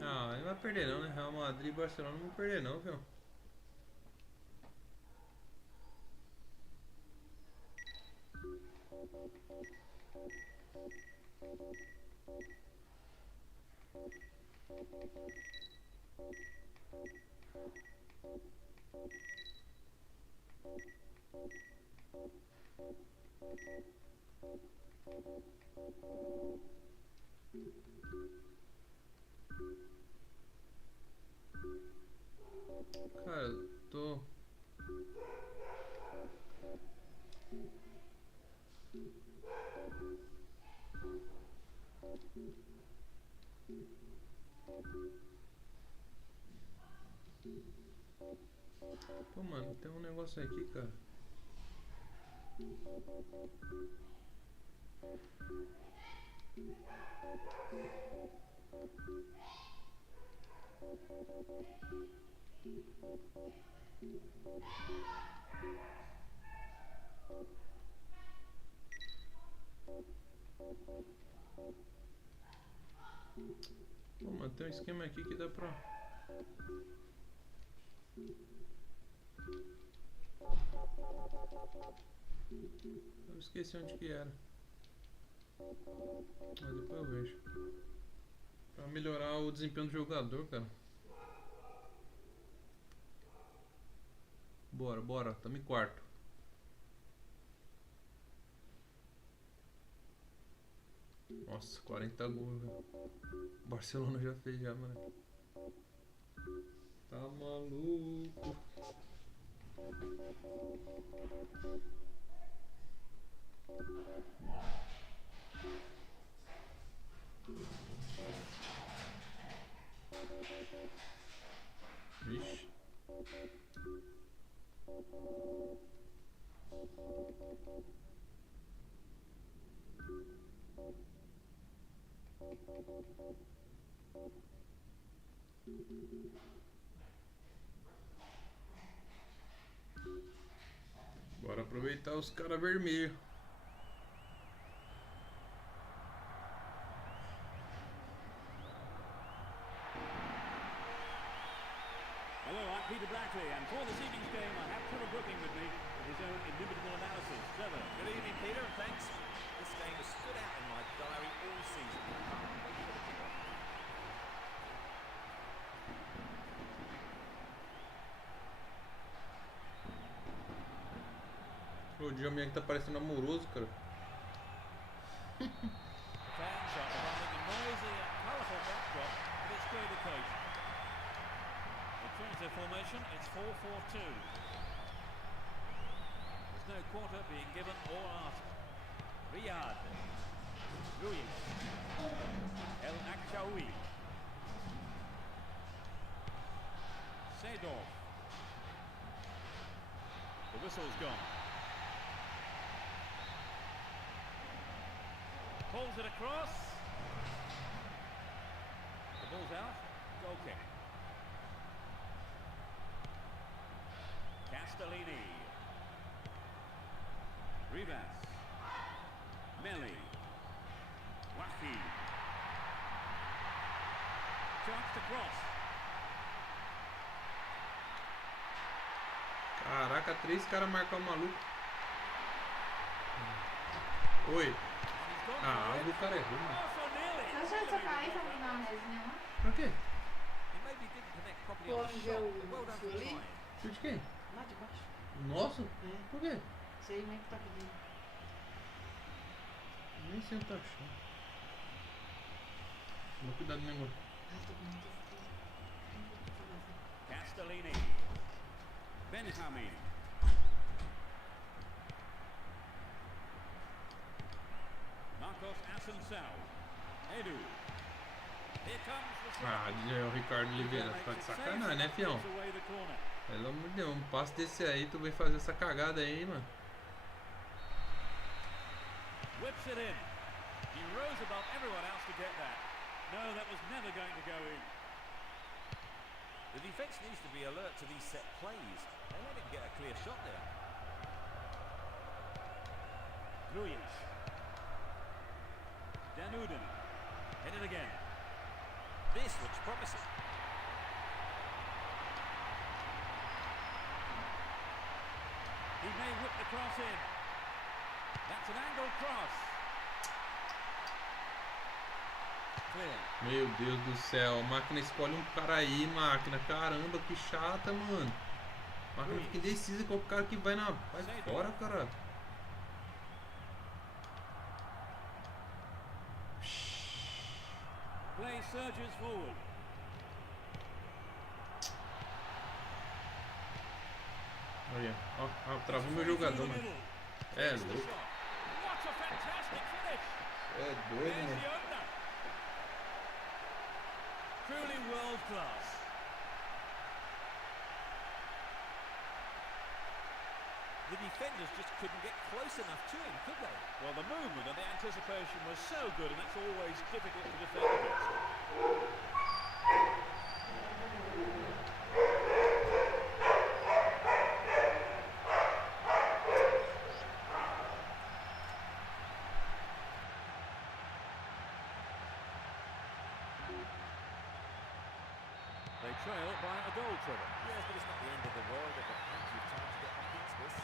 Ah, ele não vai perder não, né? Real Madrid e Barcelona não vão perder não, viu? Cara, eu tô... Pô, mano, tem um negócio aqui, cara. Pô, mano, tem um esquema aqui que dá pra... Eu esqueci onde que era. Mas depois eu vejo. Pra melhorar o desempenho do jogador, cara. Bora, bora. Tamo em quarto. Nossa, 40 gols, velho. O Barcelona já fez já, mano. Tá maluco. Vixe. Bora aproveitar os caras vermelhos. Hello, I'm Peter Brackley, and for this evening's game, I have Trevor Brooking with me with his own inimitable analysis. Trevor. Good evening, Peter, and thanks. This game has stood out in my diary all season. I can't wait for the kickoff. O dia minha que tá parecendo amoroso, cara. The fans are providing a noisy and colourful backdrop for this great occasion. Alternative formation, it's 4-4-2. There's no quarter being given or asked. Riyad. Luis. El Akshawi. Seydorf. The whistle's gone. Pulls it across. The ball's out. Goal kick. Castellini. Rivas. Melli. Wahi. Charged across. Caraca, 3 caras marcar o maluco. Oi. Ah, o cara errou, mano. Não sei se eu caí pra me dar uma resinha lá. Pra quê? He maybe didn't connect properly on the Onde shot, eu but well done for fui? trying. Chute de quem? Lá de baixo. Nosso? É. Por quê? Sei nem que tá pedindo. Nem sei onde tá achando. Toma cuidado, né, mano? Ai, tô com muita Castellini. Benjamin. Marcos Assunção. Edu. Here comes the shot. Ah, o Ricardo Oliveira, tá de sacanagem, né, fião? Gives away the corner. Pelo amor de Deus, um passe desse aí, tu vem fazer essa cagada aí, mano. Whips it in. He rose above everyone else to get that. No, that was never going to go in. The defence needs to be alert to these set plays. They let him get a clear shot there. Luiz. Danuden. Hit it again. This looks promising. He may whip the cross in. That's an angled cross. Clear. Meu Deus do céu, a máquina escolhe um cara aí, máquina. Caramba, que chata, mano. A máquina fica indecisa com o cara que vai na. Vai fora, cara. Play surges forward. Olha, ó, travou meu jogador, mano. É louco. What a fantastic finish. É doido, There's mano. the opener. Truly world class. The defenders just couldn't get close enough to him, could they? Well, the movement and the anticipation was so good, and that's always difficult to defend against. They trail by a goal, Trevor. Yes, but it's not the end of the world. They've got plenty of time to get back into this.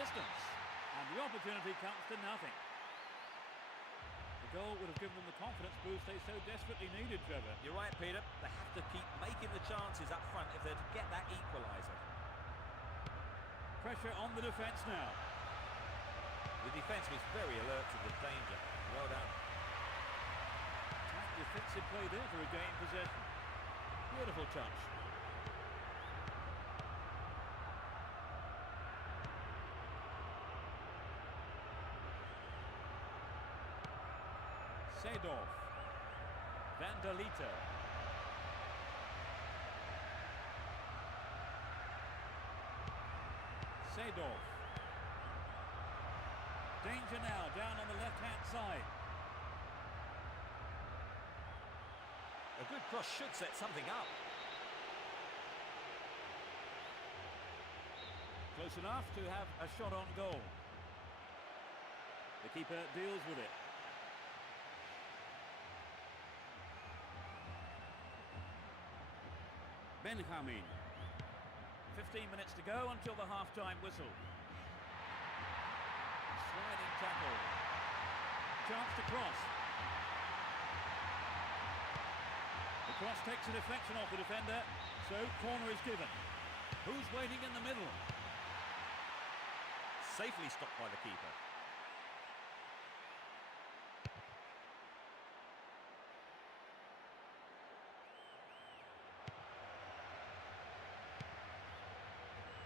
distance. And the opportunity comes to nothing. The goal would have given them the confidence boost they so desperately needed, Trevor. You're right, Peter. They have to keep making the chances up front if they're to get that equaliser. Pressure on the defence now. The defence was very alert to the danger. Well done. Tight defensive play there to regain possession. Beautiful touch. Seedorf, Van der Liter, Seedorf, danger now down on the left-hand side. A good cross should set something up. Close enough to have a shot on goal. The keeper deals with it. Benjamin. 15 minutes to go until the half-time whistle. Sliding tackle. Chance to cross. The cross takes a deflection off the defender, so corner is given. Who's waiting in the middle? Safely stopped by the keeper.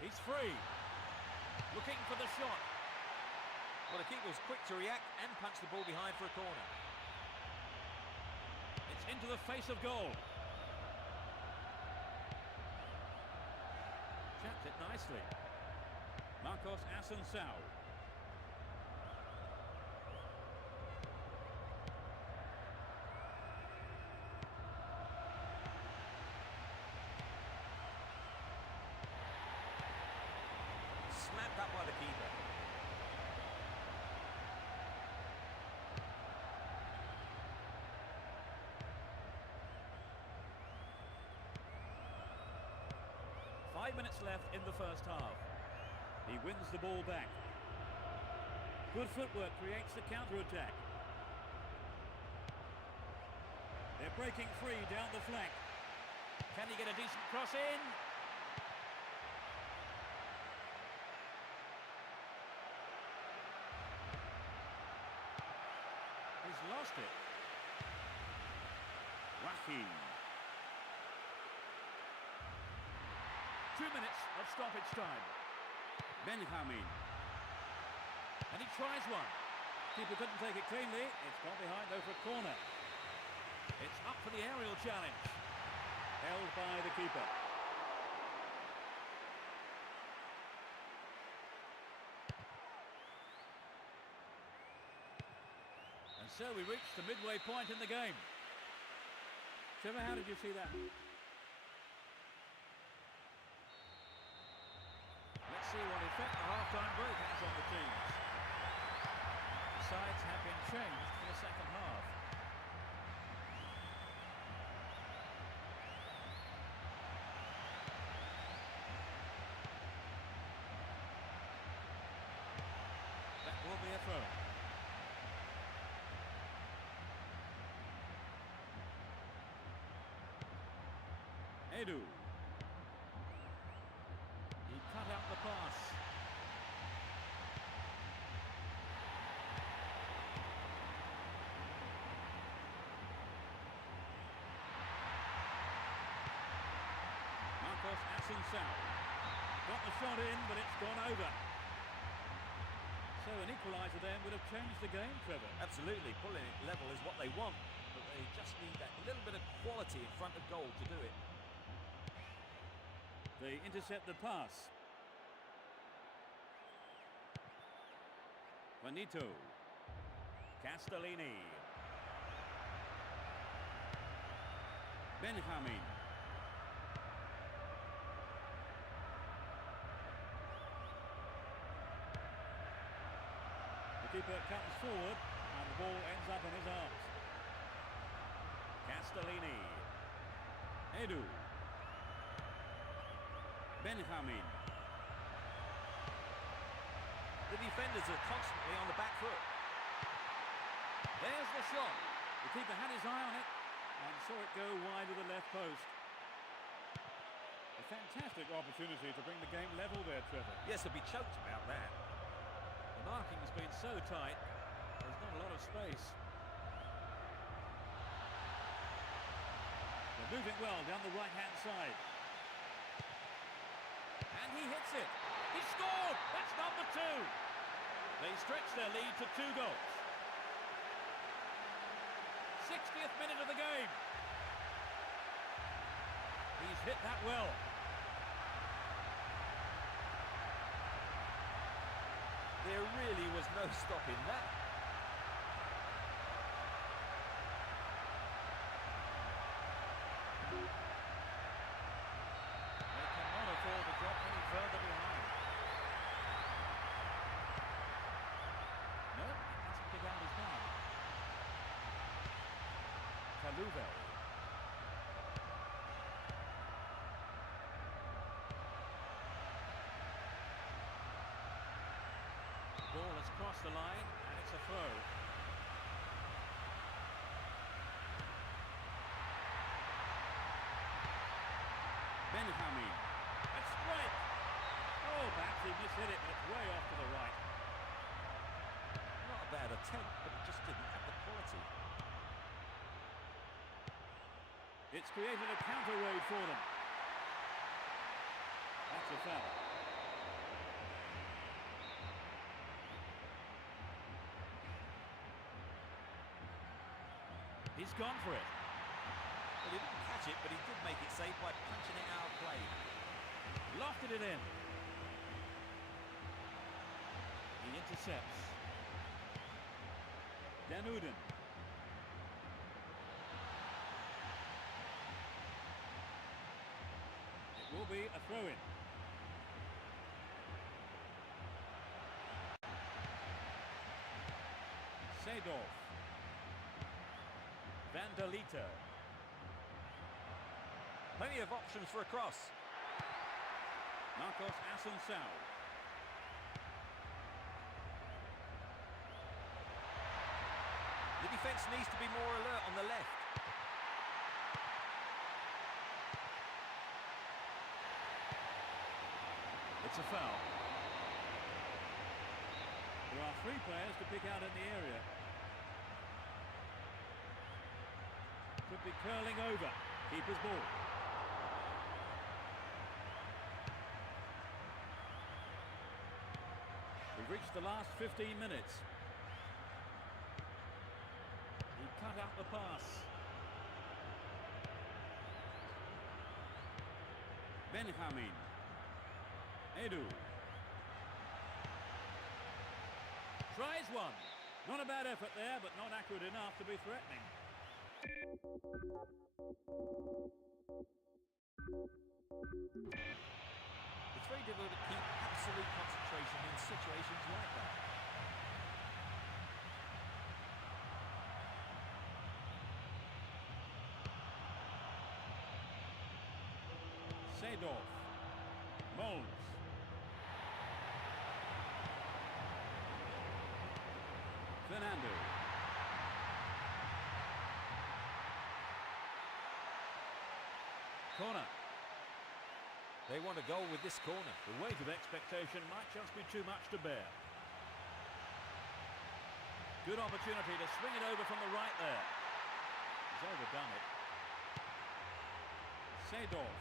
He's free. Looking for the shot. Well, the keeper was quick to react and punch the ball behind for a corner. It's into the face of goal. Chapped it nicely. Marcos Asensio. Snapped up by the keeper. Five minutes left in the first half. He wins the ball back. Good footwork creates the counter-attack. They're breaking free down the flank. Can he get a decent cross in? He's lost it. Joaquin. 2 minutes of stoppage time. Benjamin. And he tries one. Keeper couldn't take it cleanly. It's gone behind though for a corner. It's up for the aerial challenge. Held by the keeper. And so we reach the midway point in the game. Trevor, how did you see that? Let's see what effect the half-time break has on the teams. The sides have been changed for the second half. That will be a throw. Edu. He cut out the pass. Marcos Asensio. Got the shot in, but it's gone over. So an equaliser then would have changed the game, Trevor. Absolutely. Pulling it level is what they want, but they just need that little bit of quality in front of goal to do it. They intercept the pass. Juanito. Castellini. Benjamin. The keeper comes forward and the ball ends up in his arms. Castellini. Edu. Benjamin. The defenders are constantly on the back foot. There's the shot. The keeper had his eye on it and saw it go wide of the left post. A fantastic opportunity to bring the game level there, Trevor. Yes, he'll be choked about that. The marking has been so tight, there's not a lot of space. They're moving well down the right-hand side. And he hits it. He scored! That's number 2. They stretch their lead to 2 goals. 60th minute of the game. He's hit that well. There really was no stopping that. They cannot afford to drop any further behind. No, he hasn't picked out his man. Taluve. Ball has crossed the line and it's a throw. Benjamin. A strike. Oh, perhaps he mishit it, but it's way off to the right. Not a bad attempt, but it just didn't have the quality. It's created a counter raid for them. That's a foul. He's gone for it. Well, he didn't catch it, but he did make it safe by punching it out of play. Lofted it in. He intercepts. Danuden. It will be a throw-in. Seedorf. Van der Liter. Plenty of options for a cross. Marcos Assunção. The defence needs to be more alert on the left. It's a foul. There are 3 players to pick out in the area. Could be curling over. Keeper's ball. We've reached the last 15 minutes. He cut out the pass. Benjamin. Edu. Tries one. Not a bad effort there, but not accurate enough to be threatening. It's very difficult to keep absolute concentration in situations like that. Seedorf. Molds. Fernando. Corner. They want a goal with this corner. The weight of expectation might just be too much to bear. Good opportunity to swing it over from the right there. He's overdone it. Seedorf.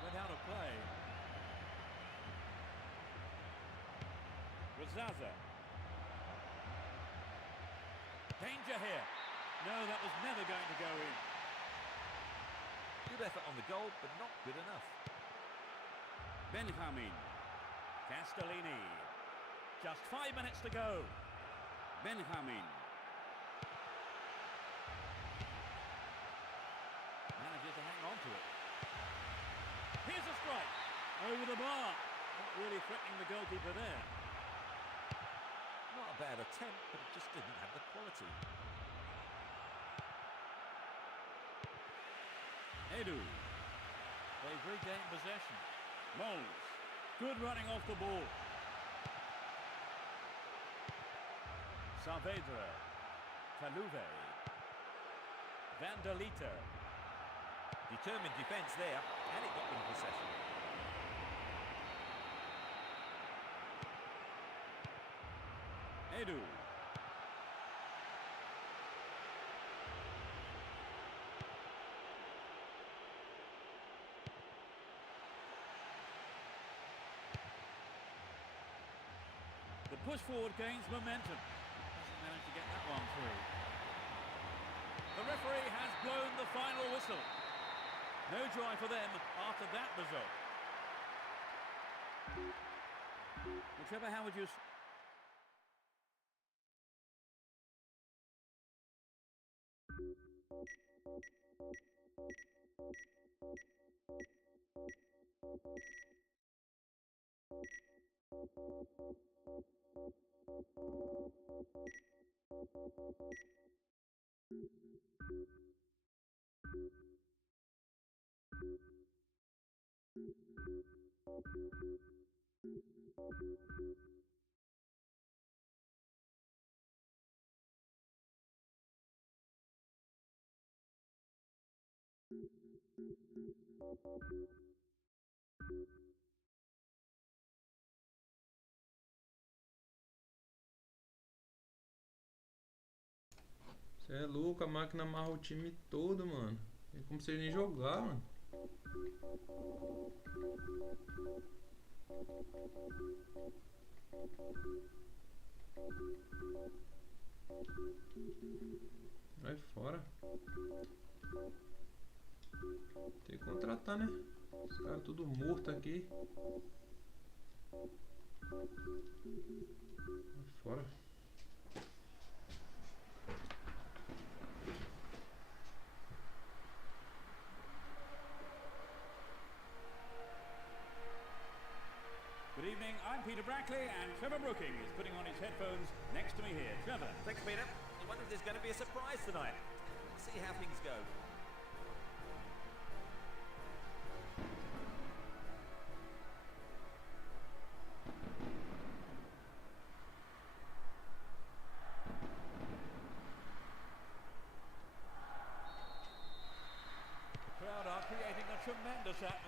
Went out of play. Razaza. Danger here. No, that was never going to go in. Good effort on the goal, but not good enough. Benjamin. Castellini. Just 5 minutes to go. Benjamin. Manages to hang on to it. Here's a strike. Over the bar. Not really threatening the goalkeeper there. Not a bad attempt, but it just didn't have the quality. Edu. They've regained possession. Moles. Good running off the ball. Saavedra. Taluve. Van der Liter. Determined defence there, and it got them possession. Edu. The push forward gains momentum. Doesn't manage to get that one through. The referee has blown the final whistle. No joy for them after that result. Well, Trevor, how would you... Você é louco, a máquina amarra o time todo, mano. Tem como você nem jogar, mano. Vai fora. Tem que contratar, né? Os caras tudo morto aqui. Vai fora. Good evening, I'm Peter Brackley, and Trevor Brooking is putting on his headphones next to me here. Trevor. Thanks, Peter. I wonder if there's going to be a surprise tonight. Let's see how things go.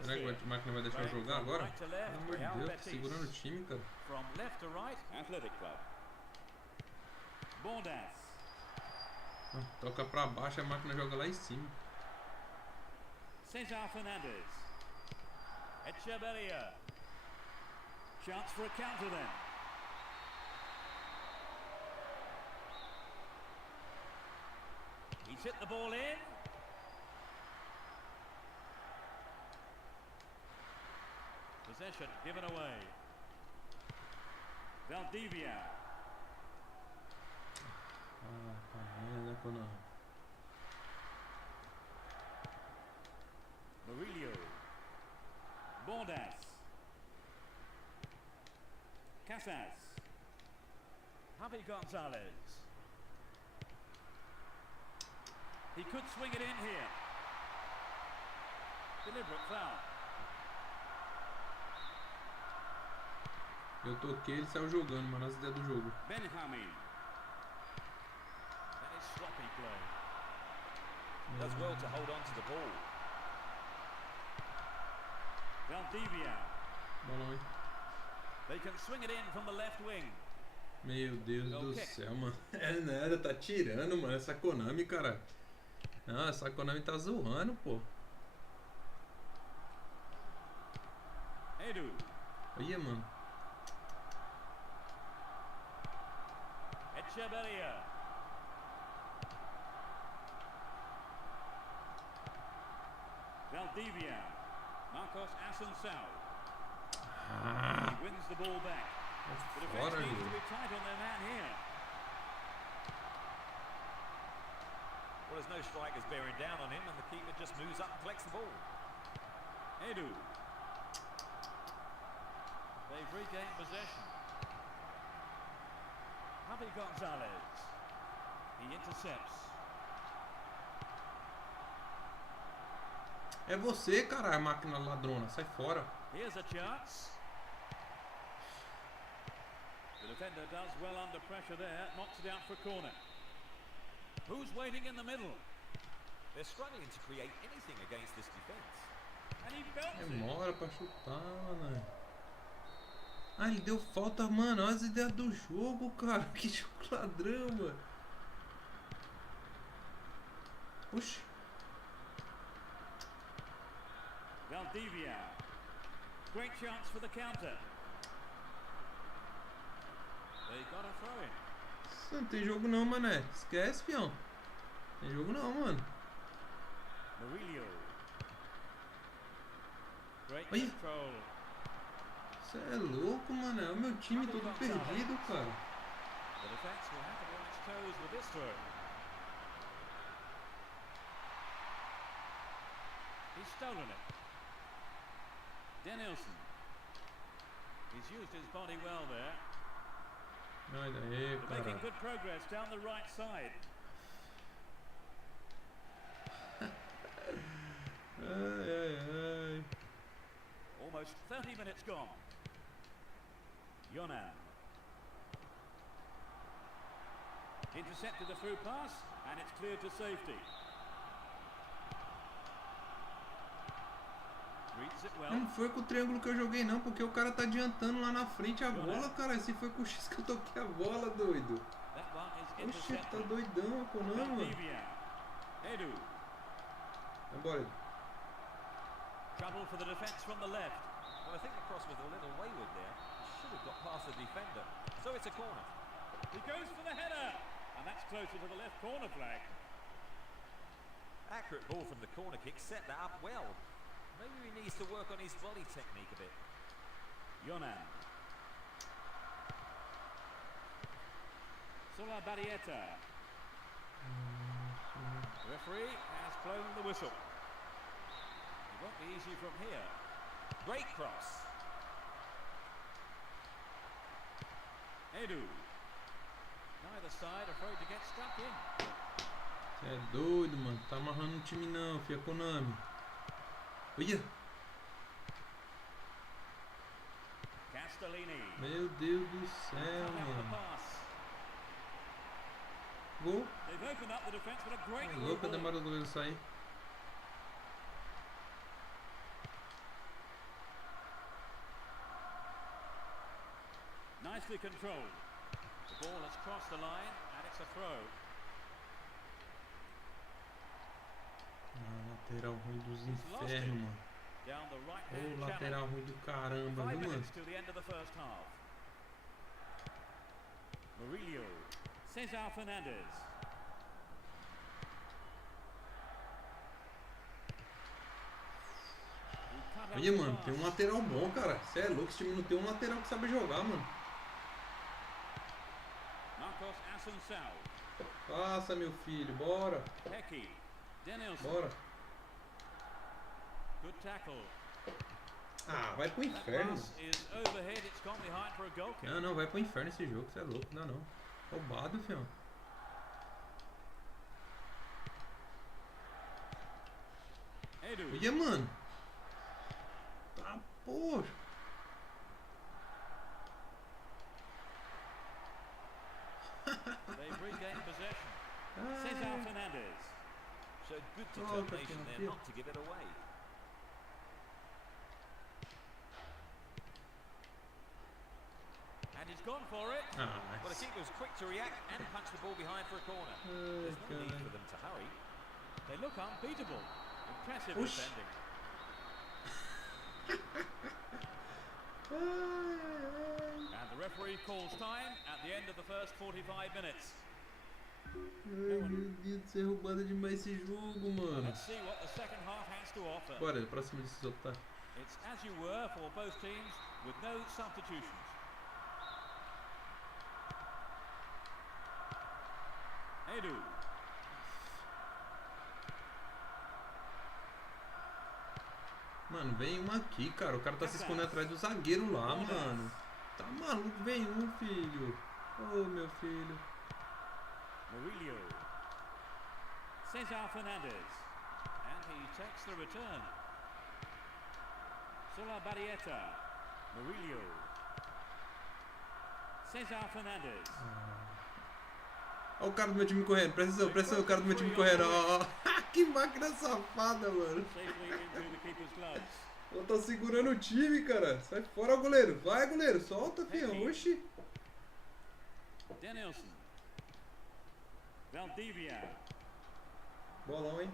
Será que a máquina vai deixar eu jogar agora? Pelo amor de Deus, tô segurando o time, cara. From left to right, Athletic Club. Bondas. Toca pra baixo, a máquina joga lá em cima. Cesar Fernandez. Echeverria. Chance for a counter then. He's hit the ball in. Possession given away. Valdivia. Ah, merda, Conan. Murillo. Bondas. Casas. Javi Gonzalez. He could swing it in here. Deliberate foul. Eu toquei, ele saiu jogando, mano, as ideias do jogo. Benjamin. That is sloppy play. Does well to hold on to the ball. Valdivia. Bolão, hein? They can swing it in from the left wing. Meu Deus do céu, mano. É nada, tá tirando, mano, essa Konami, cara. Não, essa Konami tá zoando, pô. Edu. Olha, mano. Echeverria. Valdivia. Marcos Assunção. He wins the ball back. The defense needs to be tight on their man here. Well, there's no strikers bearing down on him, and the keeper just moves up and collects the ball. Edu. They've regained possession. Javi Gonzalez. He intercepts. É você, cara, máquina ladrona. Sai fora. Here's a chance. The defender does well under pressure there. Knocks it out for a corner. Who's waiting in the middle? They're struggling to create anything against this defense. And he belts it. Demora pra chutar, mano. Ah, ele deu falta, mano. Olha as ideias do jogo, cara. Que jogo ladrão, mano. Oxi. Valdivia. Great chance for the counter. They got a throw in. Não tem jogo não, mané. Esquece, fião. Tem jogo não, mano. Murillo. Great Oi. control. Você é louco, mano. É o meu time todo perdido, cara. The defense will have to be on its toes with this throw. He's stolen it. Danielson. He's used his body well there. Olha aí, They're cara. making good progress down the right side. Ai, ai, ai. Almost 30 minutes gone. Yonan. Intercepted the through pass, and it's cleared to safety. Reads it well. Não foi com o triângulo que eu joguei não, porque o cara tá adiantando lá na frente a bola, cara. Esse foi com o X que eu toquei a bola, doido. That one is Oxe, tá intercepted. doidão, Konami, mano. Valdivia. Edu. Vambora, Edu. Trouble for the defence from the left. Well, I think the cross was a little wayward there. Should have got past the defender. So it's a corner. He goes for the header, and that's closer to the left corner flag. Accurate ball from the corner kick, set that up well. Maybe he needs to work on his volley technique a bit. Yonan. Sola Barrieta. The referee has blown the whistle. It won't be easy from here. Great cross. Edu. Neither side afraid to get stuck in. Você é doido, mano. Tá amarrando o time não, filha Konami. Olha. Castellini. Meu Deus do céu, Cut out the mano. pass. Gol. They've opened up the defence with a great É louca, ball. demora o goleiro sair. Nicely controlled. The ball has crossed the line and it's a throw. Ah, lateral ruim dos infernos, mano. Down the right Ô, hand lateral channel. ruim do caramba, 5 viu, mano? minutes to the end of the first half. Murillo. Cesar Fernandez. He cut out Olha, the mano, pass. tem um lateral bom, cara. Você é louco, esse time não tem um lateral que sabe jogar, mano. Marcos Assunção. Passa, meu filho, bora. Pecky. Danielson. Bora. Good tackle. Ah, vai pro That inferno. pass is overhead. It's gone behind for a goal kick. Não, vai pro inferno esse jogo, você é louco, não dá não. Roubado, fião. Edu. Olha, mano. Tá, poxa. They've regained possession. Cesar Ai. Fernandez. Showed good Oh, determination okay, there yeah. not to give it away. And he's gone for it. Well, the Ah, keeper was quick to react and punch the ball behind for a corner. There's no need for them to hurry. They look unbeatable. Impressive Push. defending. And the referee calls time at the end of the first 45 minutes. Ai, meu Deus do céu, roubada demais esse jogo, mano. Let's see what the second half has to offer. Bora, pra cima desses otários. It's as you were for both teams with no substitutions. Edu. Mano, vem um aqui, cara. O cara tá se escondendo atrás do zagueiro lá, mano. Tá maluco? Vem um, filho. Ô, meu filho. Murillo. Cesar Fernandez. And he takes the return. Sola Barrieta. Murillo. César Fernandes. Olha o cara do meu time correndo. Presta atenção, o cara do meu time correndo. Ó. Que máquina safada, mano. Safely into the keeper's gloves. Eu tô segurando o time, cara. Sai fora, goleiro. Vai, goleiro. Solta, filho. Oxi. Danielson. Valdivia. Bolão, hein?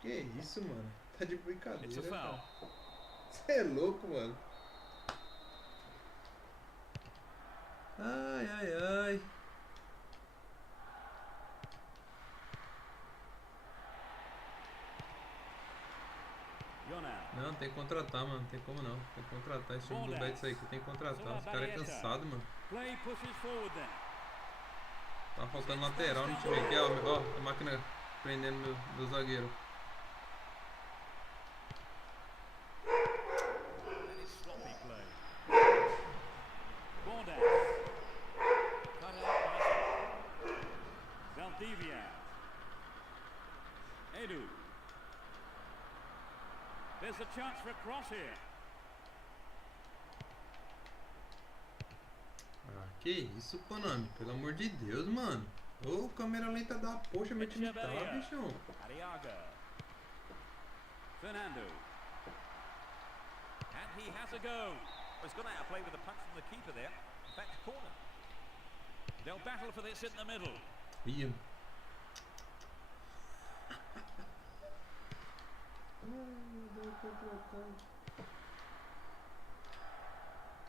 Que isso, mano? Tá de It's a brincadeira, foul. cara. Você é louco, mano. Ai, ai, ai. Não, tem que contratar, mano. Não tem como não. Tem que contratar. Esse time do Betis aí que tem que contratar. Os caras é cansado, mano. Play pushes forward then. Tá faltando lateral no time aqui, ó. Ó, a máquina prendendo meu zagueiro. That is sloppy play. Bordas. Cut out by Valdivia. Edu. There's a chance for a cross here. Ah, que isso, Konami? Pelo amor de Deus, mano. Ô, câmera lenta da poxa, meu time tá, bichão. Arriaga. Fernando. And he has a go. Well, he's gone out of play with a punch from the keeper there. Back to corner. They'll battle for this in the middle. Ih.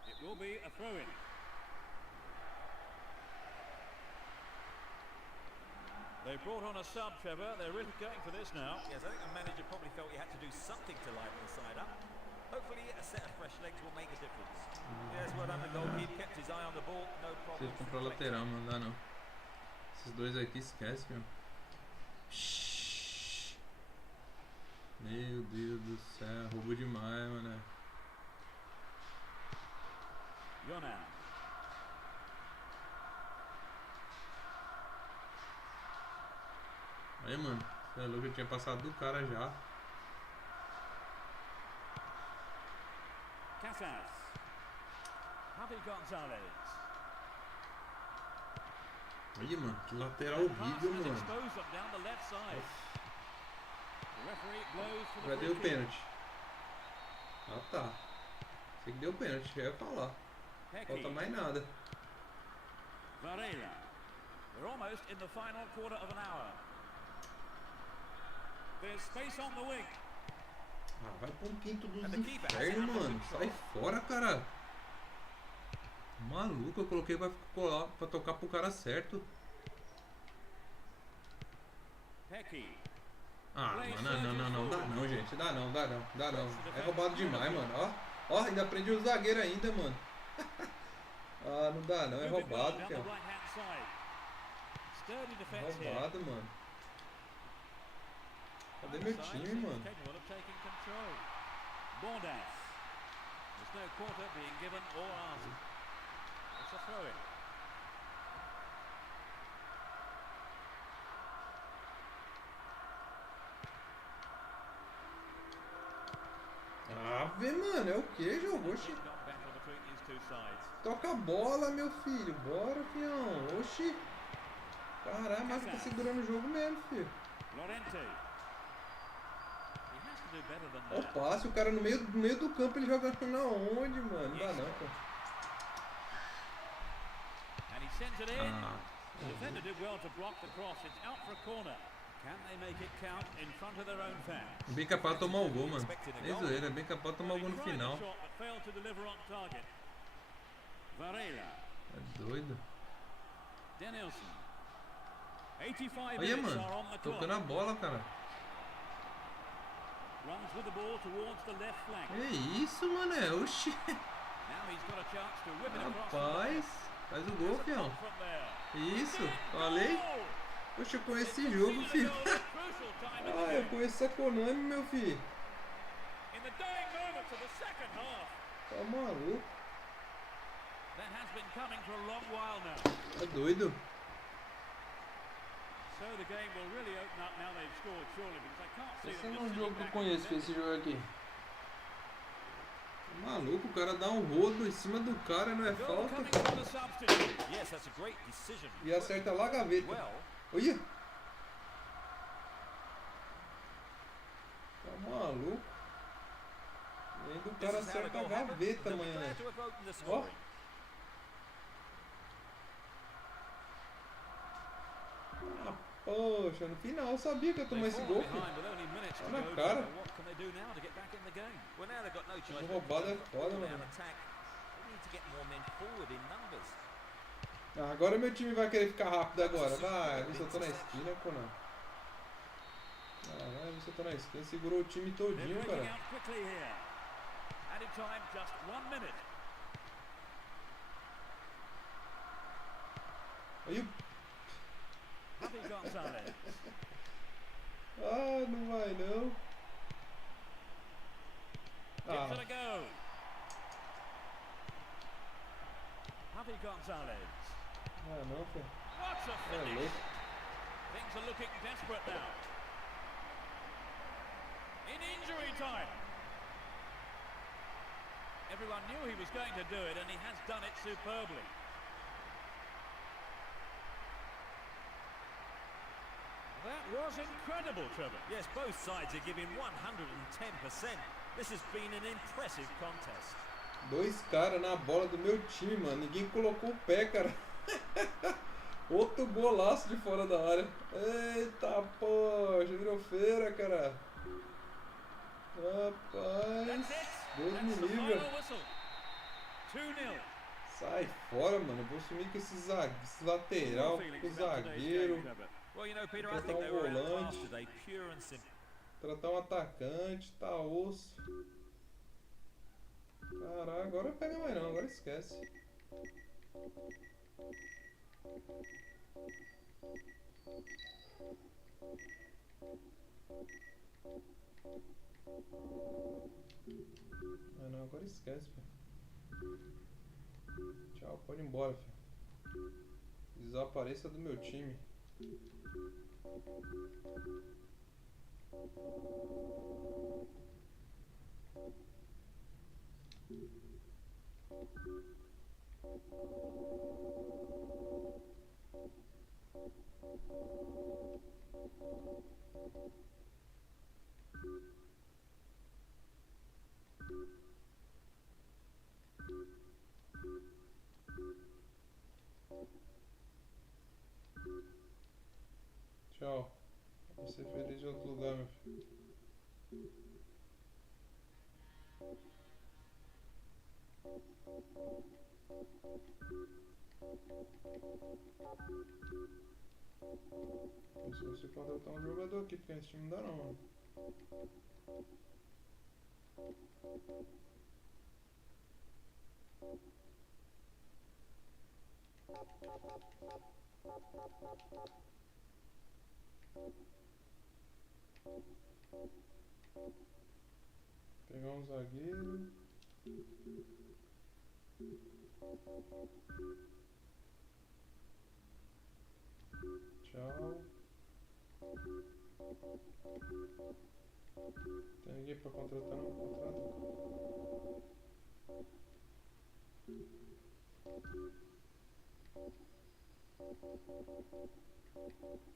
It will be a throw-in. They brought on a sub, Trevor. They're really going for this now. Yes, I think the manager probably felt he had to do something to liven the side up. Hopefully a set of fresh legs will make a difference. Yes, well done the goalkeeper, kept his eye on the ball, no problem. Preciso comprar lateral, mano. Não dá não. Esses dois aqui esquece, meu. Meu Deus do céu, roubo demais, mano. Yonan. Aí, mano, você é louco, eu tinha passado do cara já. Casas. Javi Gonzalez. Aí, mano, que lateral horrível, mano. Expose them down the left side. The referee blows for the Já deu free kick. pênalti. Ah, tá. Sei que deu pênalti, já ia falar. Falta mais nada. Varela. We're almost in the final quarter of an hour. There's space on the wing. Ah, vai pra um quinto dos infernos, mano. Sai fora, cara. Maluco, eu coloquei pra tocar pro cara certo. Pecky. Ah, mano, não, dá não, gente. Dá não. É roubado demais, mano. Ó, ainda prendi o zagueiro ainda, mano. Ah, não dá não, é roubado, Down the filho. right-hand side. Sturdy defense here. Roubado, mano. Cadê meu time, mano? Capable of taking control. Bordas. There's no quarter being given or asked. It's a throw-in. Ave, mano, é o que, jogo? Oxi. It's not battle between these two sides. Toca a bola, meu filho. Bora, fião. Oxi. Caralho, mas tá segurando o jogo mesmo, filho. Lorente. He has to do better than Ó o that. passe, o cara no meio do campo, ele joga na onde, mano? Não dá não, pô. And he sends it in. Ah. The defender did well to block the cross. It's out for a corner. Can they make it count in front of their own fans? Bem capaz de tomar o gol, mano. É zoeira, bem capaz de tomar o gol no final. Shot, but failed to deliver on target. Varela. É doido. Danielson. 85 Olha, minutes mano. are on the clock. Tocando a bola, cara. Runs with the ball towards the left flank. É isso, mané. Oxi. Now he's got a chance to whip it across. Rapaz. Faz o gol, fião. From there. Isso. Falei. Poxa, eu conheço esse jogo, filho. Crucial time in Ah, the eu game. conheço essa Konami, meu filho. In the dying moments of the second half. Tá maluco. That has been coming for a long while now. Tá doido. Esse não é um jogo que eu conheço, esse jogo aqui. Maluco, o cara dá um rodo em cima do cara, não é falta? E acerta lá a gaveta. Olha! Tá maluco? E ainda o cara acerta a gaveta amanhã, né? Ó! Ah, poxa, no final eu sabia que ia tomar esse gol, filho. Tá na cara. Essa roubada é foda, mano. Ah, agora meu time vai querer ficar rápido agora. Vai, ver se eu tô na esquina, pô, não. Ah, vai ver se eu tô na esquina. Segurou o time todinho, cara. Aí o... Ah, não vai não. Ah. Ah, não, filho. É louco. Things are looking desperate now. In injury time. Everyone knew he was going to do it, and he has done it superbly. That was incredible, Trevor. Yes, both sides are giving 110%. This has been an impressive contest. Dois caras na bola do meu time, mano. Ninguém colocou o pé, cara. Outro golaço de fora da área. Eita, poxa, virou feira, cara. Rapaz, Deus me livre. Sai fora, mano. Eu vou sumir com esse lateral, com o zagueiro. Tratar um volante. Tratar um atacante, tá osso. Caraca, agora pega mais não, agora esquece. Ah não, agora esquece, filho. Tchau, pode ir embora, filho. Desapareça do meu time. Tchau. Vou ser feliz em outro lugar, meu filho. Se você contratar um jogador aqui, porque esse time não dá não, mano. Pegar um zagueiro. Tchau. Tem ninguém pra contratar não? Contrata.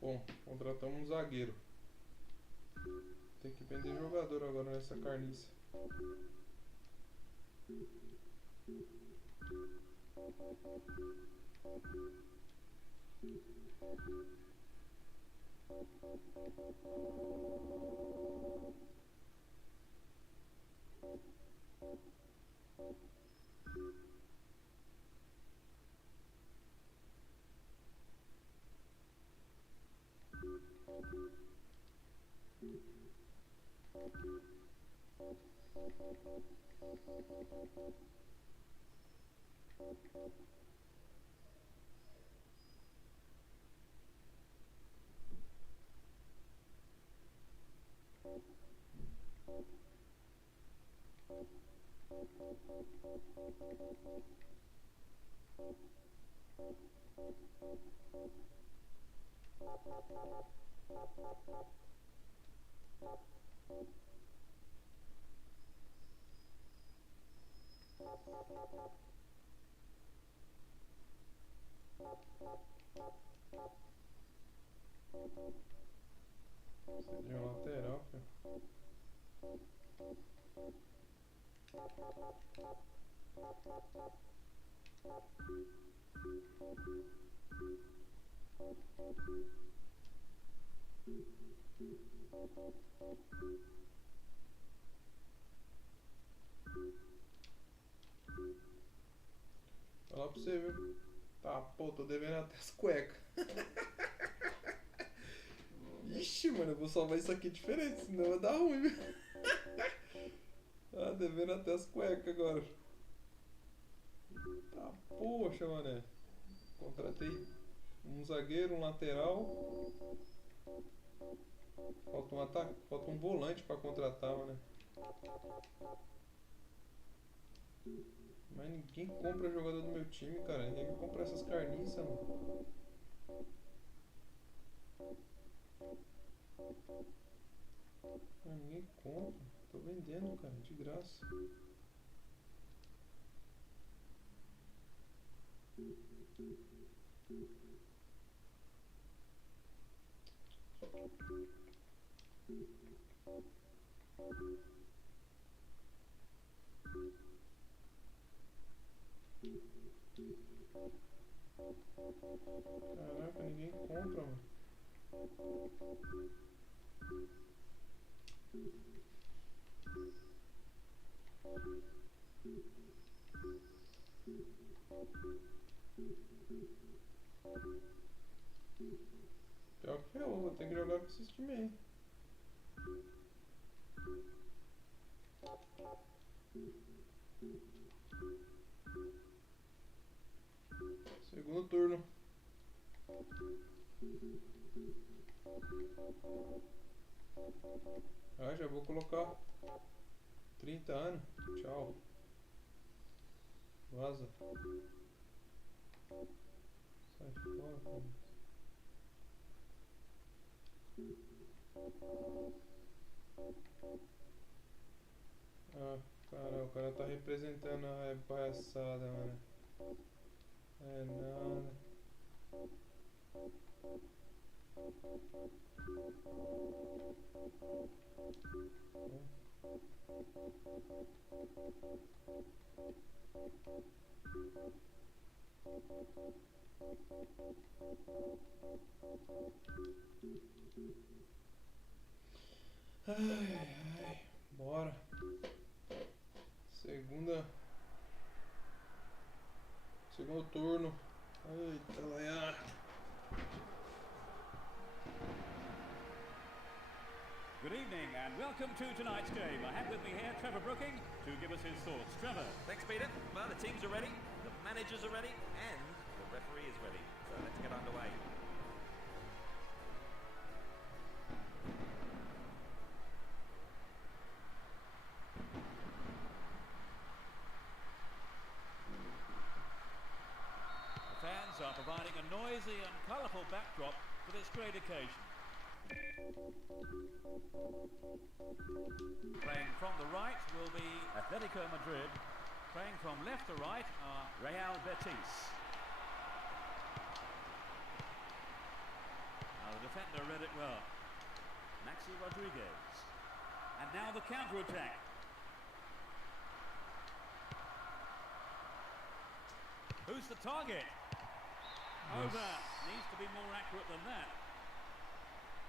Bom, contratamos um zagueiro. Tem que vender jogador agora nessa carniça. Precisa de um lateral, filho. Falar pra você, viu? Tá, pô, tô devendo até as cuecas. Ixi, mano, eu vou salvar isso aqui diferente, senão vai dar ruim, viu? Ah, devendo até as cuecas agora. Tá, poxa, mané. Contratei um zagueiro, um lateral. Falta um ataque, falta um volante pra contratar, mané. Mas ninguém compra jogador do meu time, cara. Ninguém vai comprar essas carniças, mano. Ah, ninguém compra. Tô vendendo, cara, de graça. Caraca, ninguém compra, mano. Pior que eu vou ter que jogar com esses times aí. Segundo turno. Ah, já vou colocar 30 anos. Tchau. Vaza. Sai fora, cara. Ah, cara, o cara tá representando a palhaçada, mano. É nada. Ai, bora. Segundo turno. Eita, Laia. Good evening and welcome to tonight's game. I have with me here Trevor Brooking to give us his thoughts. Trevor. Thanks, Peter. Well, the teams are ready, the managers are ready, and the referee is ready. So let's get underway. The fans are providing a noisy and colourful backdrop for this great occasion. Playing from the right will be Atletico Madrid. Playing from left to right are Real Betis. Now the defender read it well. Maxi Rodriguez. And now the counter-attack. Who's the target? Over. Needs to be more accurate than that.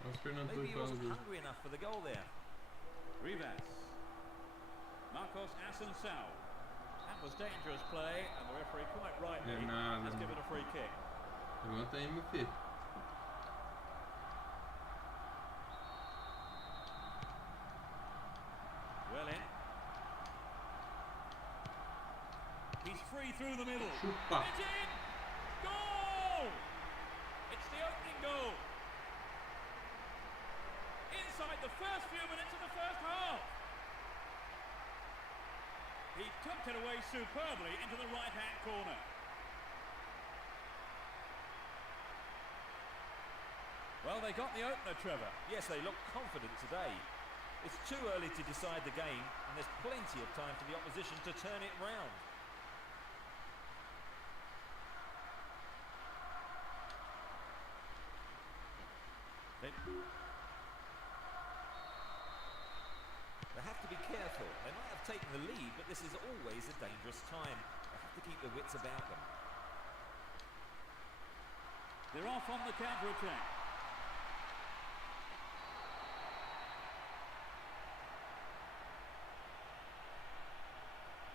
Maybe he wasn't hungry enough for the goal there. Rivas. Marcos Asensio. That was dangerous play, and the referee quite rightly has given a free kick. Levanta aí, meu filho. Well in. He's free through the middle. Chupa. It's in. Goal! It's the opening goal. Inside the first few minutes of the first half. He tucked it away superbly into the right-hand corner. Well, they got the opener, Trevor. Yes, they look confident today. It's too early to decide the game, and there's plenty of time for the opposition to turn it round. They have to be careful. They might have taken the lead, but this is always a dangerous time. They have to keep their wits about them. They're off on the counter-attack.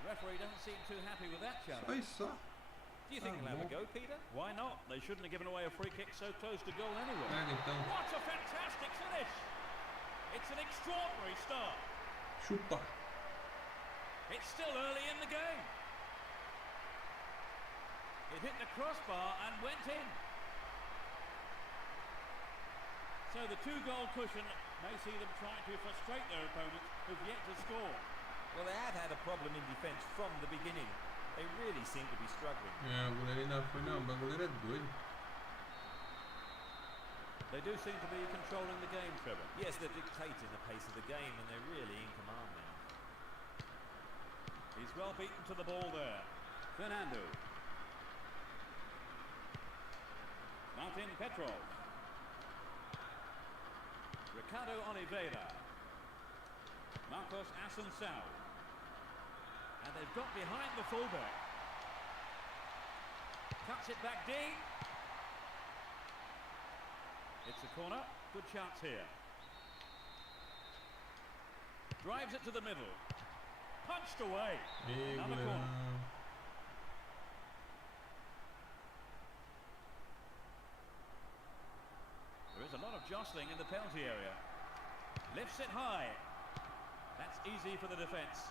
The referee doesn't seem too happy with that challenge. Olha só. Do you think he'll have a go, Peter? Why not? They shouldn't have given away a free kick so close to goal anyway. Pega então. What a fantastic finish! It's an extraordinary start. Chupa. It's still early in the game. It hit the crossbar and went in. So the two-goal cushion may see them trying to frustrate their opponents who've yet to score. Well, they have had a problem in defence from the beginning. They really seem to be struggling. É, o goleiro ainda foi. Não, o goleiro é doido. They do seem to be controlling the game, Trevor. Yes, they're dictating the pace of the game, and they're really in command now. He's well beaten to the ball there. Fernando. Martin Petrov. Ricardo Oliveira. Marcos Assunção. And they've got behind the fullback. Cuts it back deep. It's a corner. Good chance here. Drives it to the middle. Punched away. Another corner. There is a lot of jostling in the penalty area. Lifts it high. That's easy for the defence.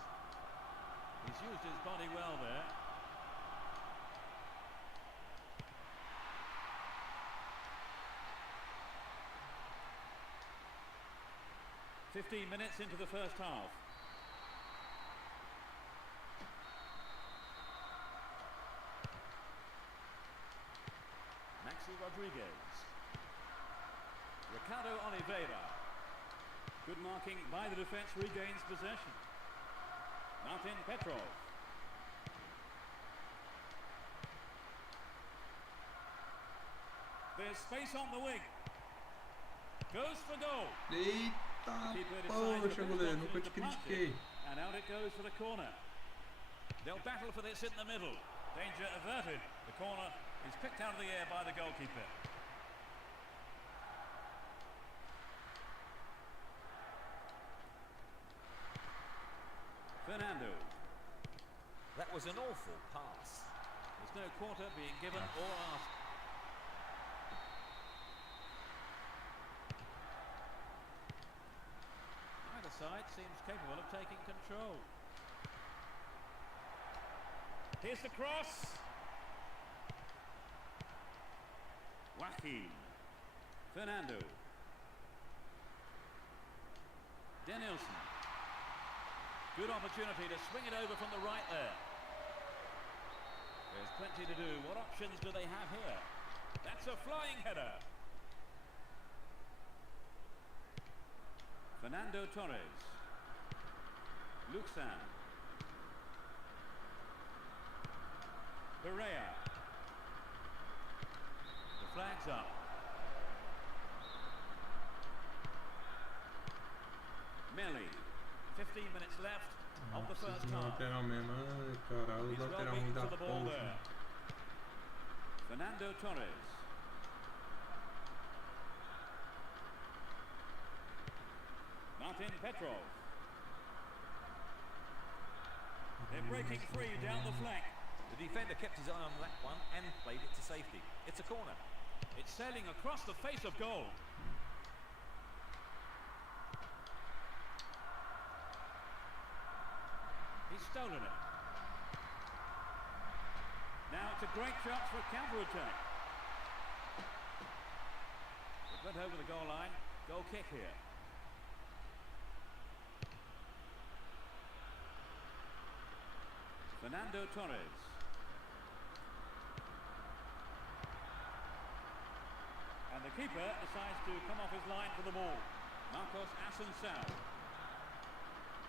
He's used his body well there. "15 minutes into the first half. Maxi Rodriguez. Ricardo Oliveira. Good marking by the defence, regains possession. Martin Petrov. There's space on the wing. Goes for goal. Eita, poxa, goleiro, nunca te critiquei. And out it goes for the corner. They'll battle for this in the middle. Danger averted. The corner is picked out of the air by the goalkeeper. Fernando. That was an awful pass. There's no quarter being given or asked. Either side seems capable of taking control. Here's the cross. Joaquin. Fernando. Danielson. Good opportunity to swing it over from the right there. There's plenty to do. What options do they have here? That's a flying header. Fernando Torres. Luxan. Pereira. The flag's up. Melli. 15 minutes left of the first half. Lateral mesmo, ai caralho, He's lateral well ruim da beaten to the ball porra. there. Fernando Torres. Martin Petrov. They're breaking free down the flank. The defender kept his eye on that one and played it to safety. It's a corner. It's sailing across the face of goal. He's stolen it. it's a great chance for a counter-attack. It went over the goal line. Goal kick here. Fernando Torres. And the keeper decides to come off his line for the ball. Marcos Assunção.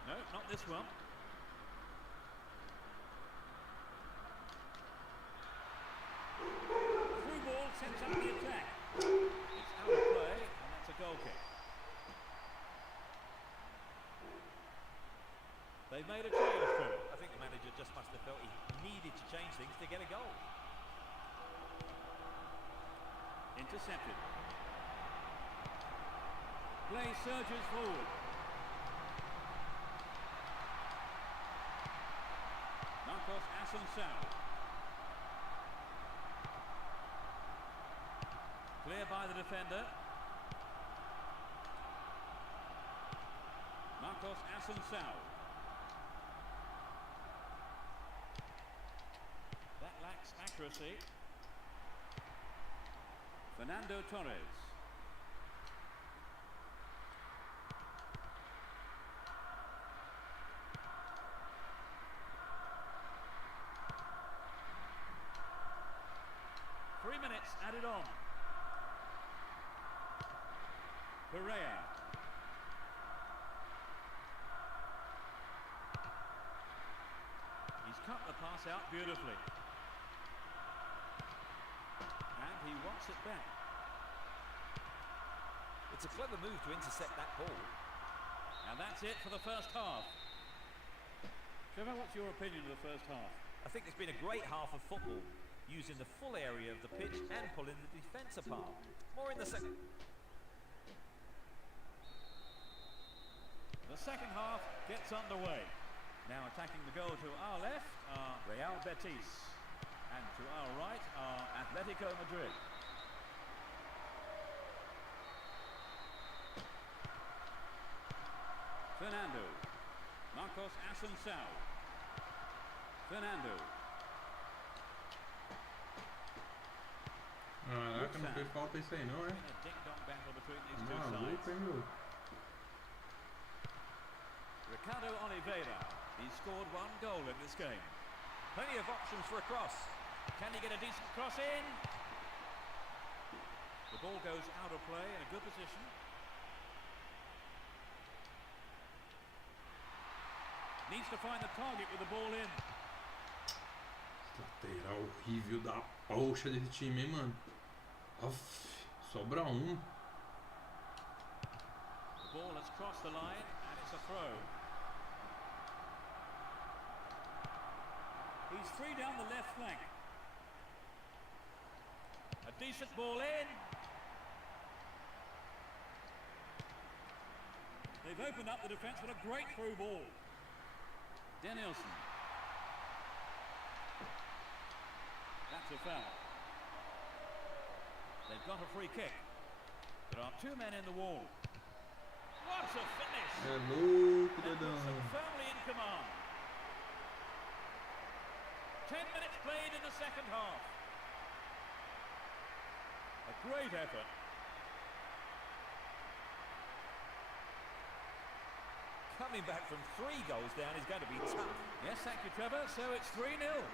No, not this one. Through ball sets up the attack. It's out of play, and that's a goal kick. They've made a change to it. I think the manager just must have felt he needed to change things to get a goal. Intercepted. Play surges forward. Marcos Assunção. Clear by the defender. Marcos Assunção. That lacks accuracy. Fernando Torres. Minutes added on. Pereira. He's cut the pass out beautifully. And he wants it back. It's a clever move to intercept that ball. And that's it for the first half. Trevor, what's your opinion of the first half? I think it's been a great half of football, using the full area of the pitch and pulling the defence apart. More in the second. The second half gets underway. Now attacking the goal to our left are Real Betis, and to our right are Atletico Madrid. Fernando. Marcos Assunção. Fernando. Caraca, não fez falta isso aí não, é? Maluco, hein, meu? Ricardo Oliveira. He scored one goal in this game. Plenty of options for a cross. Can he get a decent cross in? The ball goes out of play in a good position. Needs to find the target with the ball in. Lateral horrível da poxa desse time, hein, mano? Aff, sobra um. The ball has crossed the line and it's a throw. He's free down the left flank. A decent ball in. They've opened up the defence with a great through ball. Danielson. That's a foul. They've got a free kick. There are two men in the wall. What a finish! É louco, dedão. Firmly in command. 10 minutes played in the second half. A great effort. Coming back from 3 goals down is going to be tough. Yes, thank you, Trevor. So it's 3-0.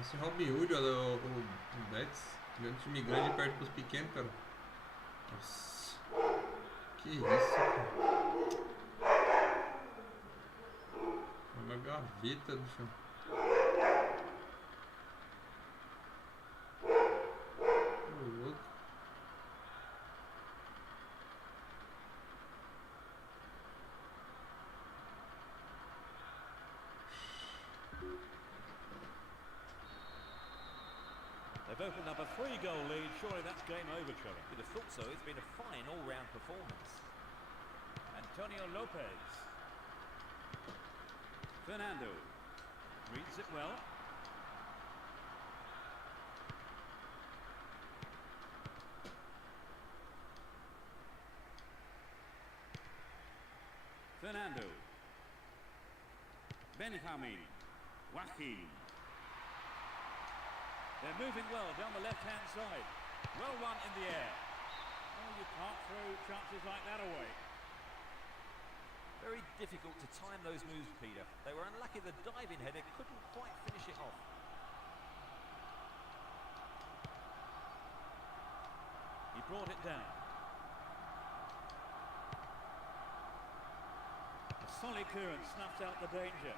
Esse Robin Hood, o Betis, grande time grande perde pros pequenos, cara. Nossa. Que isso, cara. Uma gaveta do chão. Louco. They've opened up a 3-goal lead. Surely that's game over, Trevor. You'd have thought so. It's been a fine all-round performance. Antonio Lopez. Fernando. Reads it well. Fernando. Benjamin. Joaquin. They're moving well down the left-hand side. Well run in the air. Oh, you can't throw chances like that away. Very difficult to time those moves, Peter. They were unlucky the diving header couldn't quite finish it off. He brought it down. A solid clearance snuffs out the danger.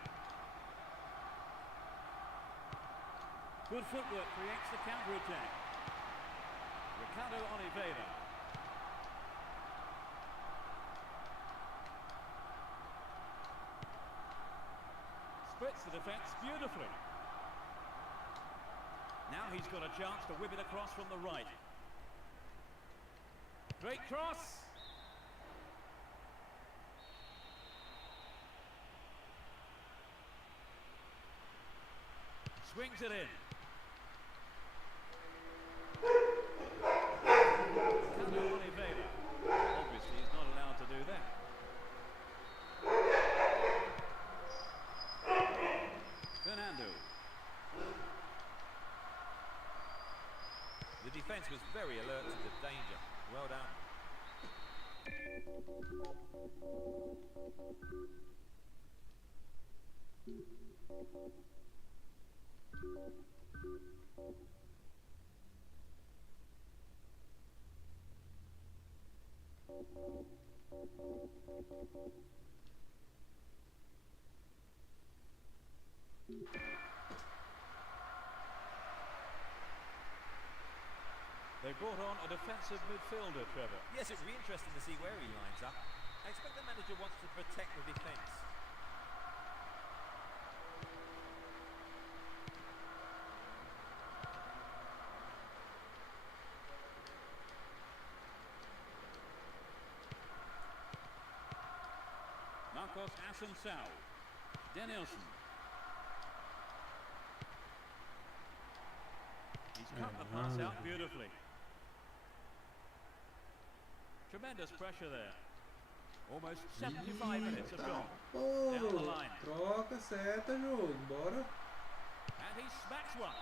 Good footwork creates the counter-attack. Ricardo Oliveira. Splits the defence beautifully. Now he's got a chance to whip it across from the right. Great cross. Swings it in. Ricardo Oliveira. Obviously he's not allowed to do that. Fernando. The defence was very alert to the danger. Well done. They brought on a defensive midfielder, Trevor. Yes, it'll be interesting to see where he lines up. I expect the manager wants to protect the defence. Marcos Assunção. Danielson. He's cut the pass out beautifully. Tremendous pressure there. Almost 75 minutes have gone. Down the line. Troca, seta, jogo. Bora. And he smacks one.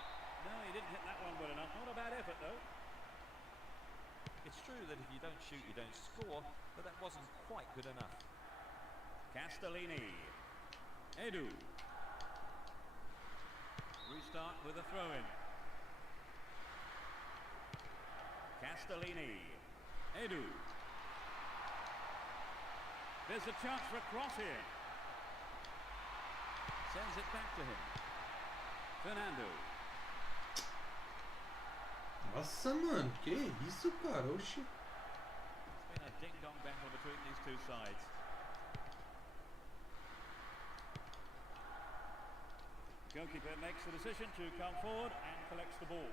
No, he didn't hit that one well enough. Not a bad effort, though. It's true that if you don't shoot, you don't score, but that wasn't quite good enough. Castellini. Edu. Restart with a throw-in. Castellini. Edu. There's a chance for a cross here. Sends it back to him. Fernando. Nossa, mano. Que isso, cara? Oxi. It's been a ding-dong battle between these two sides. Goalkeeper makes the decision to come forward and collects the ball.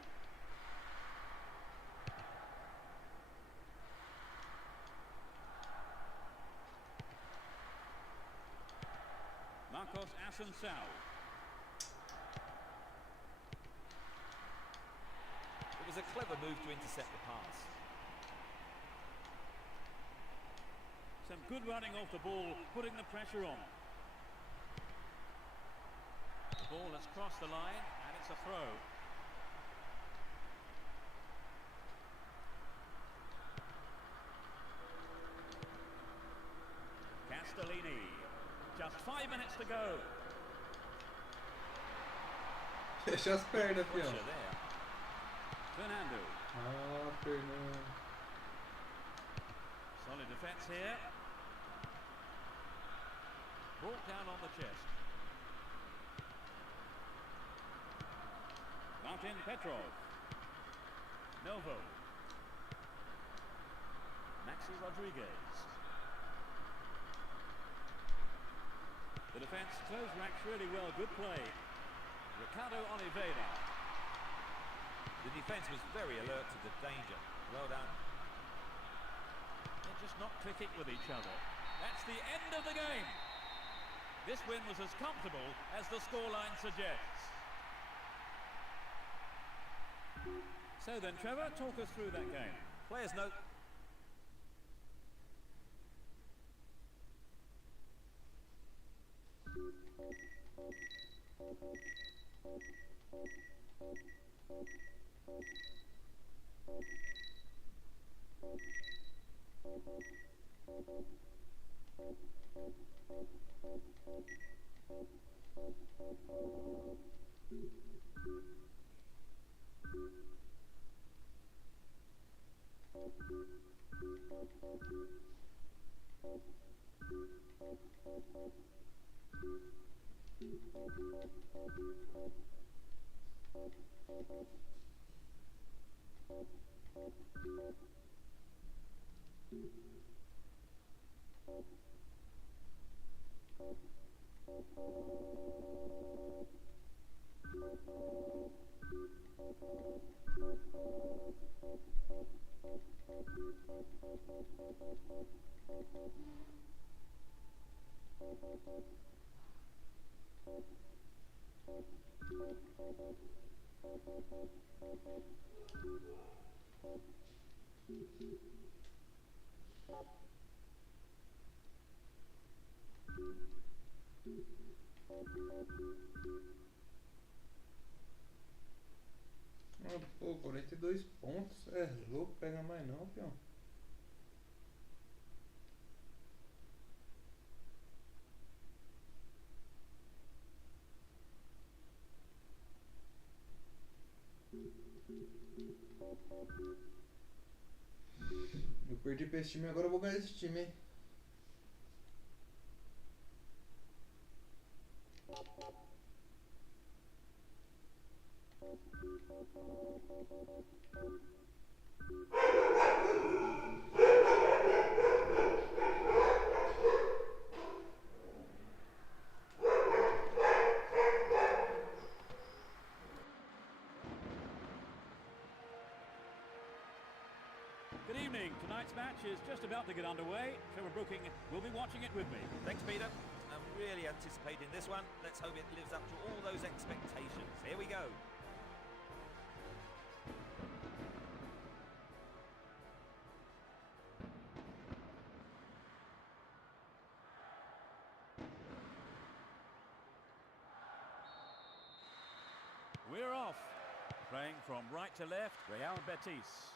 Marcos Assunção. It was a clever move to intercept the pass. Some good running off the ball, putting the pressure on. The ball has crossed the line, and it's a throw. Castellini. Just 5 minutes to go. Fecha as pernas, fião. Pressure there. Fernando. Ah, Fernando. Solid defence here. Brought down on the chest. Martin Petrov. Novo. Maxi Rodriguez. The defence close ranks really well. Good play. Ricardo Oliveira. The defence was very alert to the danger. Well done. They're just not clicking with each other. That's the end of the game. This win was as comfortable as the scoreline suggests. So then, Trevor, talk us through that game. Players note. Ah, pô, 42 pontos. É louco, pega mais não, peão. Eu perdi pra esse time, agora eu vou ganhar esse time, hein? Good evening. Tonight's match is just about to get underway. Trevor Brooking will be watching it with me. Thanks, Peter. I'm really anticipating this one. Let's hope it lives up to all those expectations. Here we go. We're off. Playing from right to left, Real Betis.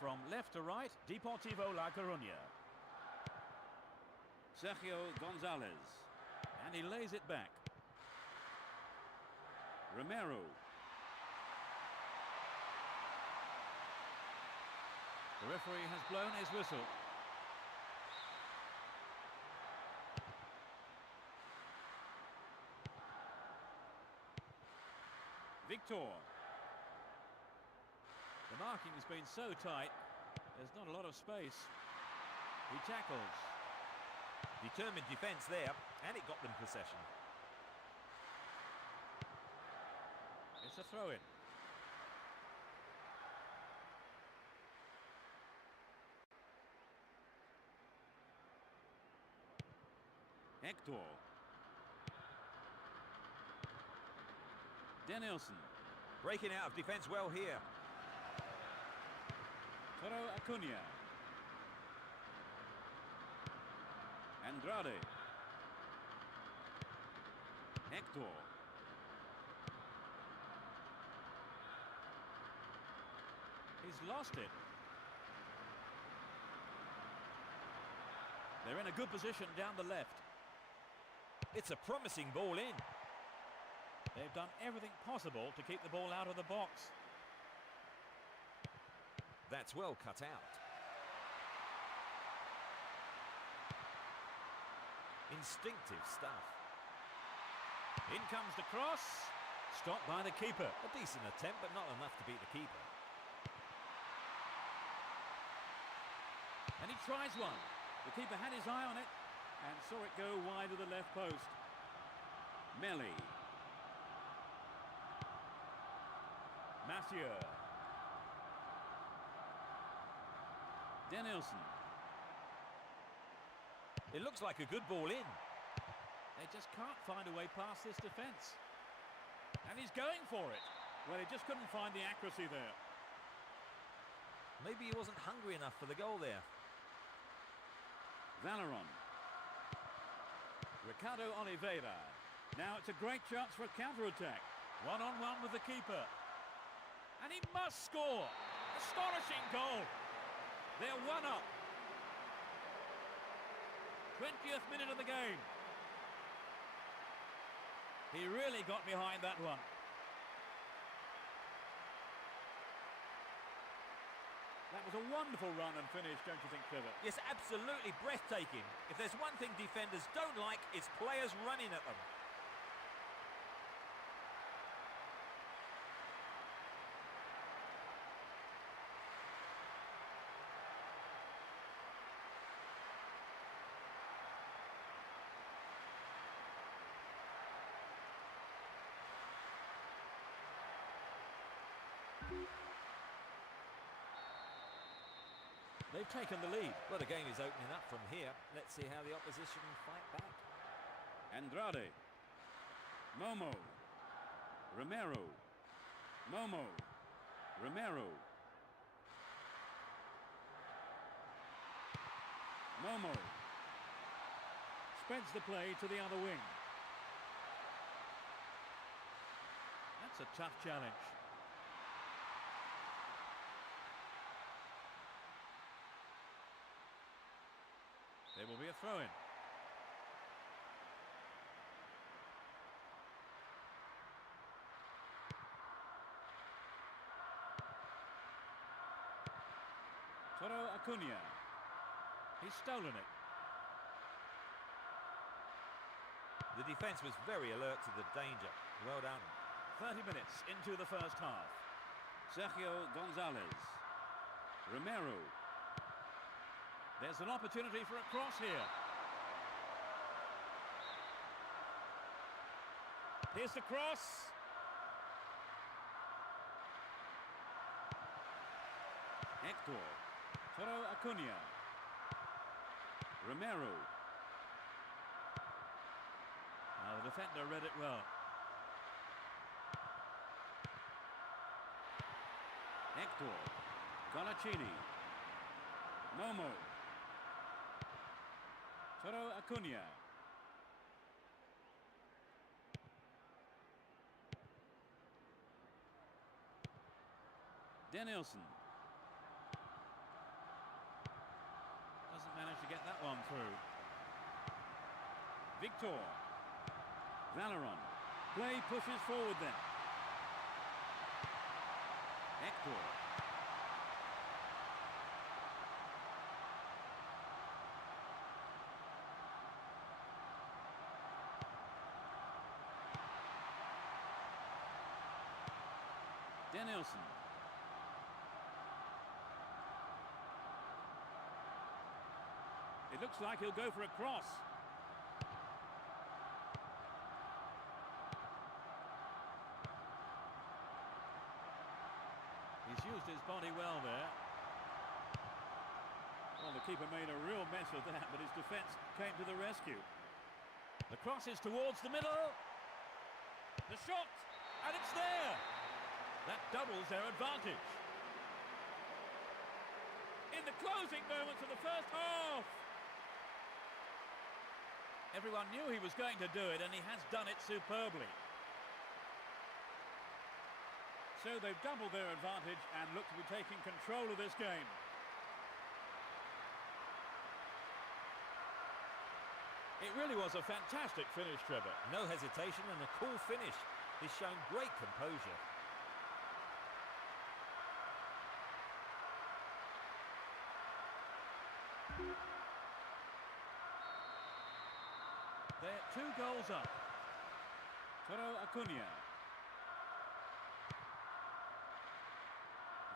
From left to right, Deportivo La Coruña. Sergio Gonzalez. And he lays it back. Romero. The referee has blown his whistle. Victor. The marking has been so tight, there's not a lot of space. He tackles. Determined defence there, and it got them possession. It's a throw-in. Hector. Danielson. Breaking out of defence well here. Toro Acuna. Andrade. Hector. He's lost it. They're in a good position down the left. It's a promising ball in. They've done everything possible to keep the ball out of the box. That's well cut out. Instinctive stuff. In comes the cross. Stopped by the keeper. A decent attempt, but not enough to beat the keeper. And he tries one. The keeper had his eye on it and saw it go wide of the left post. Melli. Mathieu. Danielson. It looks like a good ball in. They just can't find a way past this defence. And he's going for it. Well, he just couldn't find the accuracy there. Maybe he wasn't hungry enough for the goal there. Valeron. Ricardo Oliveira. Now it's a great chance for a counter-attack. One-on-one with the keeper. And he must score. Astonishing goal. They're 1 up. 20th minute of the game. He really got behind that one. That was a wonderful run and finish, don't you think, Trevor? Yes, absolutely breathtaking. If there's one thing defenders don't like, it's players running at them. They've taken the lead. Well, the game is opening up from here. Let's see how the opposition fight back. Andrade. Momo. Romero. Momo. Romero. Momo. Spreads the play to the other wing. That's a tough challenge. There will be a throw-in. Toro Acuna. He's stolen it. The defence was very alert to the danger. Well done. 30 minutes into the first half. Sergio Gonzalez. Romero. There's an opportunity for a cross here. Here's the cross. Hector. Toro Acuna. Romero. Now the defender read it well. Hector. Golaccini. Momo. Toro Acuna. Danielson. Doesn't manage to get that one through. Victor. Valeron. Play pushes forward then. Hector. Danielson. It looks like he'll go for a cross. He's used his body well there. Well, the keeper made a real mess of that, but his defence came to the rescue. The cross is towards the middle. The shot, and it's there. That doubles their advantage. In the closing moments of the first half. Everyone knew he was going to do it, and he has done it superbly. So they've doubled their advantage and look to be taking control of this game. It really was a fantastic finish, Trevor. No hesitation and a cool finish. He's shown great composure. They're 2 goals up. Toro Acuna.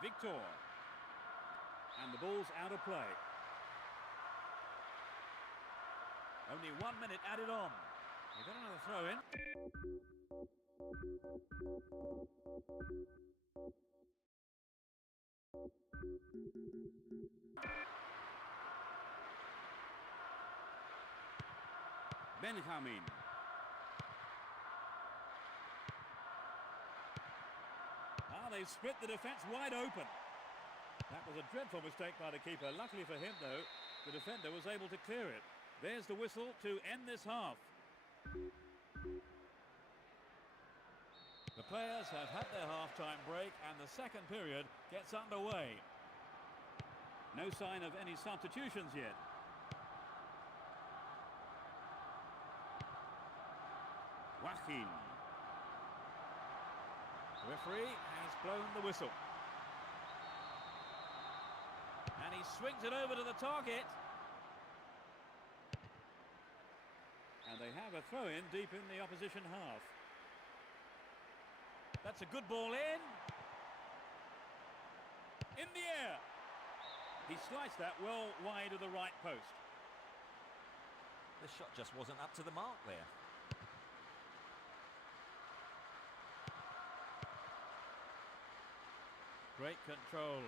Victor. And the ball's out of play. Only 1 minute added on. You've got another throw in. Benjamin. They've split the defence wide open. That was a dreadful mistake by the keeper. Luckily for him, though, the defender was able to clear it. There's the whistle to end this half. The Players have had their half-time break and the second period gets underway. No sign of any substitutions yet. Joaquin. The referee has blown the whistle. And he swings it over to the target. And they have a throw-in deep in the opposition half. That's a good ball in. In the air. He sliced that well wide of the right post. The shot just wasn't up to the mark there. Great control.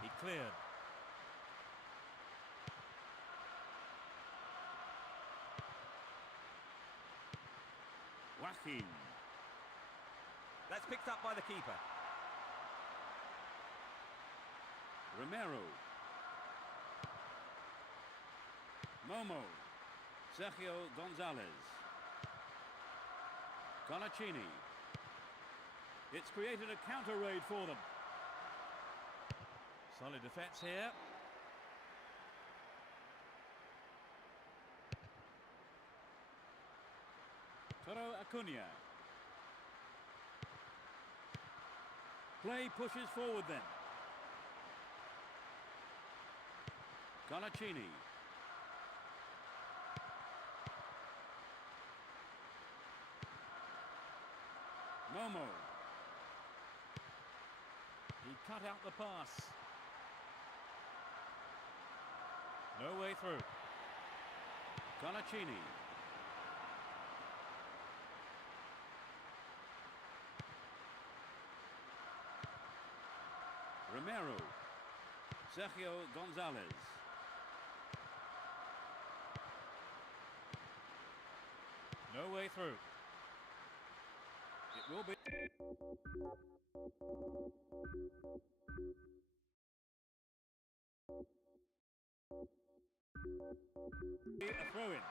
He cleared. Joaquin. That's picked up by the keeper. Romero. Momo. Sergio Gonzalez. Colaccini. It's created a counter raid for them. Solid defence here. Toro Acuna. Play pushes forward then. Colaccini. Momo. He cut out the pass. No way through. Colaccini. Romero. Sergio Gonzalez. No way through. It will be. A throw-in.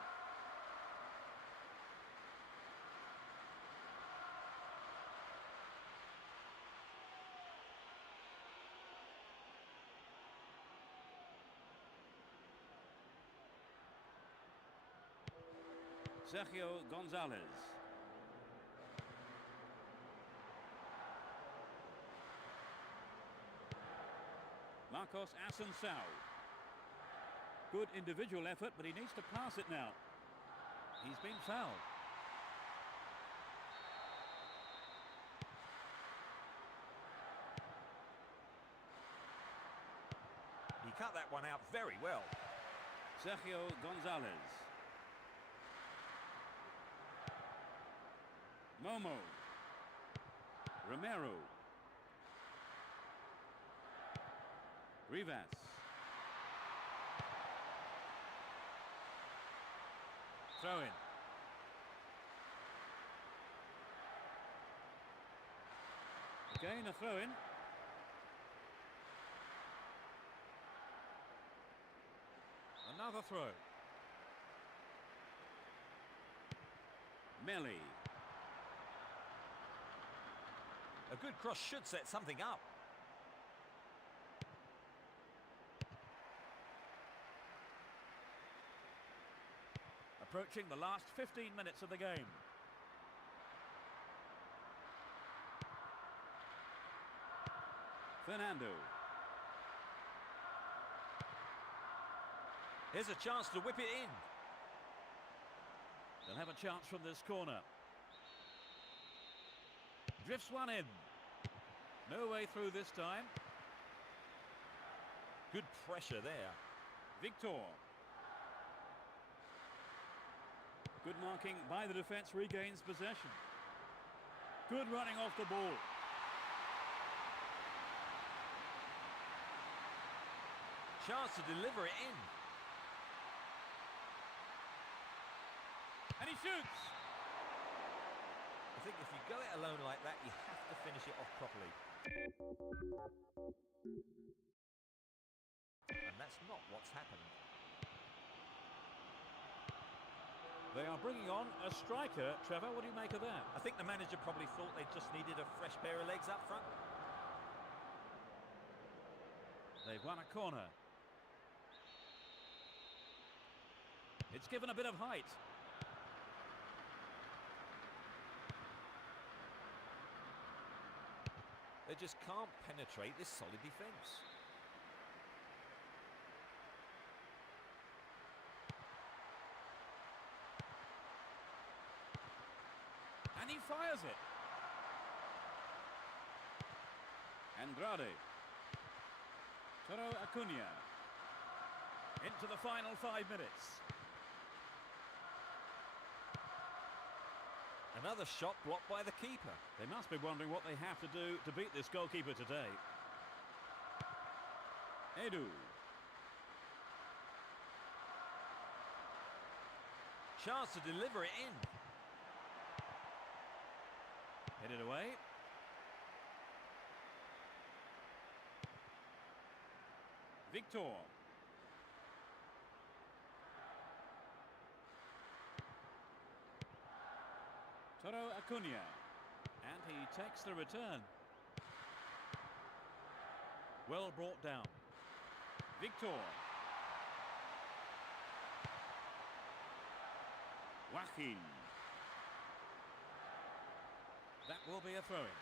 Sergio Gonzalez. Marcos Assunção. Good individual effort, but he needs to pass it now. He's been fouled. He cut that one out very well. Sergio Gonzalez. Momo. Romero. Rivas. Throw in. Again a throw in. Another throw. Melli. A good cross should set something up. Approaching the last 15 minutes of the game. Fernando. Here's a chance to whip it in. They'll have a chance from this corner. Drifts one in. No way through this time. Good pressure there. Victor. Good marking by the defence, regains possession. Good running off the ball. Chance to deliver it in. And he shoots. I think if you go it alone like that, you have to finish it off properly. And that's not what's happened. They are bringing on a striker. Trevor, what do you make of that? I think the manager probably thought they just needed a fresh pair of legs up front. They've won a corner. It's given a bit of height. They just can't penetrate this solid defence. And he fires it. Andrade. Toro Acuna. Into the final 5 minutes. Another shot blocked by the keeper. They must be wondering what they have to do to beat this goalkeeper today. Edu. Chance to deliver it in. Headed away. Victor. Toro Acuna. And he takes the return. Well brought down. Victor. Joaquin. That will be a throw-in.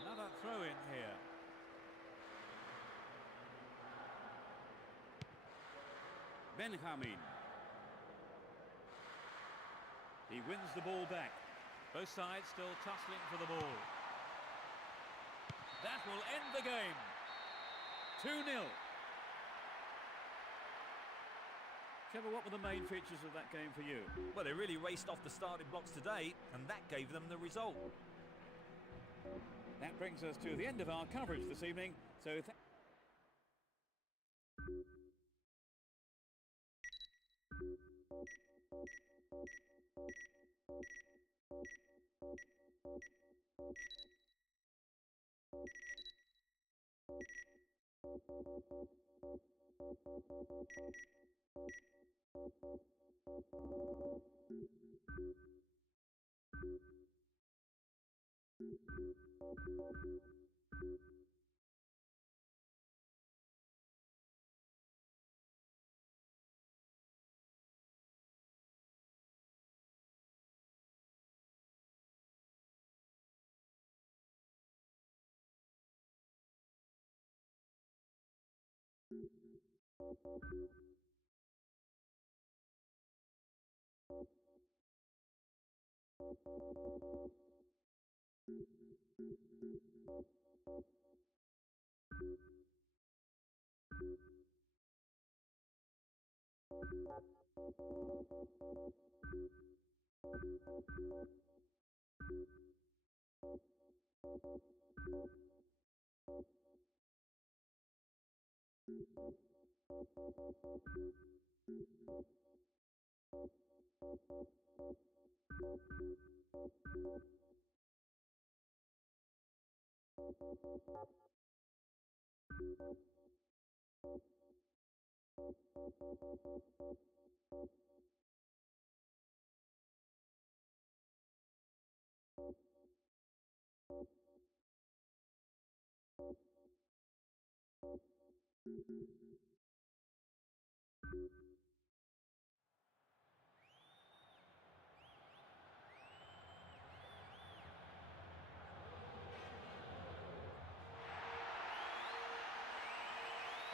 Another throw-in here. Benjamin. He wins the ball back. Both sides still tussling for the ball. That will end the game. 2-0. Trevor, what were the main features of that game for you? Well, they really raced off the starting blocks today, and that gave them the result. That brings us to the end of our coverage this evening. So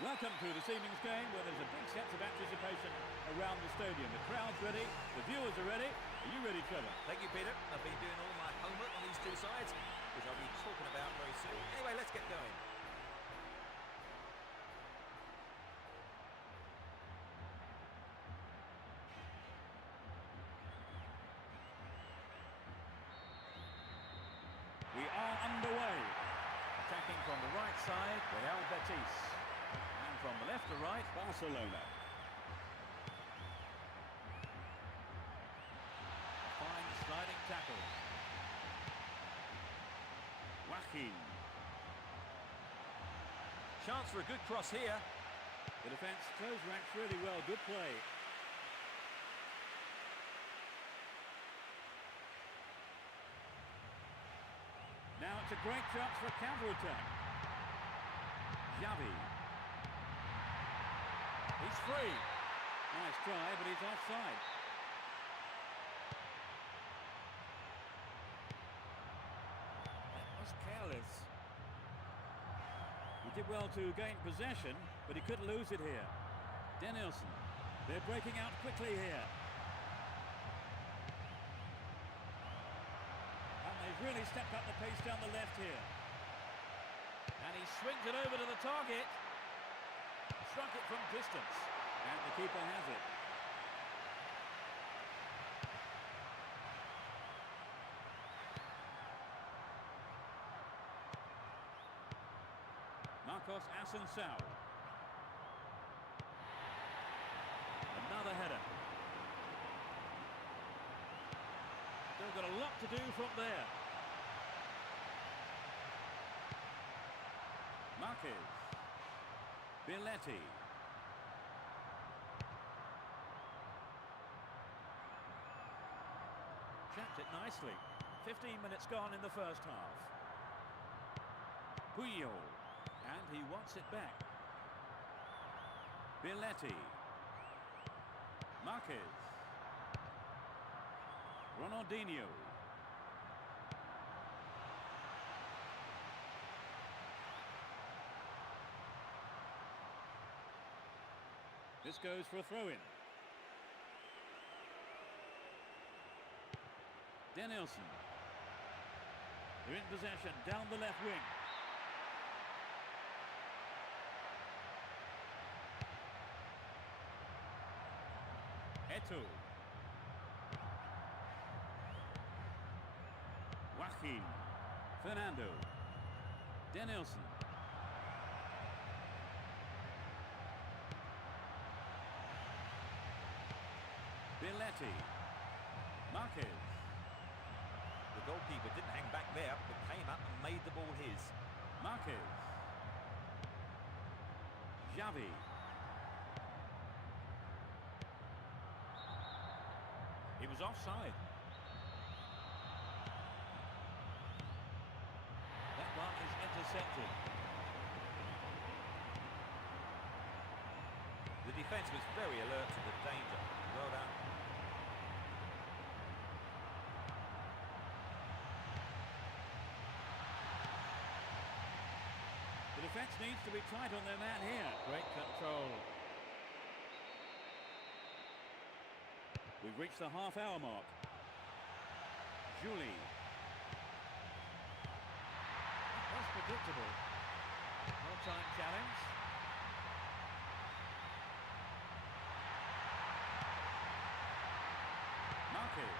welcome to this evening's game, where there's a big sense of anticipation around the stadium. The crowd's ready, the viewers are ready. Are you ready, Trevor? Thank you, Peter. I've been doing all my homework on these two sides, which I'll be talking about very soon. Anyway, let's get going. We are underway. Attacking from the right side, Real Betis. And from the left to right, Barcelona. A fine sliding tackle. Joaquin. Chance for a good cross here. The defence close ranks really well. Good play. Now it's a great chance for a counter-attack. Xavi. He's free. Nice try, but he's offside. That was careless. He did well to gain possession, but he could lose it here. Danielson. They're breaking out quickly here. And they've really stepped up the pace down the left here. And he swings it over to the target. Struck it from distance. And the keeper has it. Marcos Asensio. Another header. Still got a lot to do from there. Marquez. Billetti. Chapped it nicely. 15 minutes gone in the first half. Puyol. And he wants it back. Billetti. Marquez. Ronaldinho. This goes for a throw-in. Danielson. They're in possession down the left wing. Eto'o. Joaquin. Fernando. Danielson. Billetti. Marquez. The goalkeeper didn't hang back there, but came up and made the ball his. Marquez. Xavi. He was offside. That one is intercepted. The defence was very alert to the danger. Well done. The defence needs to be tight on their man here. Great control. We've reached the half-hour mark. Julie. That's predictable. No-time challenge. Marquez.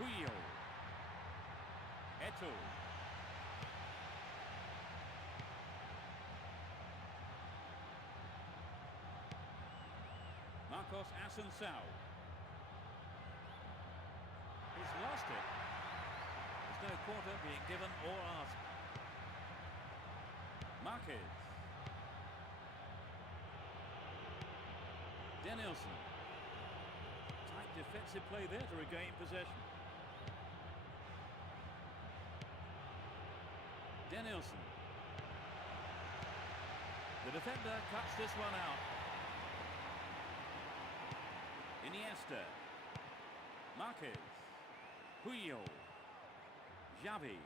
Puyol. Eto'o. Marcos Asensio. He's lost it. There's no quarter being given or asked. Marquez. Danielson. Tight defensive play there to regain possession. Danielson. The defender cuts this one out. Iniesta. Marquez. Puyol. Xavi.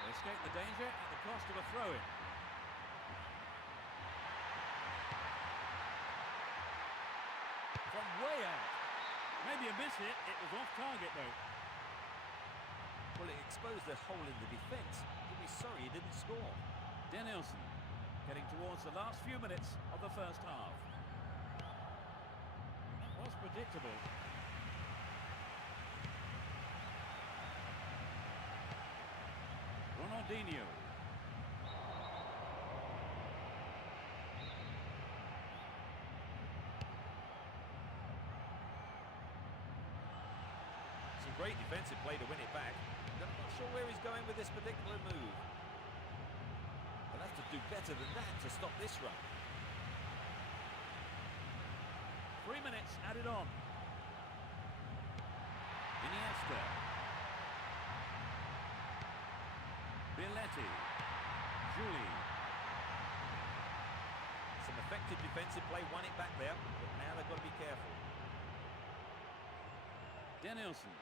They escape the danger at the cost of a throw-in. From way out. Maybe a miss hit. It was off target though. Well, it exposed a hole in the defence. He'll be sorry he didn't score. Danielson. Getting towards the last few minutes of the first half. That was predictable. Ronaldinho. Some Great defensive play to win it back. I'm not sure where he's going with this particular move. They'll have to do better than that to stop this run. 3 minutes added on. Iniesta. Biletti. Juli. Some effective defensive play won it back there, but now they've got to be careful. Danielson.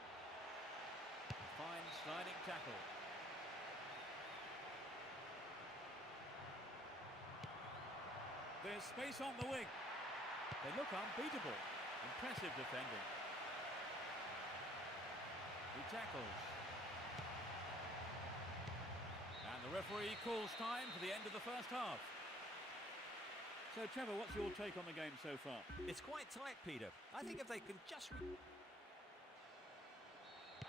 Fine sliding tackle. There's space on the wing. They look unbeatable. Impressive defending. He tackles. And the referee calls time for the end of the first half. So, Trevor, what's your take on the game so far? It's quite tight, Peter. I think if they can just...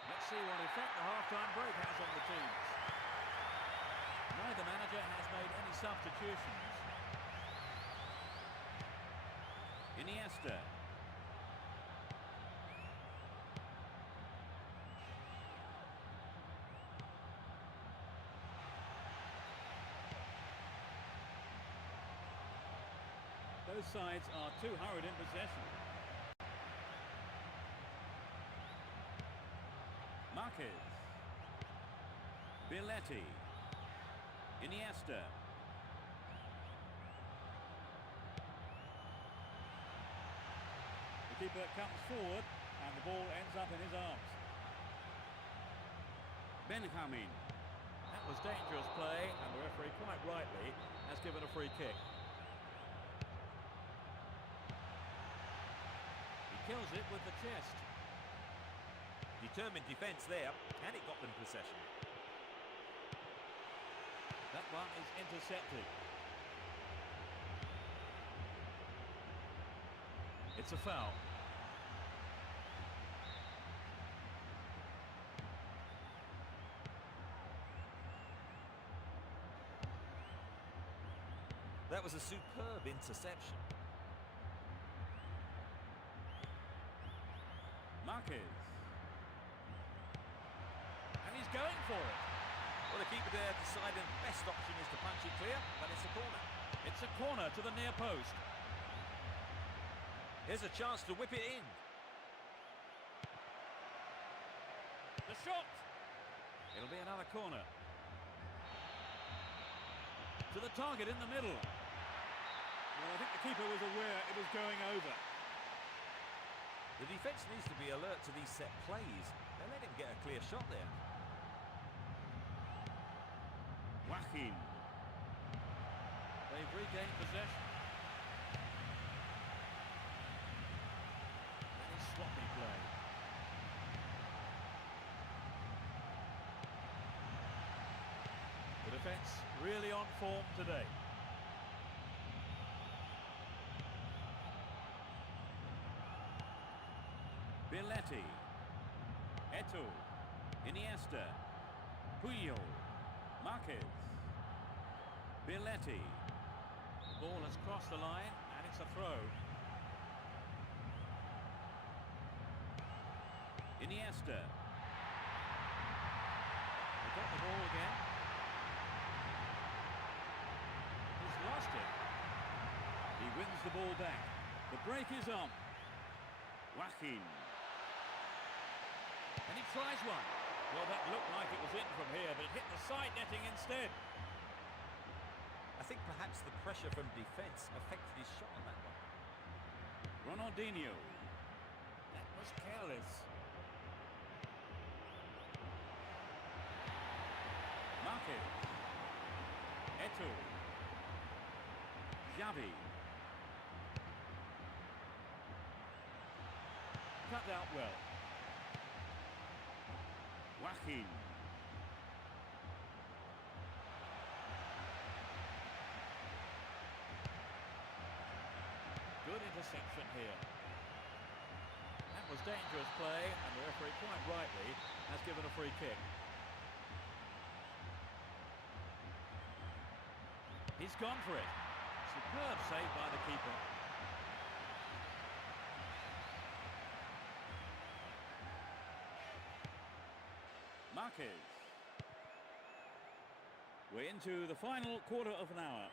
Let's see what effect the half-time break has on the teams. Neither manager has made any substitutions. Iniesta. Both sides are too hurried in possession. Marquez. Biletti. Iniesta. The keeper comes forward and the ball ends up in his arms. Benjamin. That was dangerous play and the referee quite rightly has given a free kick. He kills it with the chest. Determined defence there, and it got them possession. That one is intercepted. It's a foul. That was a superb interception. Marquez. And he's going for it. Well, the keeper there decided the best option is to punch it clear, but it's a corner. It's a corner to the near post. Here's a chance to whip it in. The shot. It'll be another corner. To the target in the middle. Well, I think the keeper was aware it was going over. The defence needs to be alert to these set plays. They let him get a clear shot there. Joaquin. They've regained possession. That is sloppy play. The defence really on form today. Biletti. Eto'o. Iniesta. Puyol. Marquez. Biletti. The ball has crossed the line and it's a throw. Iniesta. They got the ball again. He's lost it. He wins the ball back. The break is on. Joaquin. And he tries one. Well, that looked like it was in from here, but it hit the side netting instead. I think perhaps the pressure from defence affected his shot on that one. Ronaldinho. That was careless. Marquez. Eto'o. Xavi. Cut out well. Joaquin. Good interception here. That was dangerous play, and the referee quite rightly has given a free kick. He's gone for it. Superb save by the keeper. Marquez. We're into the final quarter of an hour.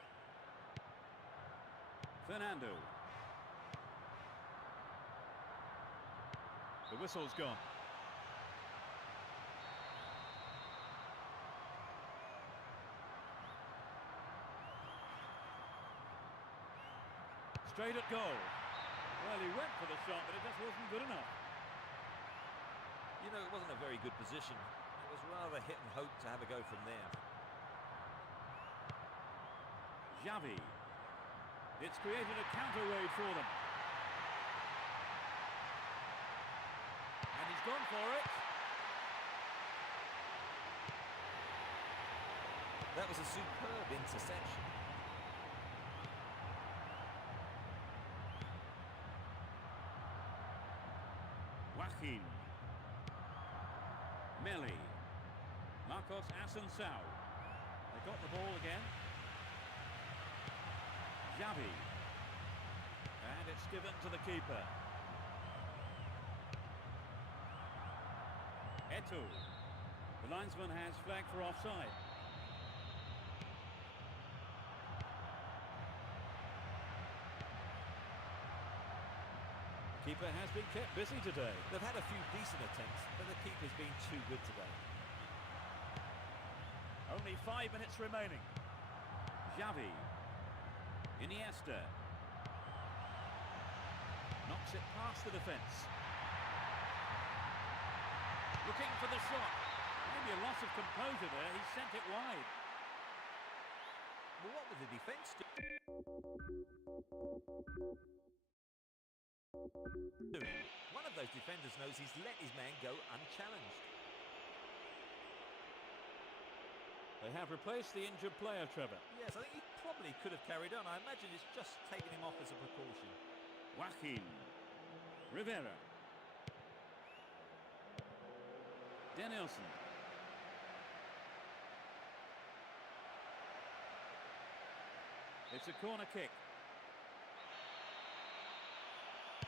Fernando. The whistle's gone. Straight at goal. Well, he went for the shot, but it just wasn't good enough. You know, it wasn't a very good position. It was rather hit and hope to have a go from there. Xavi. It's created a counter raid for them. And he's gone for it. That was a superb interception. Joaquin. Meli. Marcos Asensao. They got the ball again. Xavi. And it's given to the keeper. Eto'o. The linesman has flagged for offside. Keeper has been kept busy today. They've had a few decent attempts, but the keeper's been too good today. Only 5 minutes remaining. Xavi. Iniesta. Knocks it past the defence. Looking for the shot. Maybe a loss of composure there. He sent it wide. Well, what would the defence do? One of those defenders knows he's let his man go unchallenged. They have replaced the injured player, Trevor. Yes, I think he probably could have carried on. I imagine it's just taken him off as a precaution. Joaquin. Rivera. Danielson. It's a corner kick.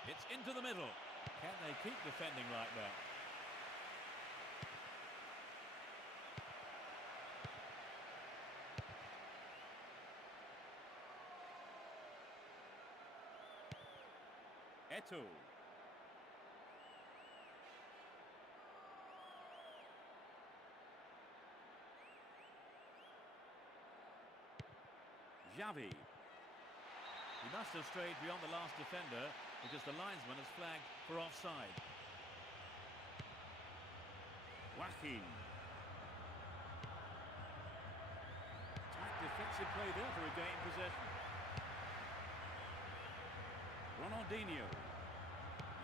It's into the middle. Can they keep defending like that? Eto'o. Xavi. He must have strayed beyond the last defender because the linesman has flagged for offside. Joaquin. Tight defensive play there to regain possession. Ronaldinho.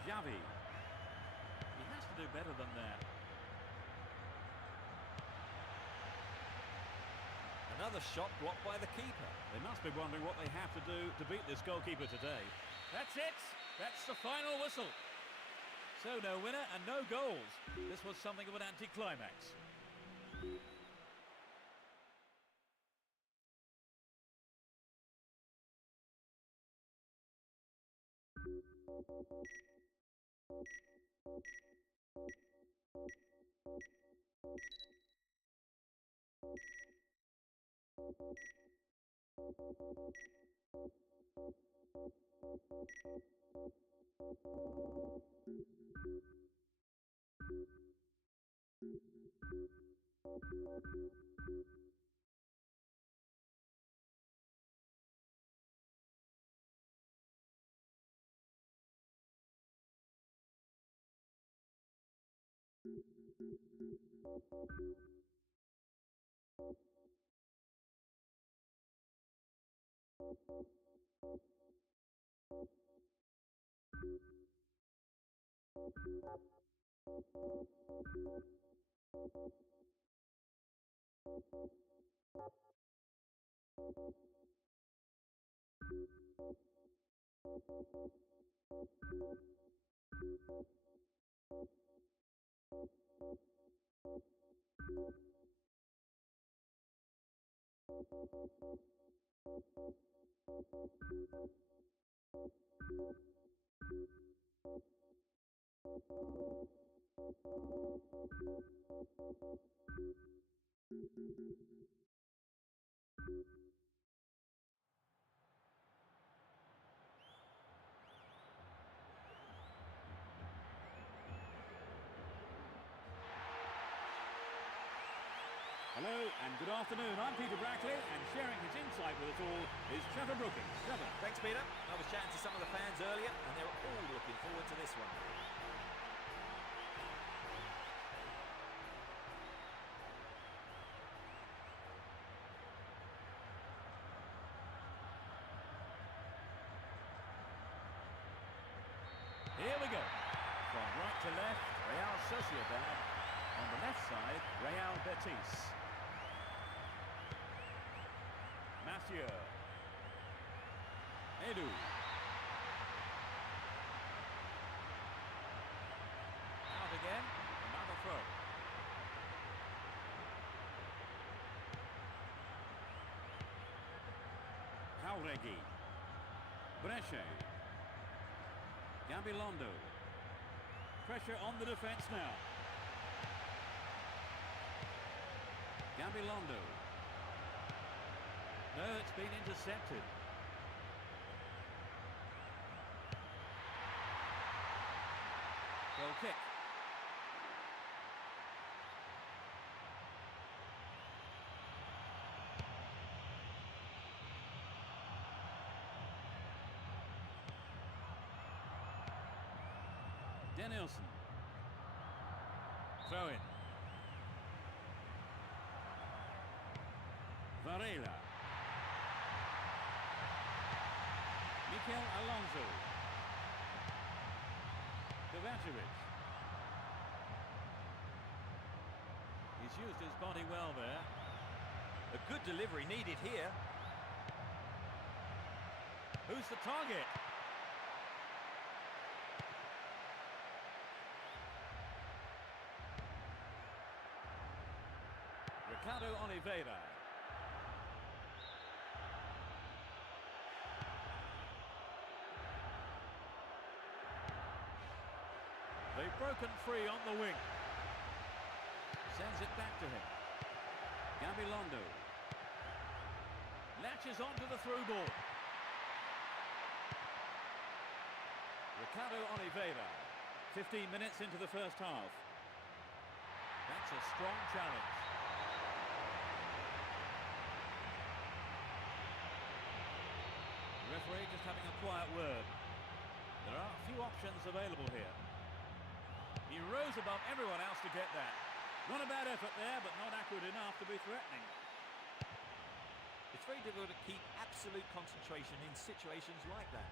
Xavi. He has to do better than that. Another shot blocked by the keeper. They must be wondering what they have to do to beat this goalkeeper today. That's it. That's the final whistle. So no winner and no goals. This was something of an anticlimax. Hello and good afternoon. I'm Peter Brackley, and sharing his insight with us all is Trevor Brookings. Trevor. Thanks, Peter. I was chatting to some of the fans earlier, and they're all looking forward to this one. Here we go. From right to left, Real Sociedad. On the left side, Real Betis. Mathieu. Edu. Out again, another throw. Jauregui. Brescia. Gabilondo. Pressure on the defence now. Gabilondo. No, it's been intercepted. Goal kick. Danielson. Throw in. Varela. Mikel Alonso. Kovacevic. He's used his body well there. A good delivery needed here. Who's the target? Ricardo Oliveira. They've broken free on the wing. Sends it back to him. Gabilondo. Latches onto the through ball. Ricardo Oliveira. 15 minutes into the first half. That's a strong challenge. The referee just having a quiet word. There are a few options available here. He rose above everyone else to get that. Not a bad effort there, but not accurate enough to be threatening. It's very difficult to keep absolute concentration in situations like that.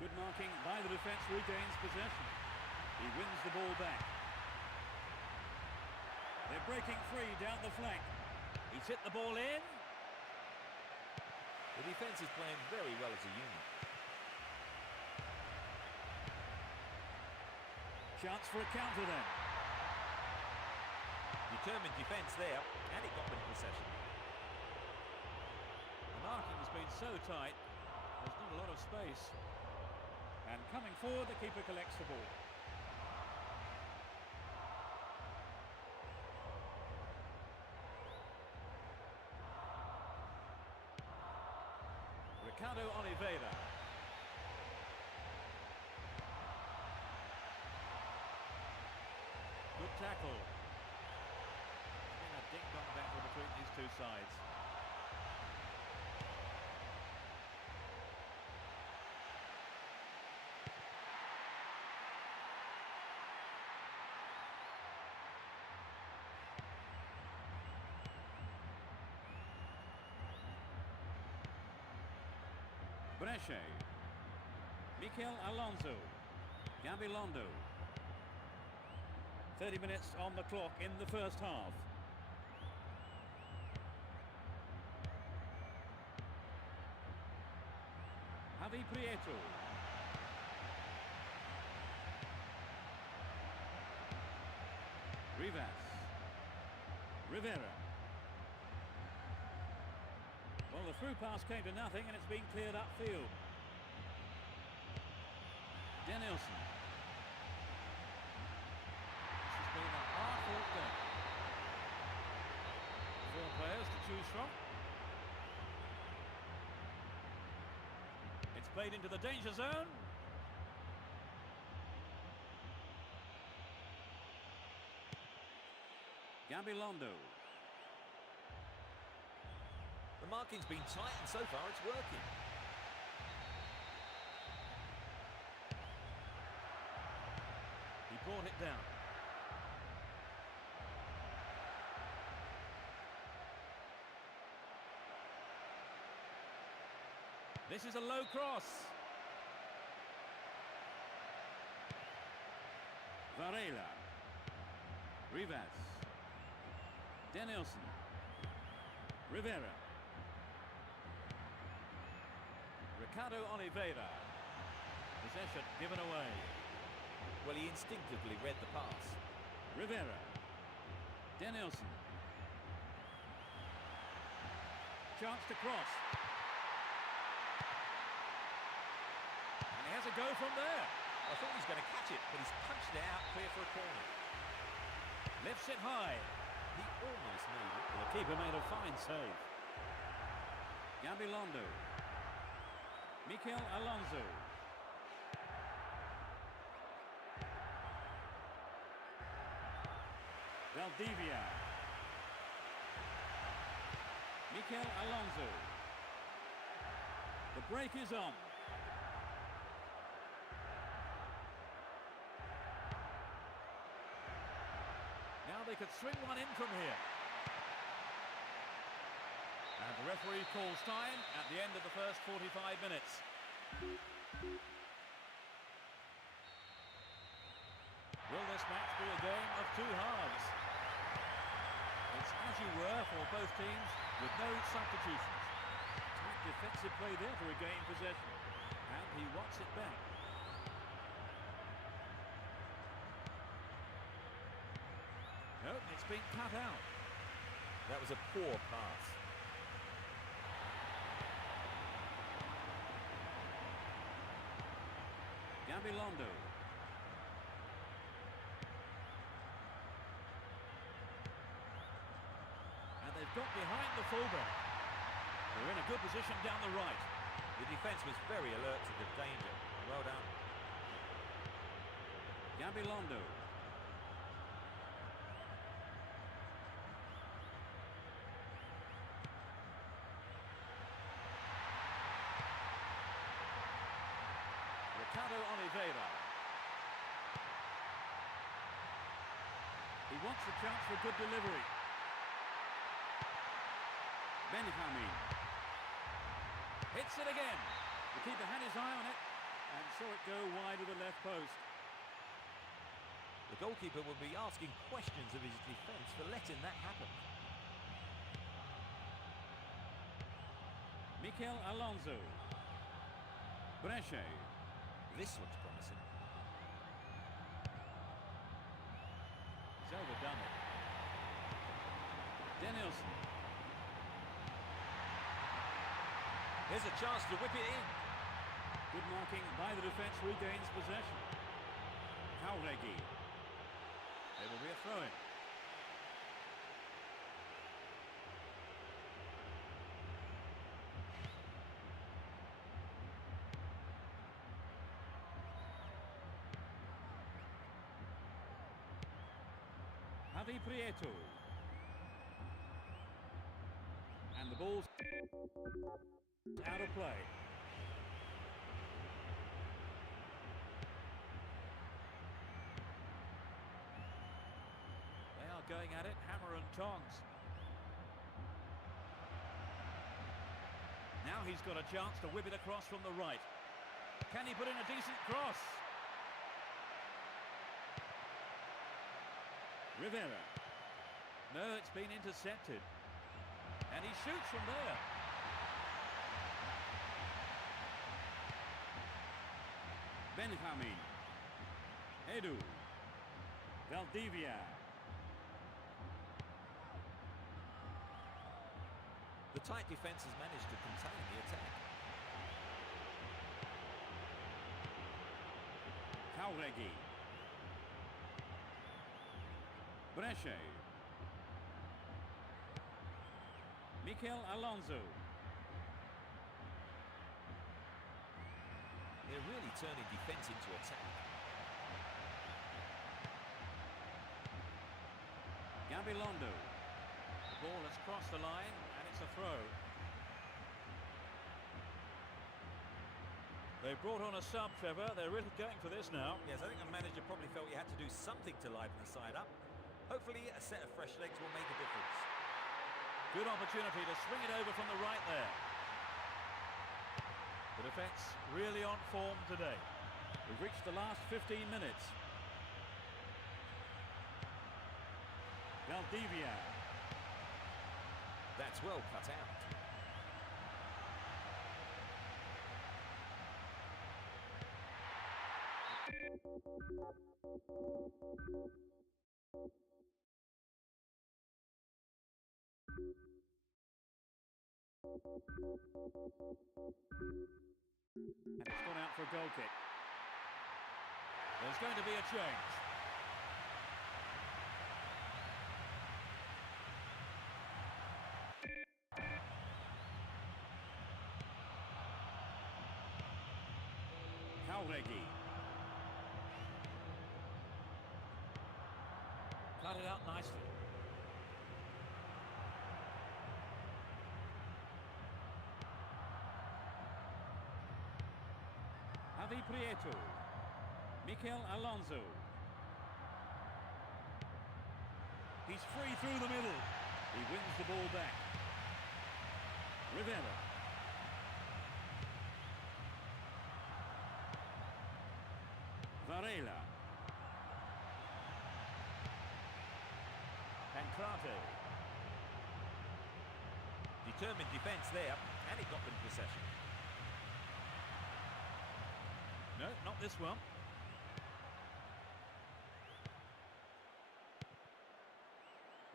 Good marking by the defence, regains possession. He wins the ball back. They're breaking free down the flank. He's hit the ball in. The defence is playing very well as a unit. Chance for a counter then. Determined defence there, and it got them in possession. The marking has been so tight, there's not a lot of space. And coming forward, the keeper collects the ball. Ricardo Oliveira. Good tackle. It's been a ding-dong battle between these two sides. Brescia. Mikel Alonso. Gabilondo. 30 minutes on the clock in the first half. Javi Prieto. Rivas. Rivera. Well, the through pass came to nothing and it's been cleared upfield. Danielson. This has been a hard-fought game. 4 players to choose from. It's played into the danger zone. Gabilondo. The marking's been tight and so far it's working. He brought it down. This is a low cross. Varela. Rivas. Danielson. Rivera. Ricardo Oliveira. Possession given away. Well, he instinctively read the pass. Rivera. Danielson. Chance to cross. And he has a go from there. I thought he was going to catch it, but he's punched it out clear for a corner. Lifts it high. He almost made it. The keeper made a fine save. Gabilondo. Mikel Alonso. Valdivia. Mikel Alonso. The break is on. Now they could swing one in from here. And the referee calls time at the end of the first 45 minutes. Will this match be a game of 2 halves? It's as you were for both teams with no substitutions. Tight defensive play there to regain possession. And he wants it back. No, it's been cut out. That was a poor pass. Gabilondo. And they've got behind the fullback. They're in a good position down the right. The defence was very alert to the danger. Well done. Gabilondo. Ricardo Oliveira. He wants the chance for a good delivery. Benjamin. Hits it again. The keeper had his eye on it and saw it go wide of the left post. The goalkeeper will be asking questions of his defence for letting that happen. Mikel Alonso. Brescia. This looks promising. He's overdone it. Danielson. Here's a chance to whip it in. Good marking by the defence, regains possession. Jauregui. There will be a throw-in. Javi Prieto. And the ball's out of play. They are going at it, hammer and tongs. Now he's got a chance to whip it across from the right. Can he put in a decent cross? Rivera. No, it's been intercepted. And he shoots from there. Benjamin. Edu. Valdivia. The tight defence has managed to contain the attack. Jauregui. Brescia. Mikel Alonso. They're really turning defence into attack. Gabilondo. The ball has crossed the line and it's a throw. They brought on a sub, Trevor. They're really going for this now. Yes, I think the manager probably felt he had to do something to liven the side up. Hopefully a set of fresh legs will make a difference. Good opportunity to swing it over from the right there. The defence really on form today. We've reached the last 15 minutes. Valdivia. That's well cut out. And it's gone out for a goal kick. There's going to be a change. Jauregui. Cut it out nicely. Javi Prieto. Mikel Alonso. He's free through the middle. He wins the ball back. Rivera. Varela. Pancrate. Determined defence there, and he got them in possession. No, not this one.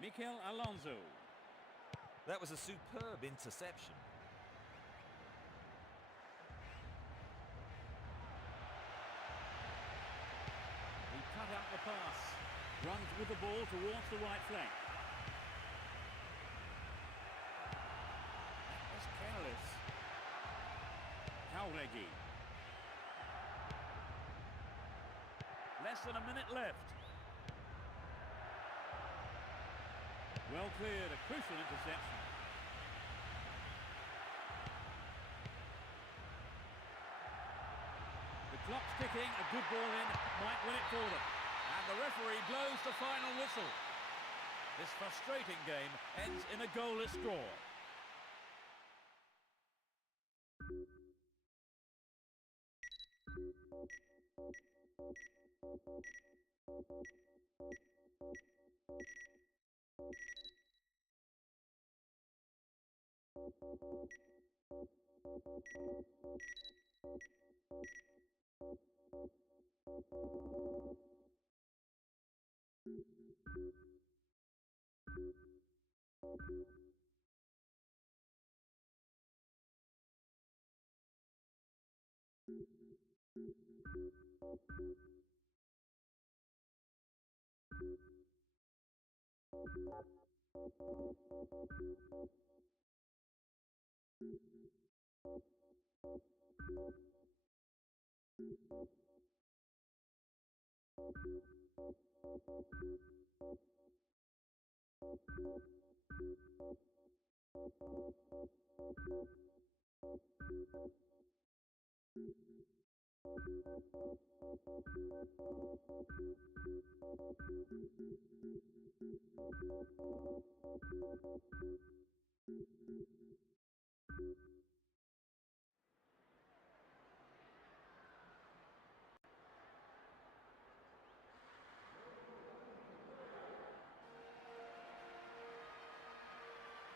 Mikel Alonso. That was a superb interception. He cut out the pass. Runs with the ball towards the right flank. That was careless. Jauregui. Less than a minute left. Well cleared, a crucial interception. The clock's ticking, a good ball in, might win it for them. And the referee blows the final whistle. This frustrating game ends in a goalless draw.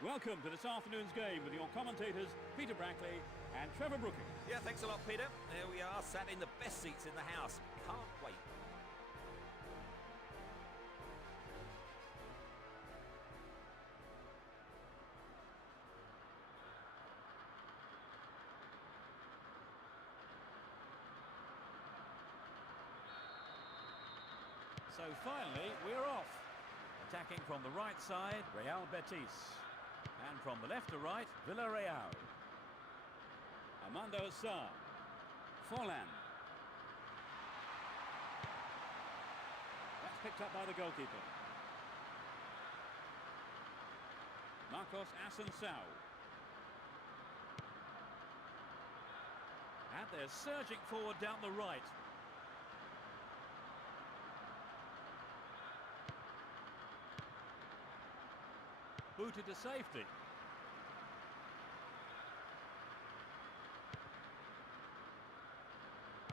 Welcome to this afternoon's game with your commentators, Peter Brackley and Trevor Brooking. Yeah, thanks a lot, Peter. There we are, sat in the best seats in the house. Can't wait. So finally, we're off. Attacking from the right side, Real Betis. And from the left to right, Villarreal. Armando Sarr. Forlan. That's picked up by the goalkeeper. Marcos Asensao. And they're surging forward down the right. Booted to safety.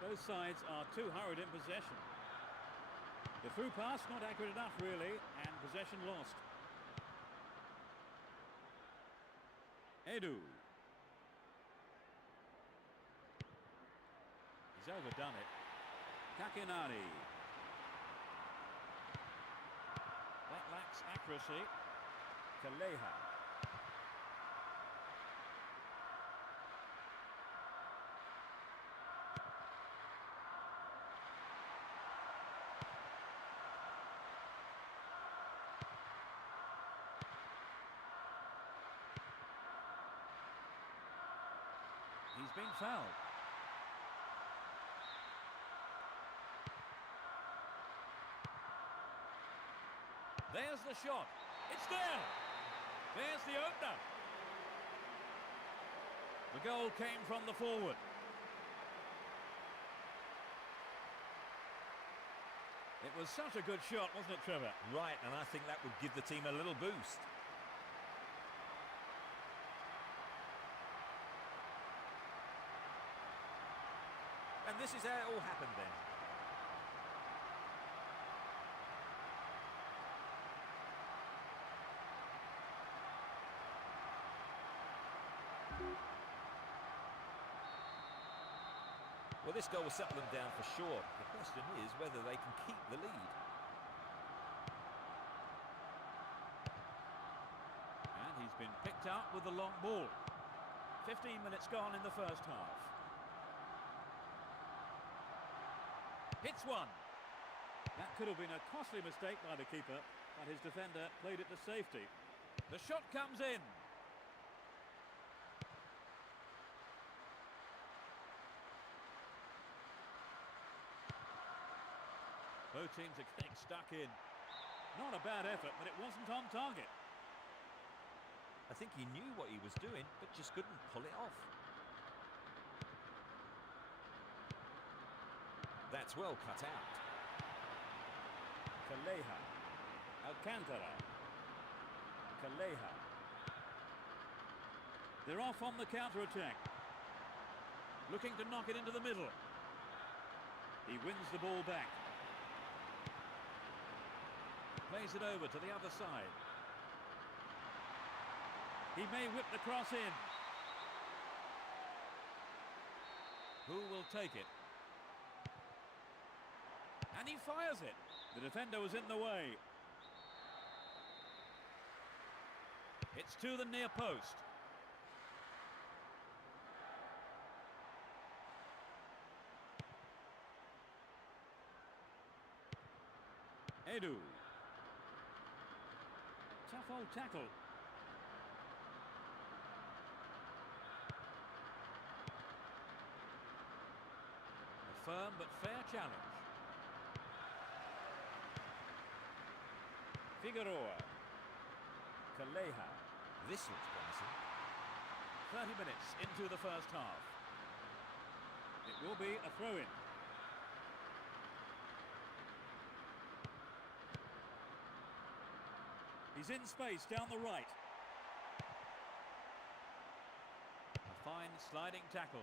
Both sides are too hurried in possession. The through pass not accurate enough really, and possession lost. Edu. He's overdone it. Kakinari. That lacks accuracy. Calleja. He's been fouled. There's the shot. It's there. There's the opener. The goal came from the forward. It was such a good shot, wasn't it, Trevor? Right, and I think that would give the team a little boost. And this is how it all happened then. Well, this goal will settle them down for sure. The question is whether they can keep the lead. And he's been picked out with the long ball. 15 minutes gone in the first half. Hits one. That could have been a costly mistake by the keeper, but his defender played it to safety. The shot comes in. Both teams are getting stuck in. Not a bad effort, but it wasn't on target. I think he knew what he was doing, but just couldn't pull it off. That's well cut out. Calleja. Alcantara. Calleja. They're off on the counter-attack. Looking to knock it into the middle. He wins the ball back. Plays it over to the other side. He may whip the cross in. Who will take it? And he fires it. The defender was in the way. It's to the near post. Edu. Tough old tackle. A firm but fair challenge. Figueroa. Calleja. This looks promising. 30 minutes into the first half. It will be a throw-in. He's in space down the right. A fine sliding tackle.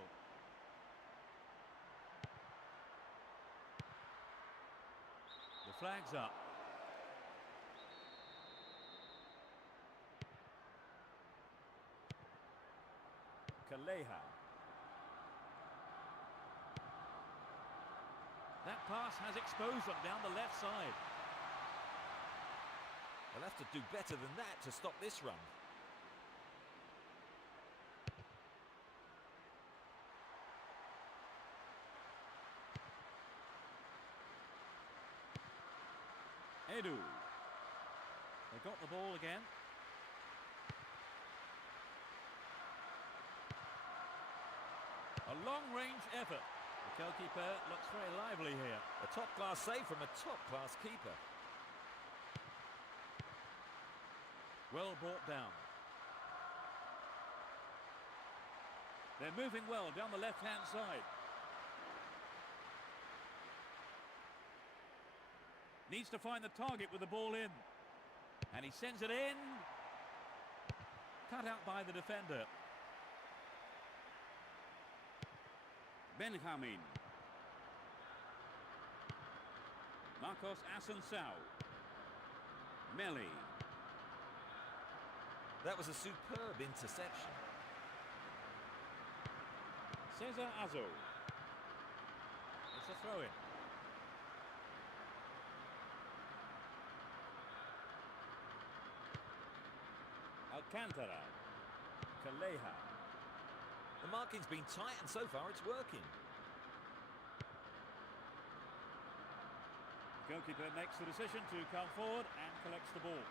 The flag's up. Calleja. That pass has exposed them down the left side. They'll have to do better than that to stop this run. Edu. They got the ball again. A long-range effort. The goalkeeper looks very lively here. A top-class save from a top-class keeper. Well brought down. They're moving well down the left-hand side. Needs to find the target with the ball in. And he sends it in. Cut out by the defender. Benjamin. Marcos Asensao. Melli. That was a superb interception. Cesar Azzo. It's a throw-in. Alcantara. Calleja. The marking's been tight and so far it's working. The goalkeeper makes the decision to come forward and collects the ball.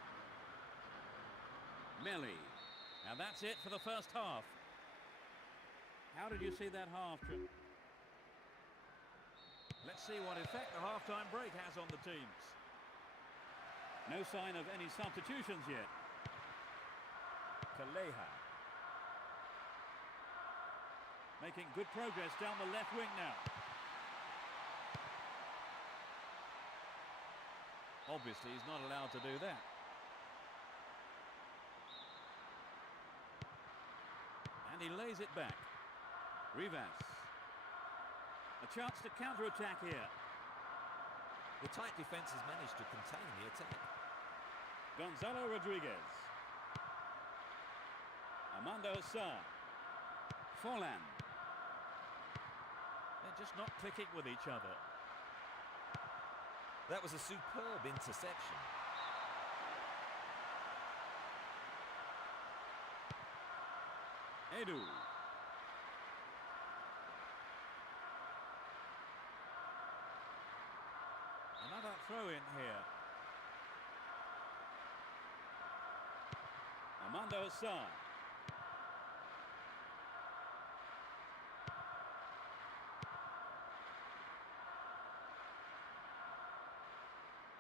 Melli. Now that's it for the first half. How did you see that half, Trip? Let's see what effect the half-time break has on the teams. No sign of any substitutions yet. Calleja. Making good progress down the left wing now. Obviously, he's not allowed to do that. And he lays it back. Rivas. A chance to counter-attack here. The tight defence has managed to contain the attack. Gonzalo Rodriguez. Armando Sarr. Forlan. They're just not clicking with each other. That was a superb interception. Edu. Another throw-in here. Armando Sarr.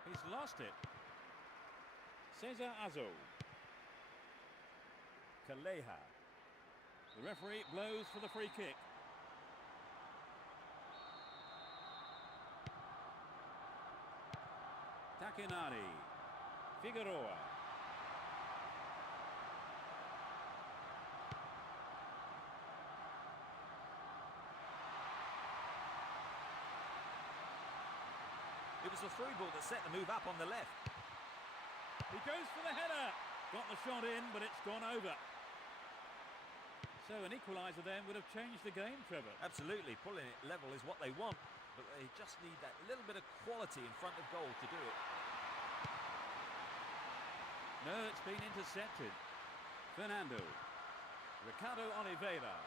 He's lost it. Cesar Azzo. Calleja. The referee blows for the free kick. Takenari. Figueroa. It was the through ball that set the move up on the left. He goes for the header. Got the shot in, but it's gone over. So an equaliser then would have changed the game, Trevor. Absolutely, pulling it level is what they want, but they just need that little bit of quality in front of goal to do it. No, it's been intercepted. Fernando. Ricardo Oliveira.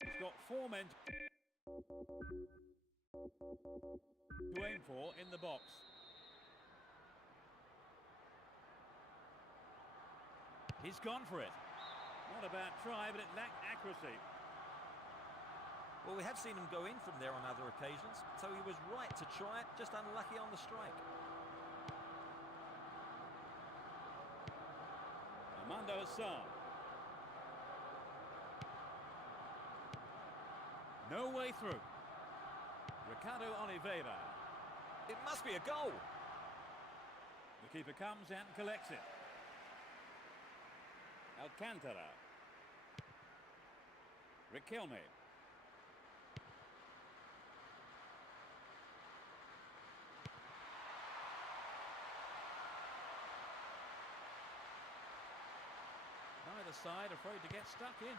He's got 4 men to aim for in the box. He's gone for it. Not a bad try, but it lacked accuracy. Well, we have seen him go in from there on other occasions, so he was right to try it, just unlucky on the strike. Armando Sarr. No way through. Ricardo Oliveira. It must be a goal. The keeper comes and collects it. Alcantara. Riquelme. Neither side afraid to get stuck in.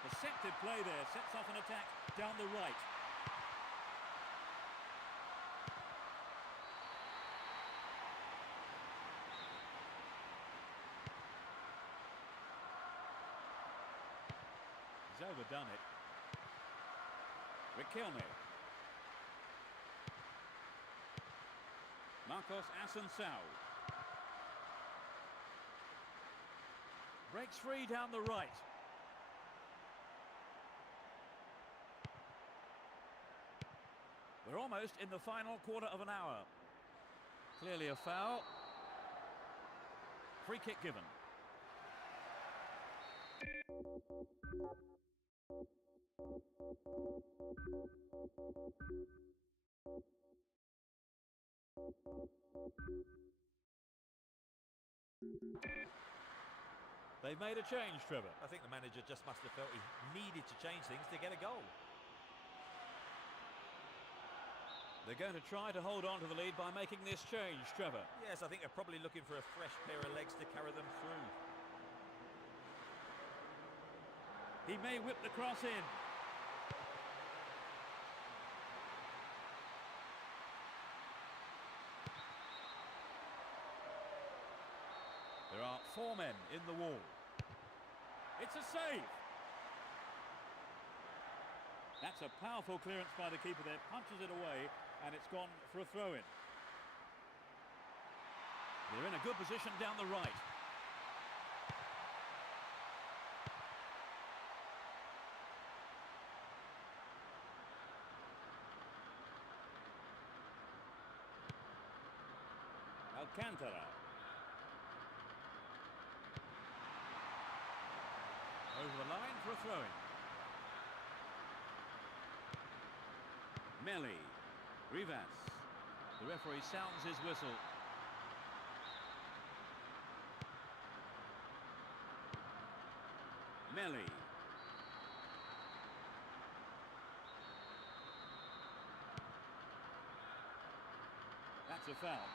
Deceptive play there, sets off an attack down the right. He's overdone it. Riquelme. Marcos Asensio. Breaks free down the right. We're almost in the final quarter of an hour. Clearly a foul. Free kick given. They've made a change, Trevor. I think the manager just must have felt he needed to change things to get a goal. They're going to try to hold on to the lead by making this change, Trevor. Yes, I think they're probably looking for a fresh pair of legs to carry them through. He may whip the cross in. There are 4 men in the wall. It's a save. That's a powerful clearance by the keeper there. Punches it away, and it's gone for a throw-in. They're in a good position down the right. Alcantara. Over the line for a throw-in. Melli. Rivas. The referee sounds his whistle. Melli. That's a foul.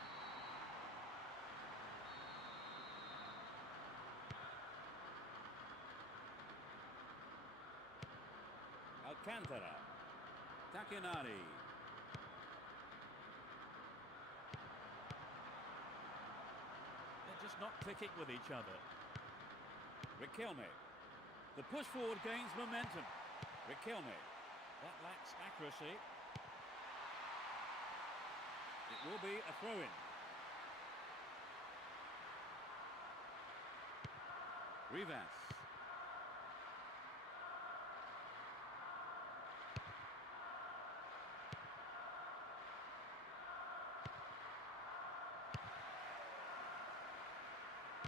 Alcantara. Takinari. They're just not clicking with each other. Riquelme. The push forward gains momentum. Riquelme. That lacks accuracy. It will be a throw-in. Rivas.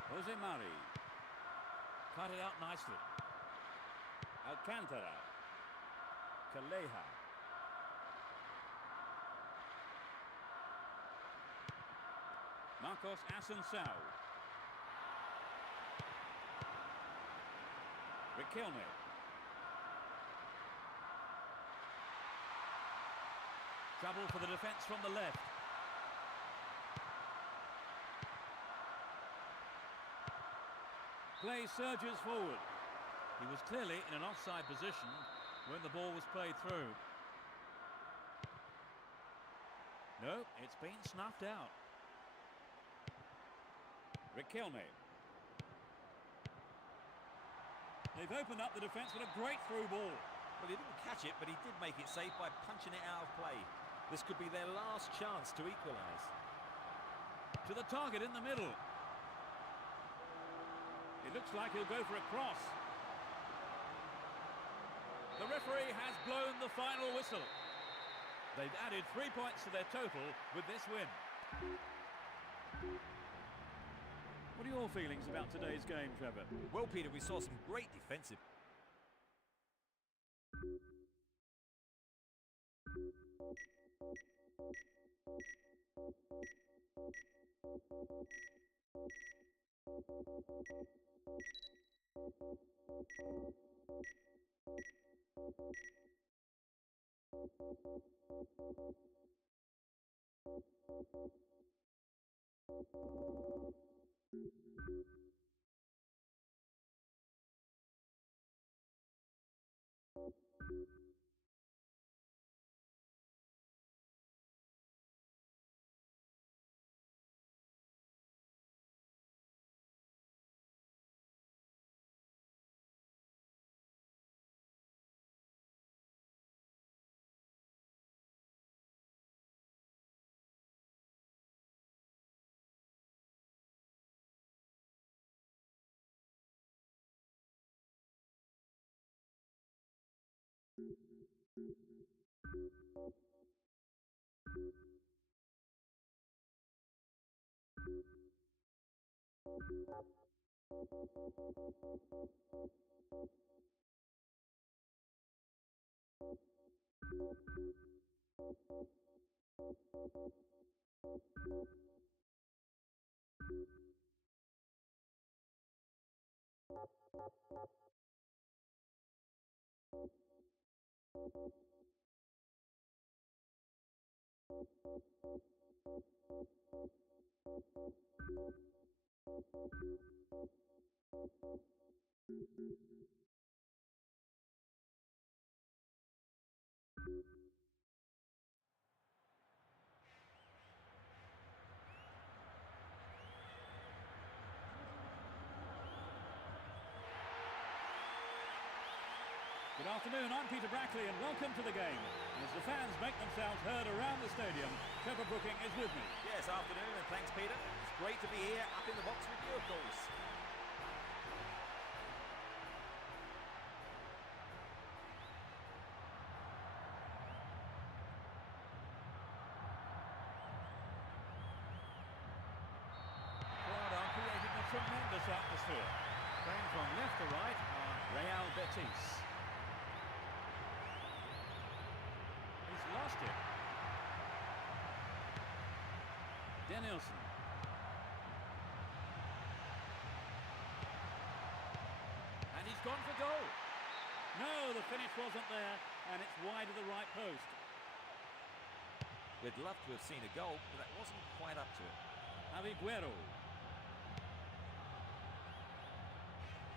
Jose Mari. Cut it out nicely. Alcantara. Calleja. Marcos Asensio. Riquelme. Trouble for the defence from the left. Play surges forward. He was clearly in an offside position when the ball was played through. No, it's been snuffed out. Riquelme. They've opened up the defence with a great through ball. Well, he didn't catch it, but he did make it safe by punching it out of play. This could be their last chance to equalise. To the target in the middle. It looks like he'll go for a cross. The referee has blown the final whistle. They've added 3 points to their total with this win. What are your feelings about today's game, Trevor? Well, Peter, we saw some great defensive. Good afternoon, I'm Peter Brackley and welcome to the game. As the fans make themselves heard around the stadium, Trevor Brooking is with me. Yes, afternoon, and thanks, Peter. It's great to be here up in the box with you, of course. Crowd are creating a tremendous atmosphere. Playing from left to right are Real Betis. He's lost it. Danielson. And he's gone for goal. No, the finish wasn't there, and it's wide of the right post. We'd love to have seen a goal, but that wasn't quite up to it. Aviguero.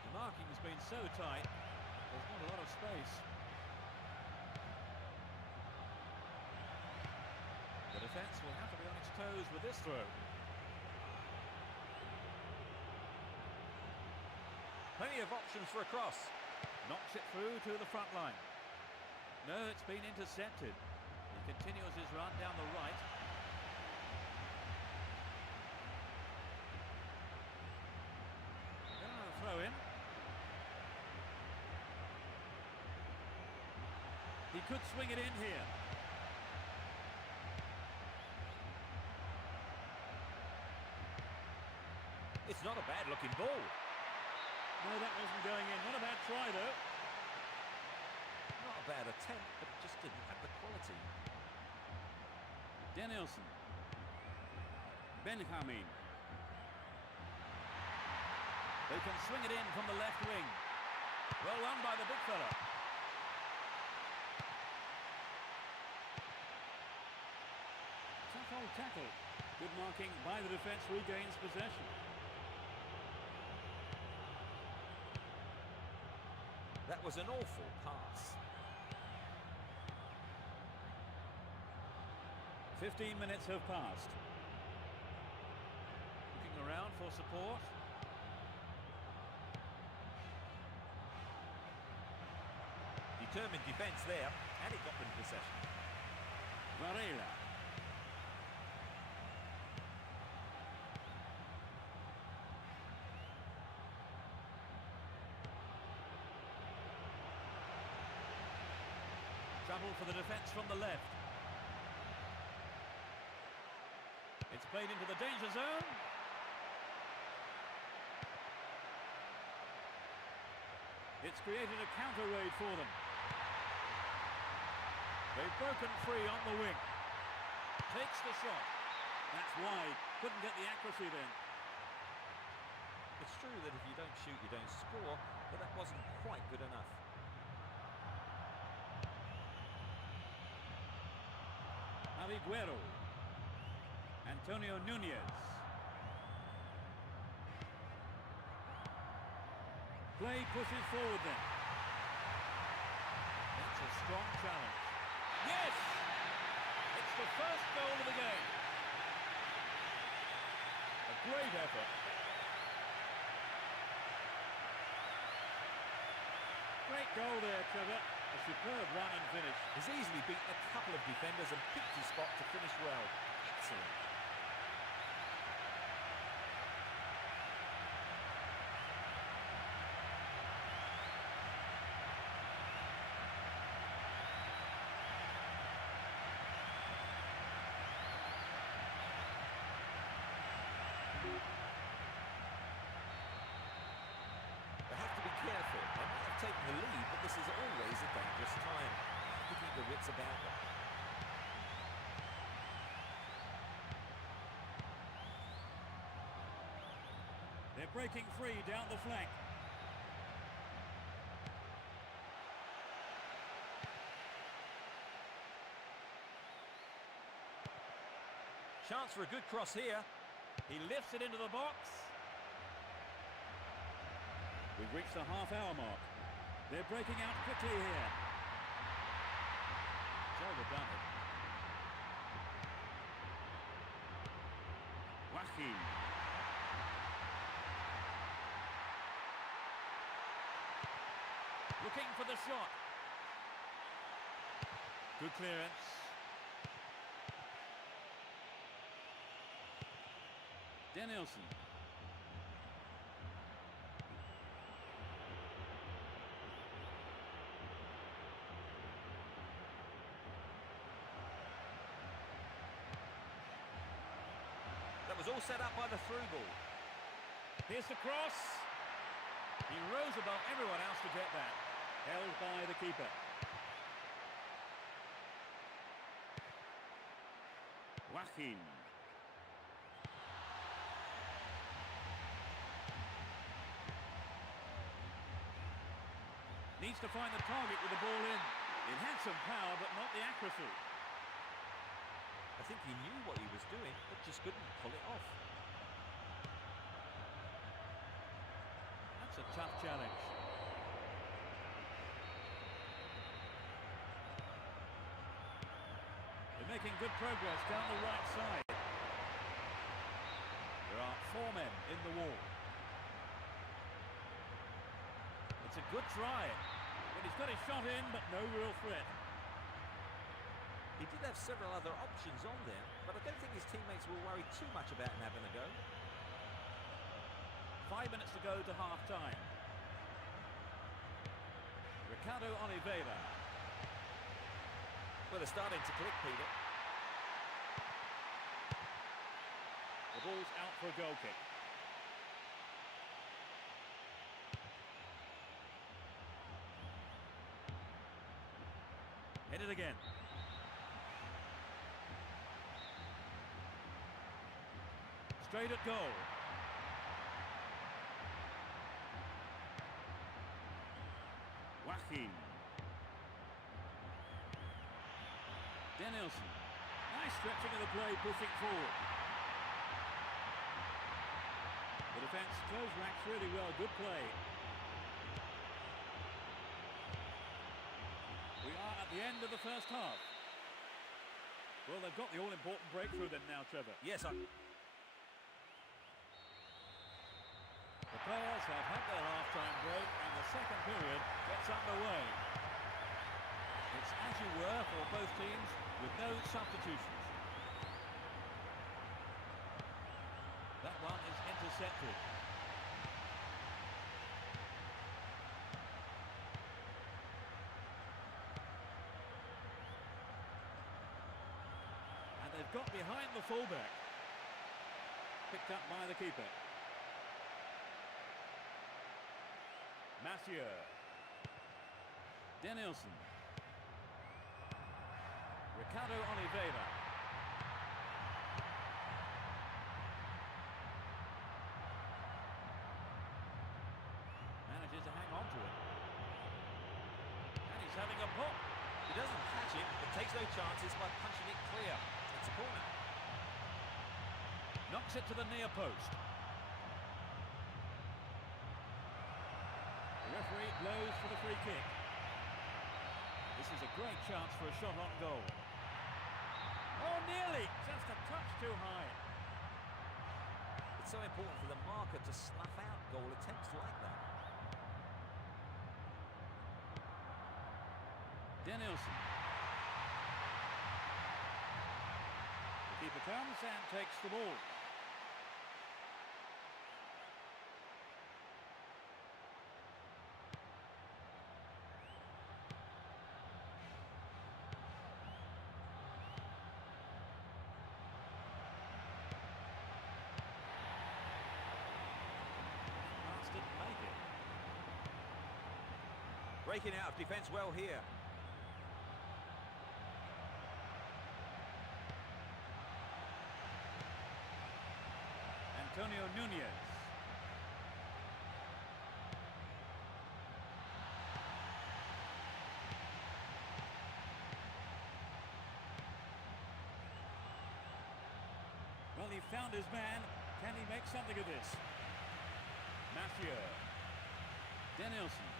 The marking has been so tight, there's not a lot of space. The defence will have to be on its toes with this throw. Plenty of options for a cross. Knocks it through to the front line. No, it's been intercepted. He continues his run down the right. Another throw in. He could swing it in here. It's not a bad looking ball. No, that wasn't going in. Not a bad try, though. Not a bad attempt, but it just didn't have the quality. Danielson. Benjamin. They can swing it in from the left wing. Well run by the big fella. Tough old tackle. Good marking by the defence, regains possession. That was an awful pass. 15 minutes have passed. Looking around for support. Determined defence there, and it got them possession. Varela. Trouble for the defence from the left. It's played into the danger zone. It's created a counter raid for them. They've broken free on the wing. Takes the shot. That's wide. Couldn't get the accuracy then. It's true that if you don't shoot, you don't score, but that wasn't quite good enough. Aviguero. Antonio Nunez. Play pushes forward then. That's a strong challenge. Yes! It's the first goal of the game. A great effort. Great goal there, Trevor. A superb run and finish. He's easily beaten a couple of defenders and picked his spot to finish well. Excellent. taken the lead, but this is always a dangerous time. You keep your wits about them. They're breaking free down the flank. Chance for a good cross here. He lifts it into the box. We've reached the half-hour mark. They're breaking out quickly here. It's overdone it. Joaquin. Looking for the shot. Good clearance. Danielson. That was all set up by the through ball. Here's the cross. He rose above everyone else to get that. Held by the keeper. Joaquin. Needs to find the target with the ball in. It had some power, but not the accuracy. I think he knew what he was doing, but just couldn't pull it off. That's a tough challenge. They're making good progress down the right side. There are 4 men in the wall. It's a good try. But he's got his shot in, but no real threat. He did have several other options on there, but I don't think his teammates will worry too much about him having a go. 5 minutes to go to half-time. Ricardo Oliveira. Well, they're starting to click, Peter. The ball's out for a goal kick. Hit it again. Straight at goal. Joaquin. Danielson. Nice stretching of the play, pushing forward. The defence close ranks really well. Good play. We are at the end of the first half. Well, they've got the all-important breakthrough then now, Trevor. Yes, The players have had their half-time break and the second period gets underway. It's as you were for both teams with no substitutions. That one is intercepted. And they've got behind the fullback. Picked up by the keeper. Mathieu. Danielson. Ricardo Oliveira. Manages to hang on to it. And he's having a pop. he doesn't catch it, but takes no chances by punching it clear. It's a corner. Knocks it to the near post. The referee blows for the free kick. This is a great chance for a shot on goal. Oh, nearly! Just a touch too high. It's so important for the marker to snuff out goal attempts like that. Danielson. The keeper comes and takes the ball. Pass didn't make it. Breaking out of defence well here. Antonio Nunez. Well, he found his man. Can he make something of this? Mathieu. Danielson.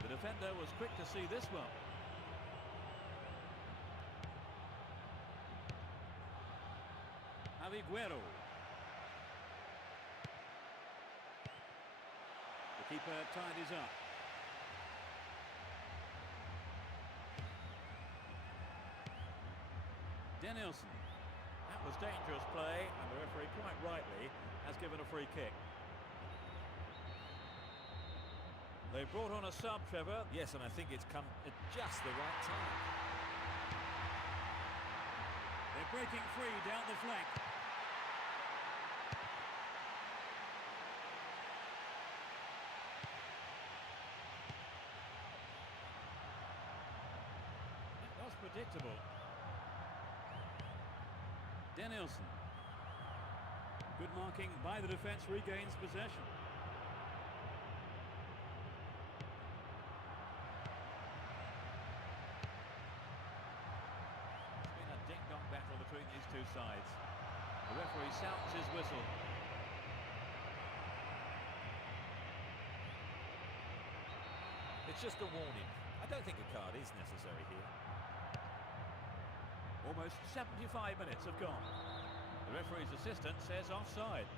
The defender was quick to see this one. Aviguero. The keeper tidies up. Danielson. That was dangerous play, and the referee quite rightly has given a free kick. They brought on a sub, Trevor. Yes, and I think it's come at just the right time. They're breaking free down the flank. That was predictable. Danielson. Good marking by the defence, regains possession. It's been a ding-dong battle between these two sides. The referee sounds his whistle. It's just a warning. I don't think a card is necessary here. Almost 75 minutes have gone. The referee's assistant says offside.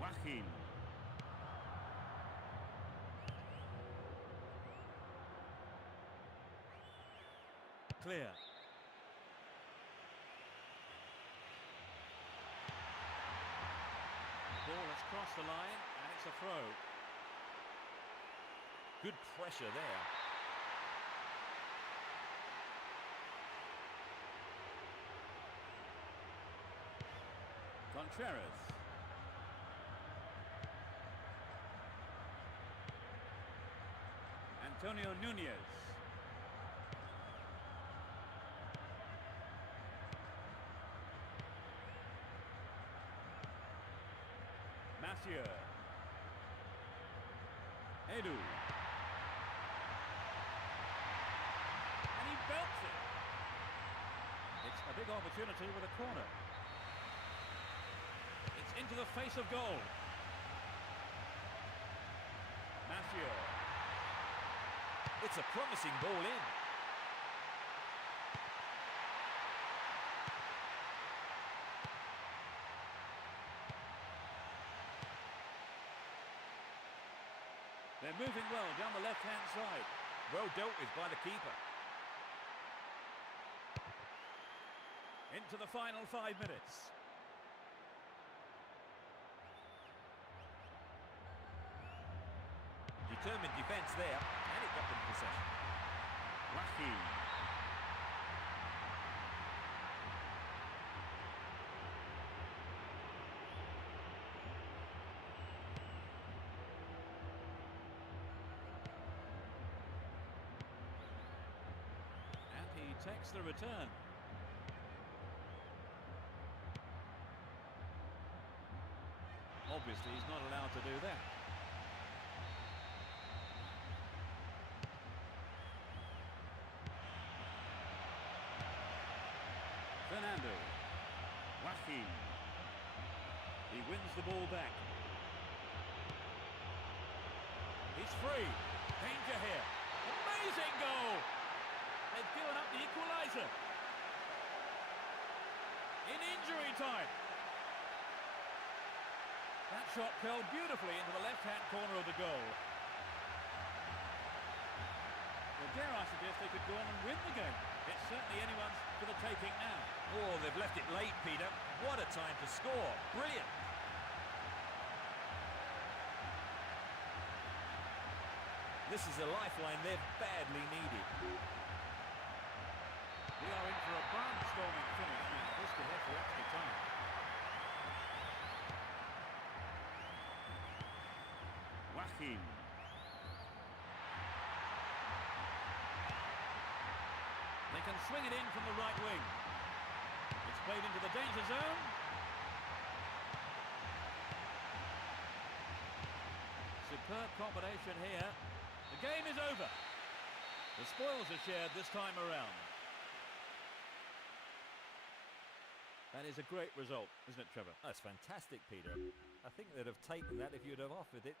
Joaquin. Clear. Ball has crossed the line, and it's a throw. Good pressure there. Contreras. Antonio Nunez. Mathieu. Edu. And he belts it. It's a big opportunity with a corner. It's into the face of goal. Mathieu. It's a promising ball in. They're moving well down the left-hand side. Well dealt with by the keeper. Into the final 5 minutes. Determined defence there, and it got them possession. Joaquin. And he takes the return. Obviously, he's not allowed to do that. Fernando. Joaquin. He wins the ball back. He's free. Danger here. Amazing goal! They've given up the equaliser. In injury time. That shot curled beautifully into the left-hand corner of the goal. Well, dare I suggest they could go on and win the game. It's certainly anyone's for the taking now. Oh, they've left it late, Peter. What a time to score. Brilliant. This is a lifeline they've badly needed. We are in for a barnstorming finish now. This could head for extra time. Joachim. They can swing it in from the right wing. It's played into the danger zone. Superb combination here. The game is over. The spoils are shared this time around. That is a great result, isn't it, Trevor? That's fantastic, Peter. I think they'd have taken that if you'd have offered it.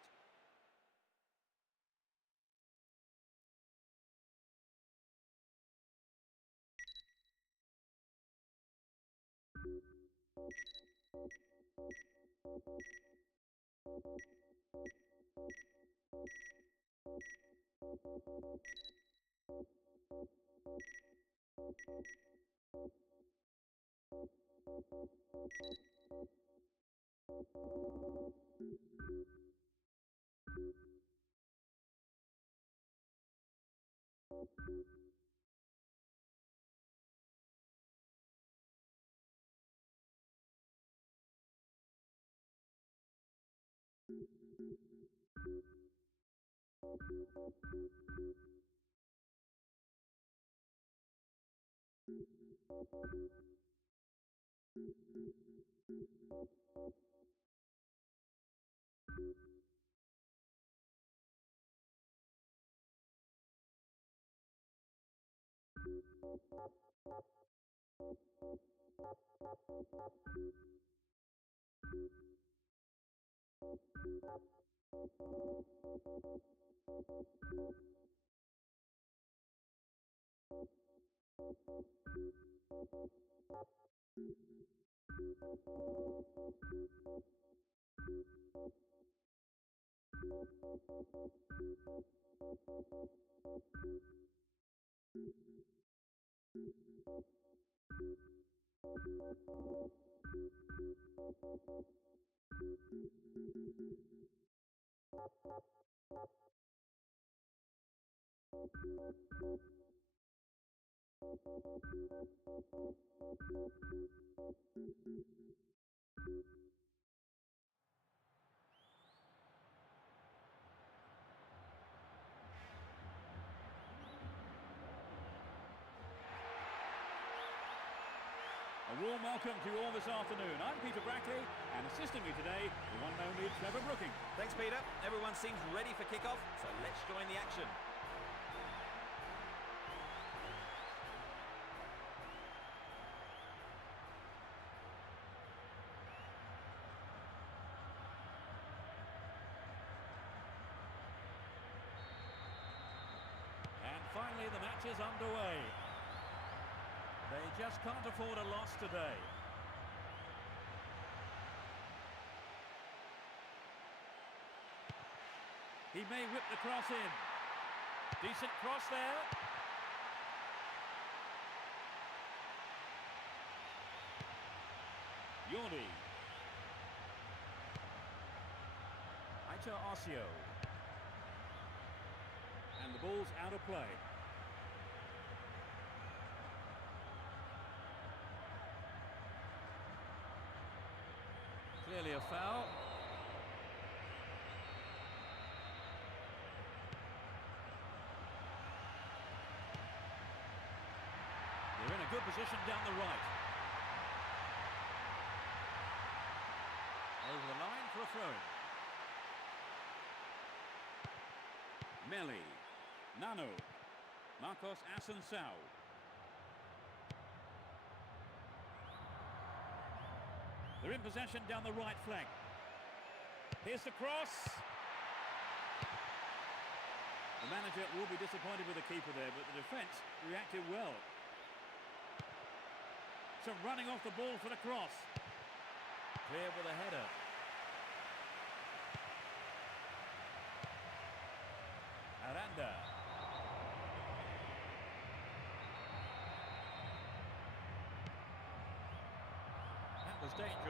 A warm welcome to you all this afternoon. I'm Peter Brackley, and assisting me today, the one and only Trevor Brooking. Thanks, Peter. Everyone seems ready for kickoff, so let's join the action. And finally, the match is underway. They just can't afford a loss today. He may whip the cross in. Decent cross there. Jordi. Ossio. And the ball's out of play. Clearly a foul. They're in a good position down the right. Over the line for a throw-in. Meli. Nano. Marcos Asensao. They're in possession down the right flank. Here's the cross. The manager will be disappointed with the keeper there, but the defence reacted well. So running off the ball for the cross. Clear with a header. Aranda.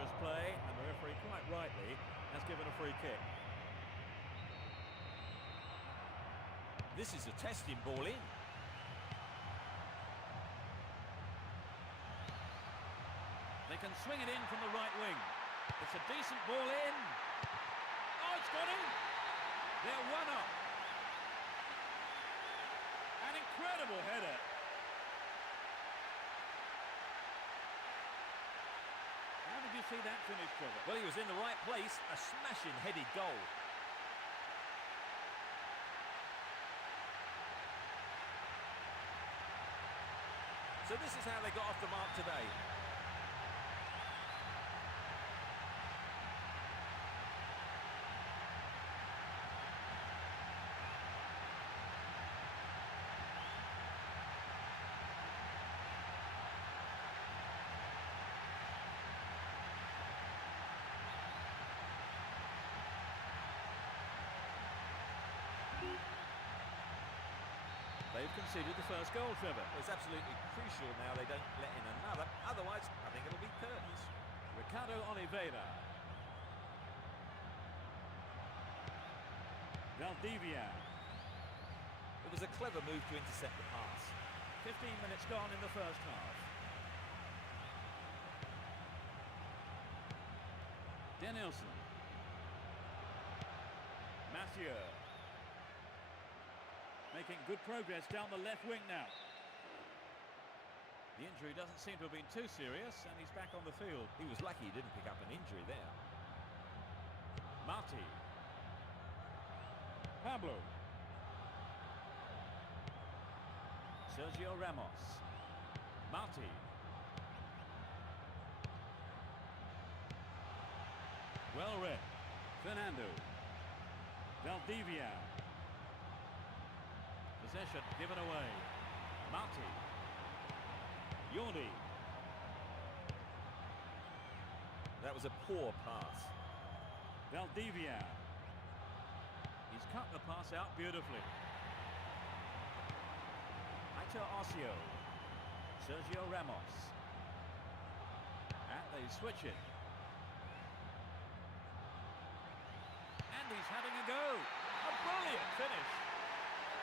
adventurous play, and the referee quite rightly has given a free kick. This is a testing ball in. They can swing it in from the right wing. It's a decent ball in. Oh, it's got in. They're 1-up. An incredible header. How did you see that finish, Trevor? Well, he was in the right place. A smashing headed goal. So this is how they got off the mark today. They've conceded the first goal, Trevor. It's absolutely crucial now they don't let in another. Otherwise, I think it'll be curtains. Ricardo Oliveira. Valdivia. It was a clever move to intercept the pass. 15 minutes gone in the first half. Danielson. Mathieu. Making good progress down the left wing now. The injury doesn't seem to have been too serious, and he's back on the field. He was lucky he didn't pick up an injury there. Marti. Pablo. Sergio Ramos. Marti. Well read. Fernando. Valdivia. Possession given away. Marti. Jordi. That was a poor pass. Valdivia. He's cut the pass out beautifully. Aitor Ocio. Sergio Ramos. And they switch it. And he's having a go. A brilliant finish.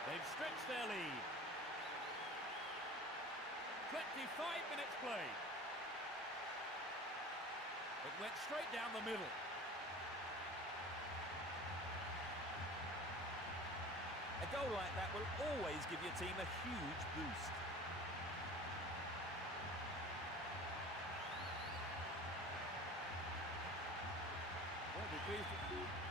They've stretched their lead. 25 minutes played. It went straight down the middle. A goal like that will always give your team a huge boost. Well, be pleased to...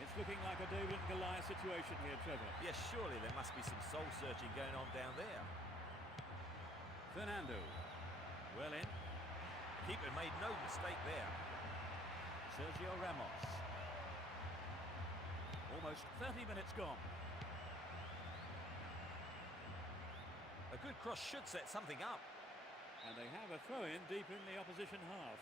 It's looking like a David and Goliath situation here, Trevor. Yes, surely there must be some soul-searching going on down there. Fernando. Well in. Keeper made no mistake there. Sergio Ramos. Almost 30 minutes gone. A good cross should set something up. And they have a throw-in deep in the opposition half.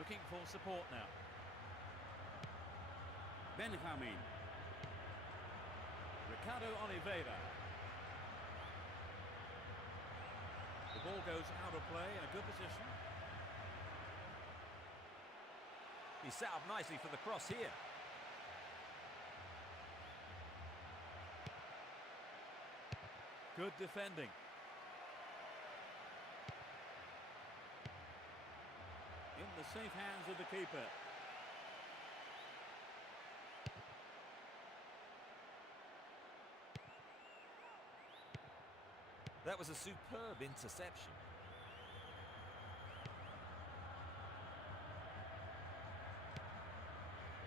Looking for support now. Benjamin. Ricardo Oliveira. The ball goes out of play in a good position. He's set up nicely for the cross here. Good defending. In the safe hands of the keeper. That was a superb interception.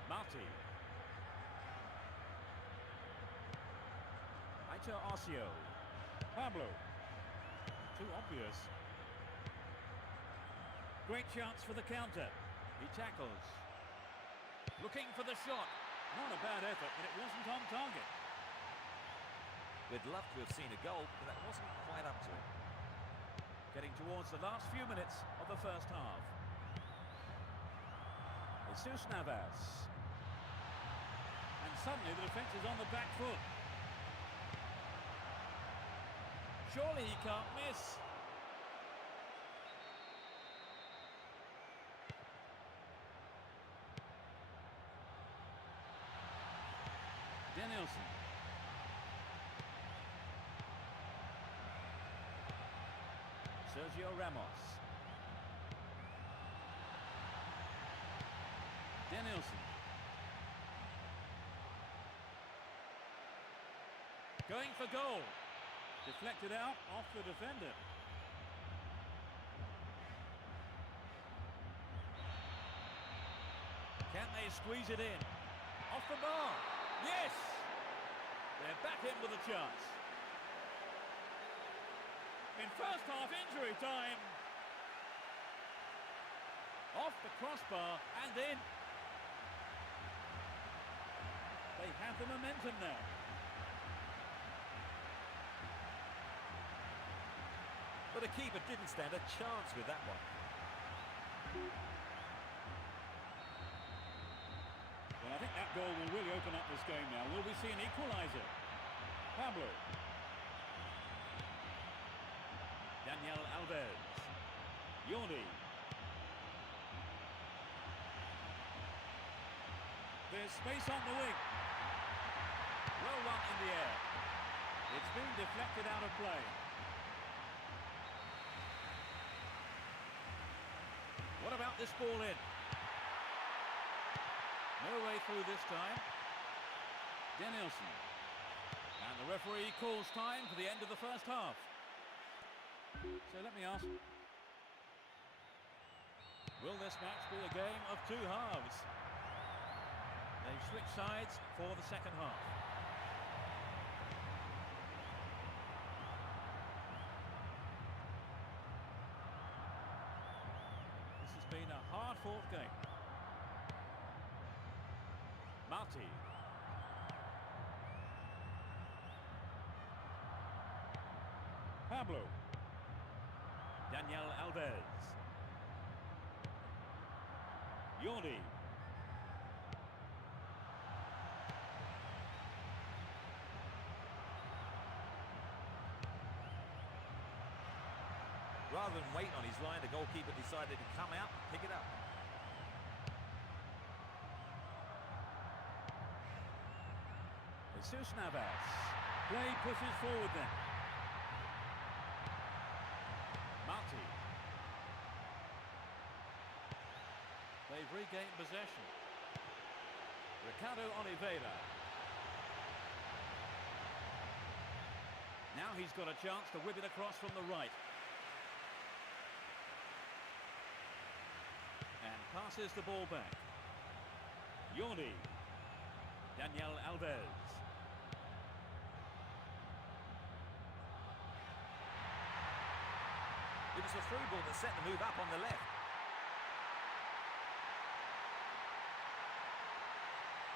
Marti. Aitor Ocio. Pablo. Too obvious. Great chance for the counter. He tackles. Looking for the shot. Not a bad effort, but it wasn't on target. We'd love to have seen a goal, but that wasn't quite up to it. Getting towards the last few minutes of the first half. Jesus Navas. And suddenly the defence is on the back foot. Surely he can't miss. Danielson. Sergio Ramos. Danielson. Going for goal. Deflected out off the defender. Can they squeeze it in? Off the bar. Yes! They're back in with a chance. In first half injury time. Off the crossbar and in. They have the momentum now. But the keeper didn't stand a chance with that one. Well, I think that goal will really open up this game now. Will we see an equaliser? Pablo. Daniel Alves. Jordi. There's space on the wing. Well run in the air. It's been deflected out of play. What about this ball in? No way through this time. Danielson. And the referee calls time for the end of the first half. So let me ask, will this match be a game of two halves? They've switched sides for the second half. This has been a hard-fought game. Marti. Pablo. Daniel Alves. Jordi. Rather than wait on his line, the goalkeeper decided to come out and pick it up. Jesus Navas. Play pushes forward then. Marti. They've regained possession. Ricardo Oliveira. Now he's got a chance to whip it across from the right. And passes the ball back. Jordi. Daniel Alves. It was a through ball that set the move up on the left.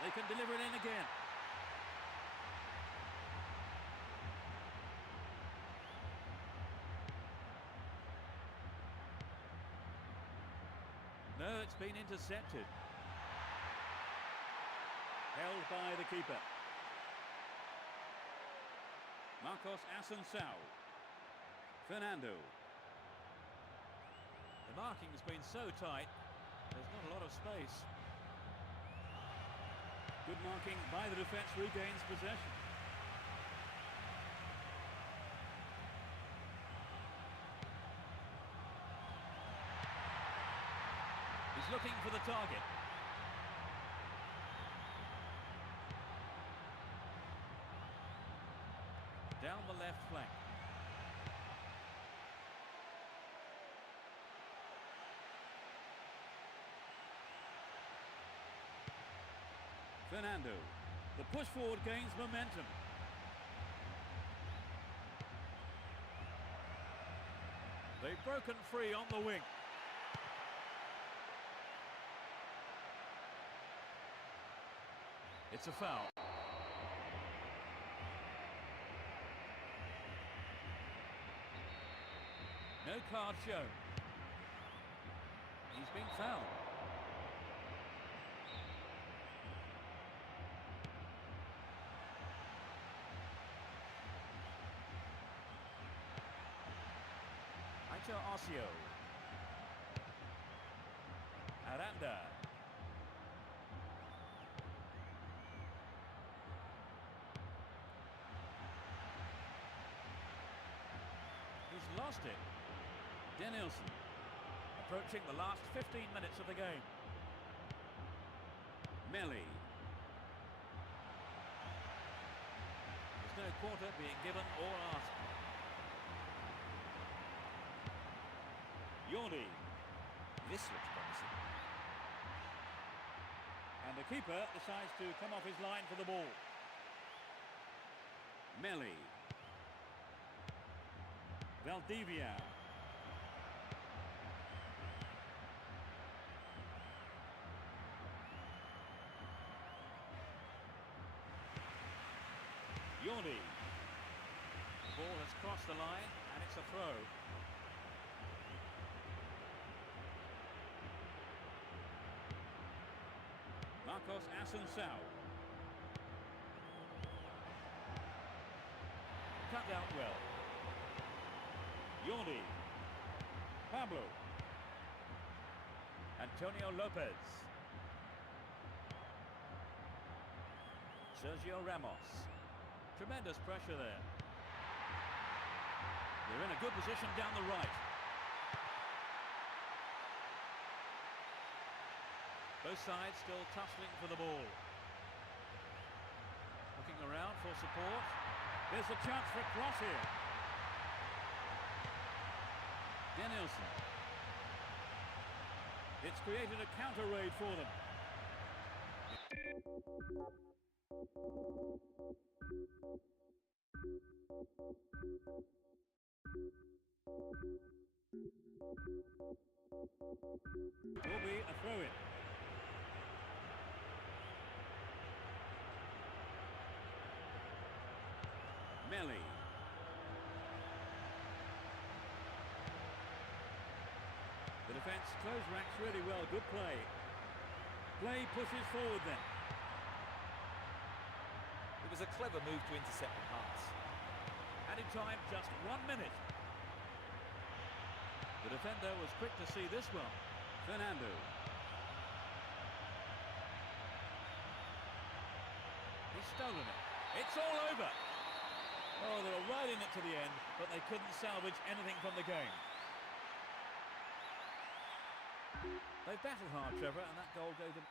They can deliver it in again. No, it's been intercepted. Held by the keeper. Marcos Assunção. Fernando. The marking has been so tight, there's not a lot of space. Good marking by the defence, regains possession. He's looking for the target. Down the left flank. Fernando. The push forward gains momentum. They've broken free on the wing. It's a foul. No card shown. He's been fouled. Ocio. Aranda. He's lost it. Danielson approaching the last 15 minutes of the game. Melli. There's no quarter being given or asked. Jordi. This looks promising. And the keeper decides to come off his line for the ball. Melli. Valdivia. Jordi. The ball has crossed the line and it's a throw. Marcos Assunção. Cut out well. Jordi. Pablo. Antonio Lopez. Sergio Ramos. Tremendous pressure there. They're in a good position down the right. Both sides still tussling for the ball. Looking around for support. There's a chance for a cross here. Danielson. It's created a counter raid for them. Will be a throw-in. Melli. The defence close ranks really well. Good play. Play pushes forward then. It was a clever move to intercept the pass. Added time just 1 minute. The defender was quick to see this one. Fernando. He's stolen it. It's all over. Oh, they were right in it to the end, but they couldn't salvage anything from the game. They battled hard, Trevor, and that goal gave them...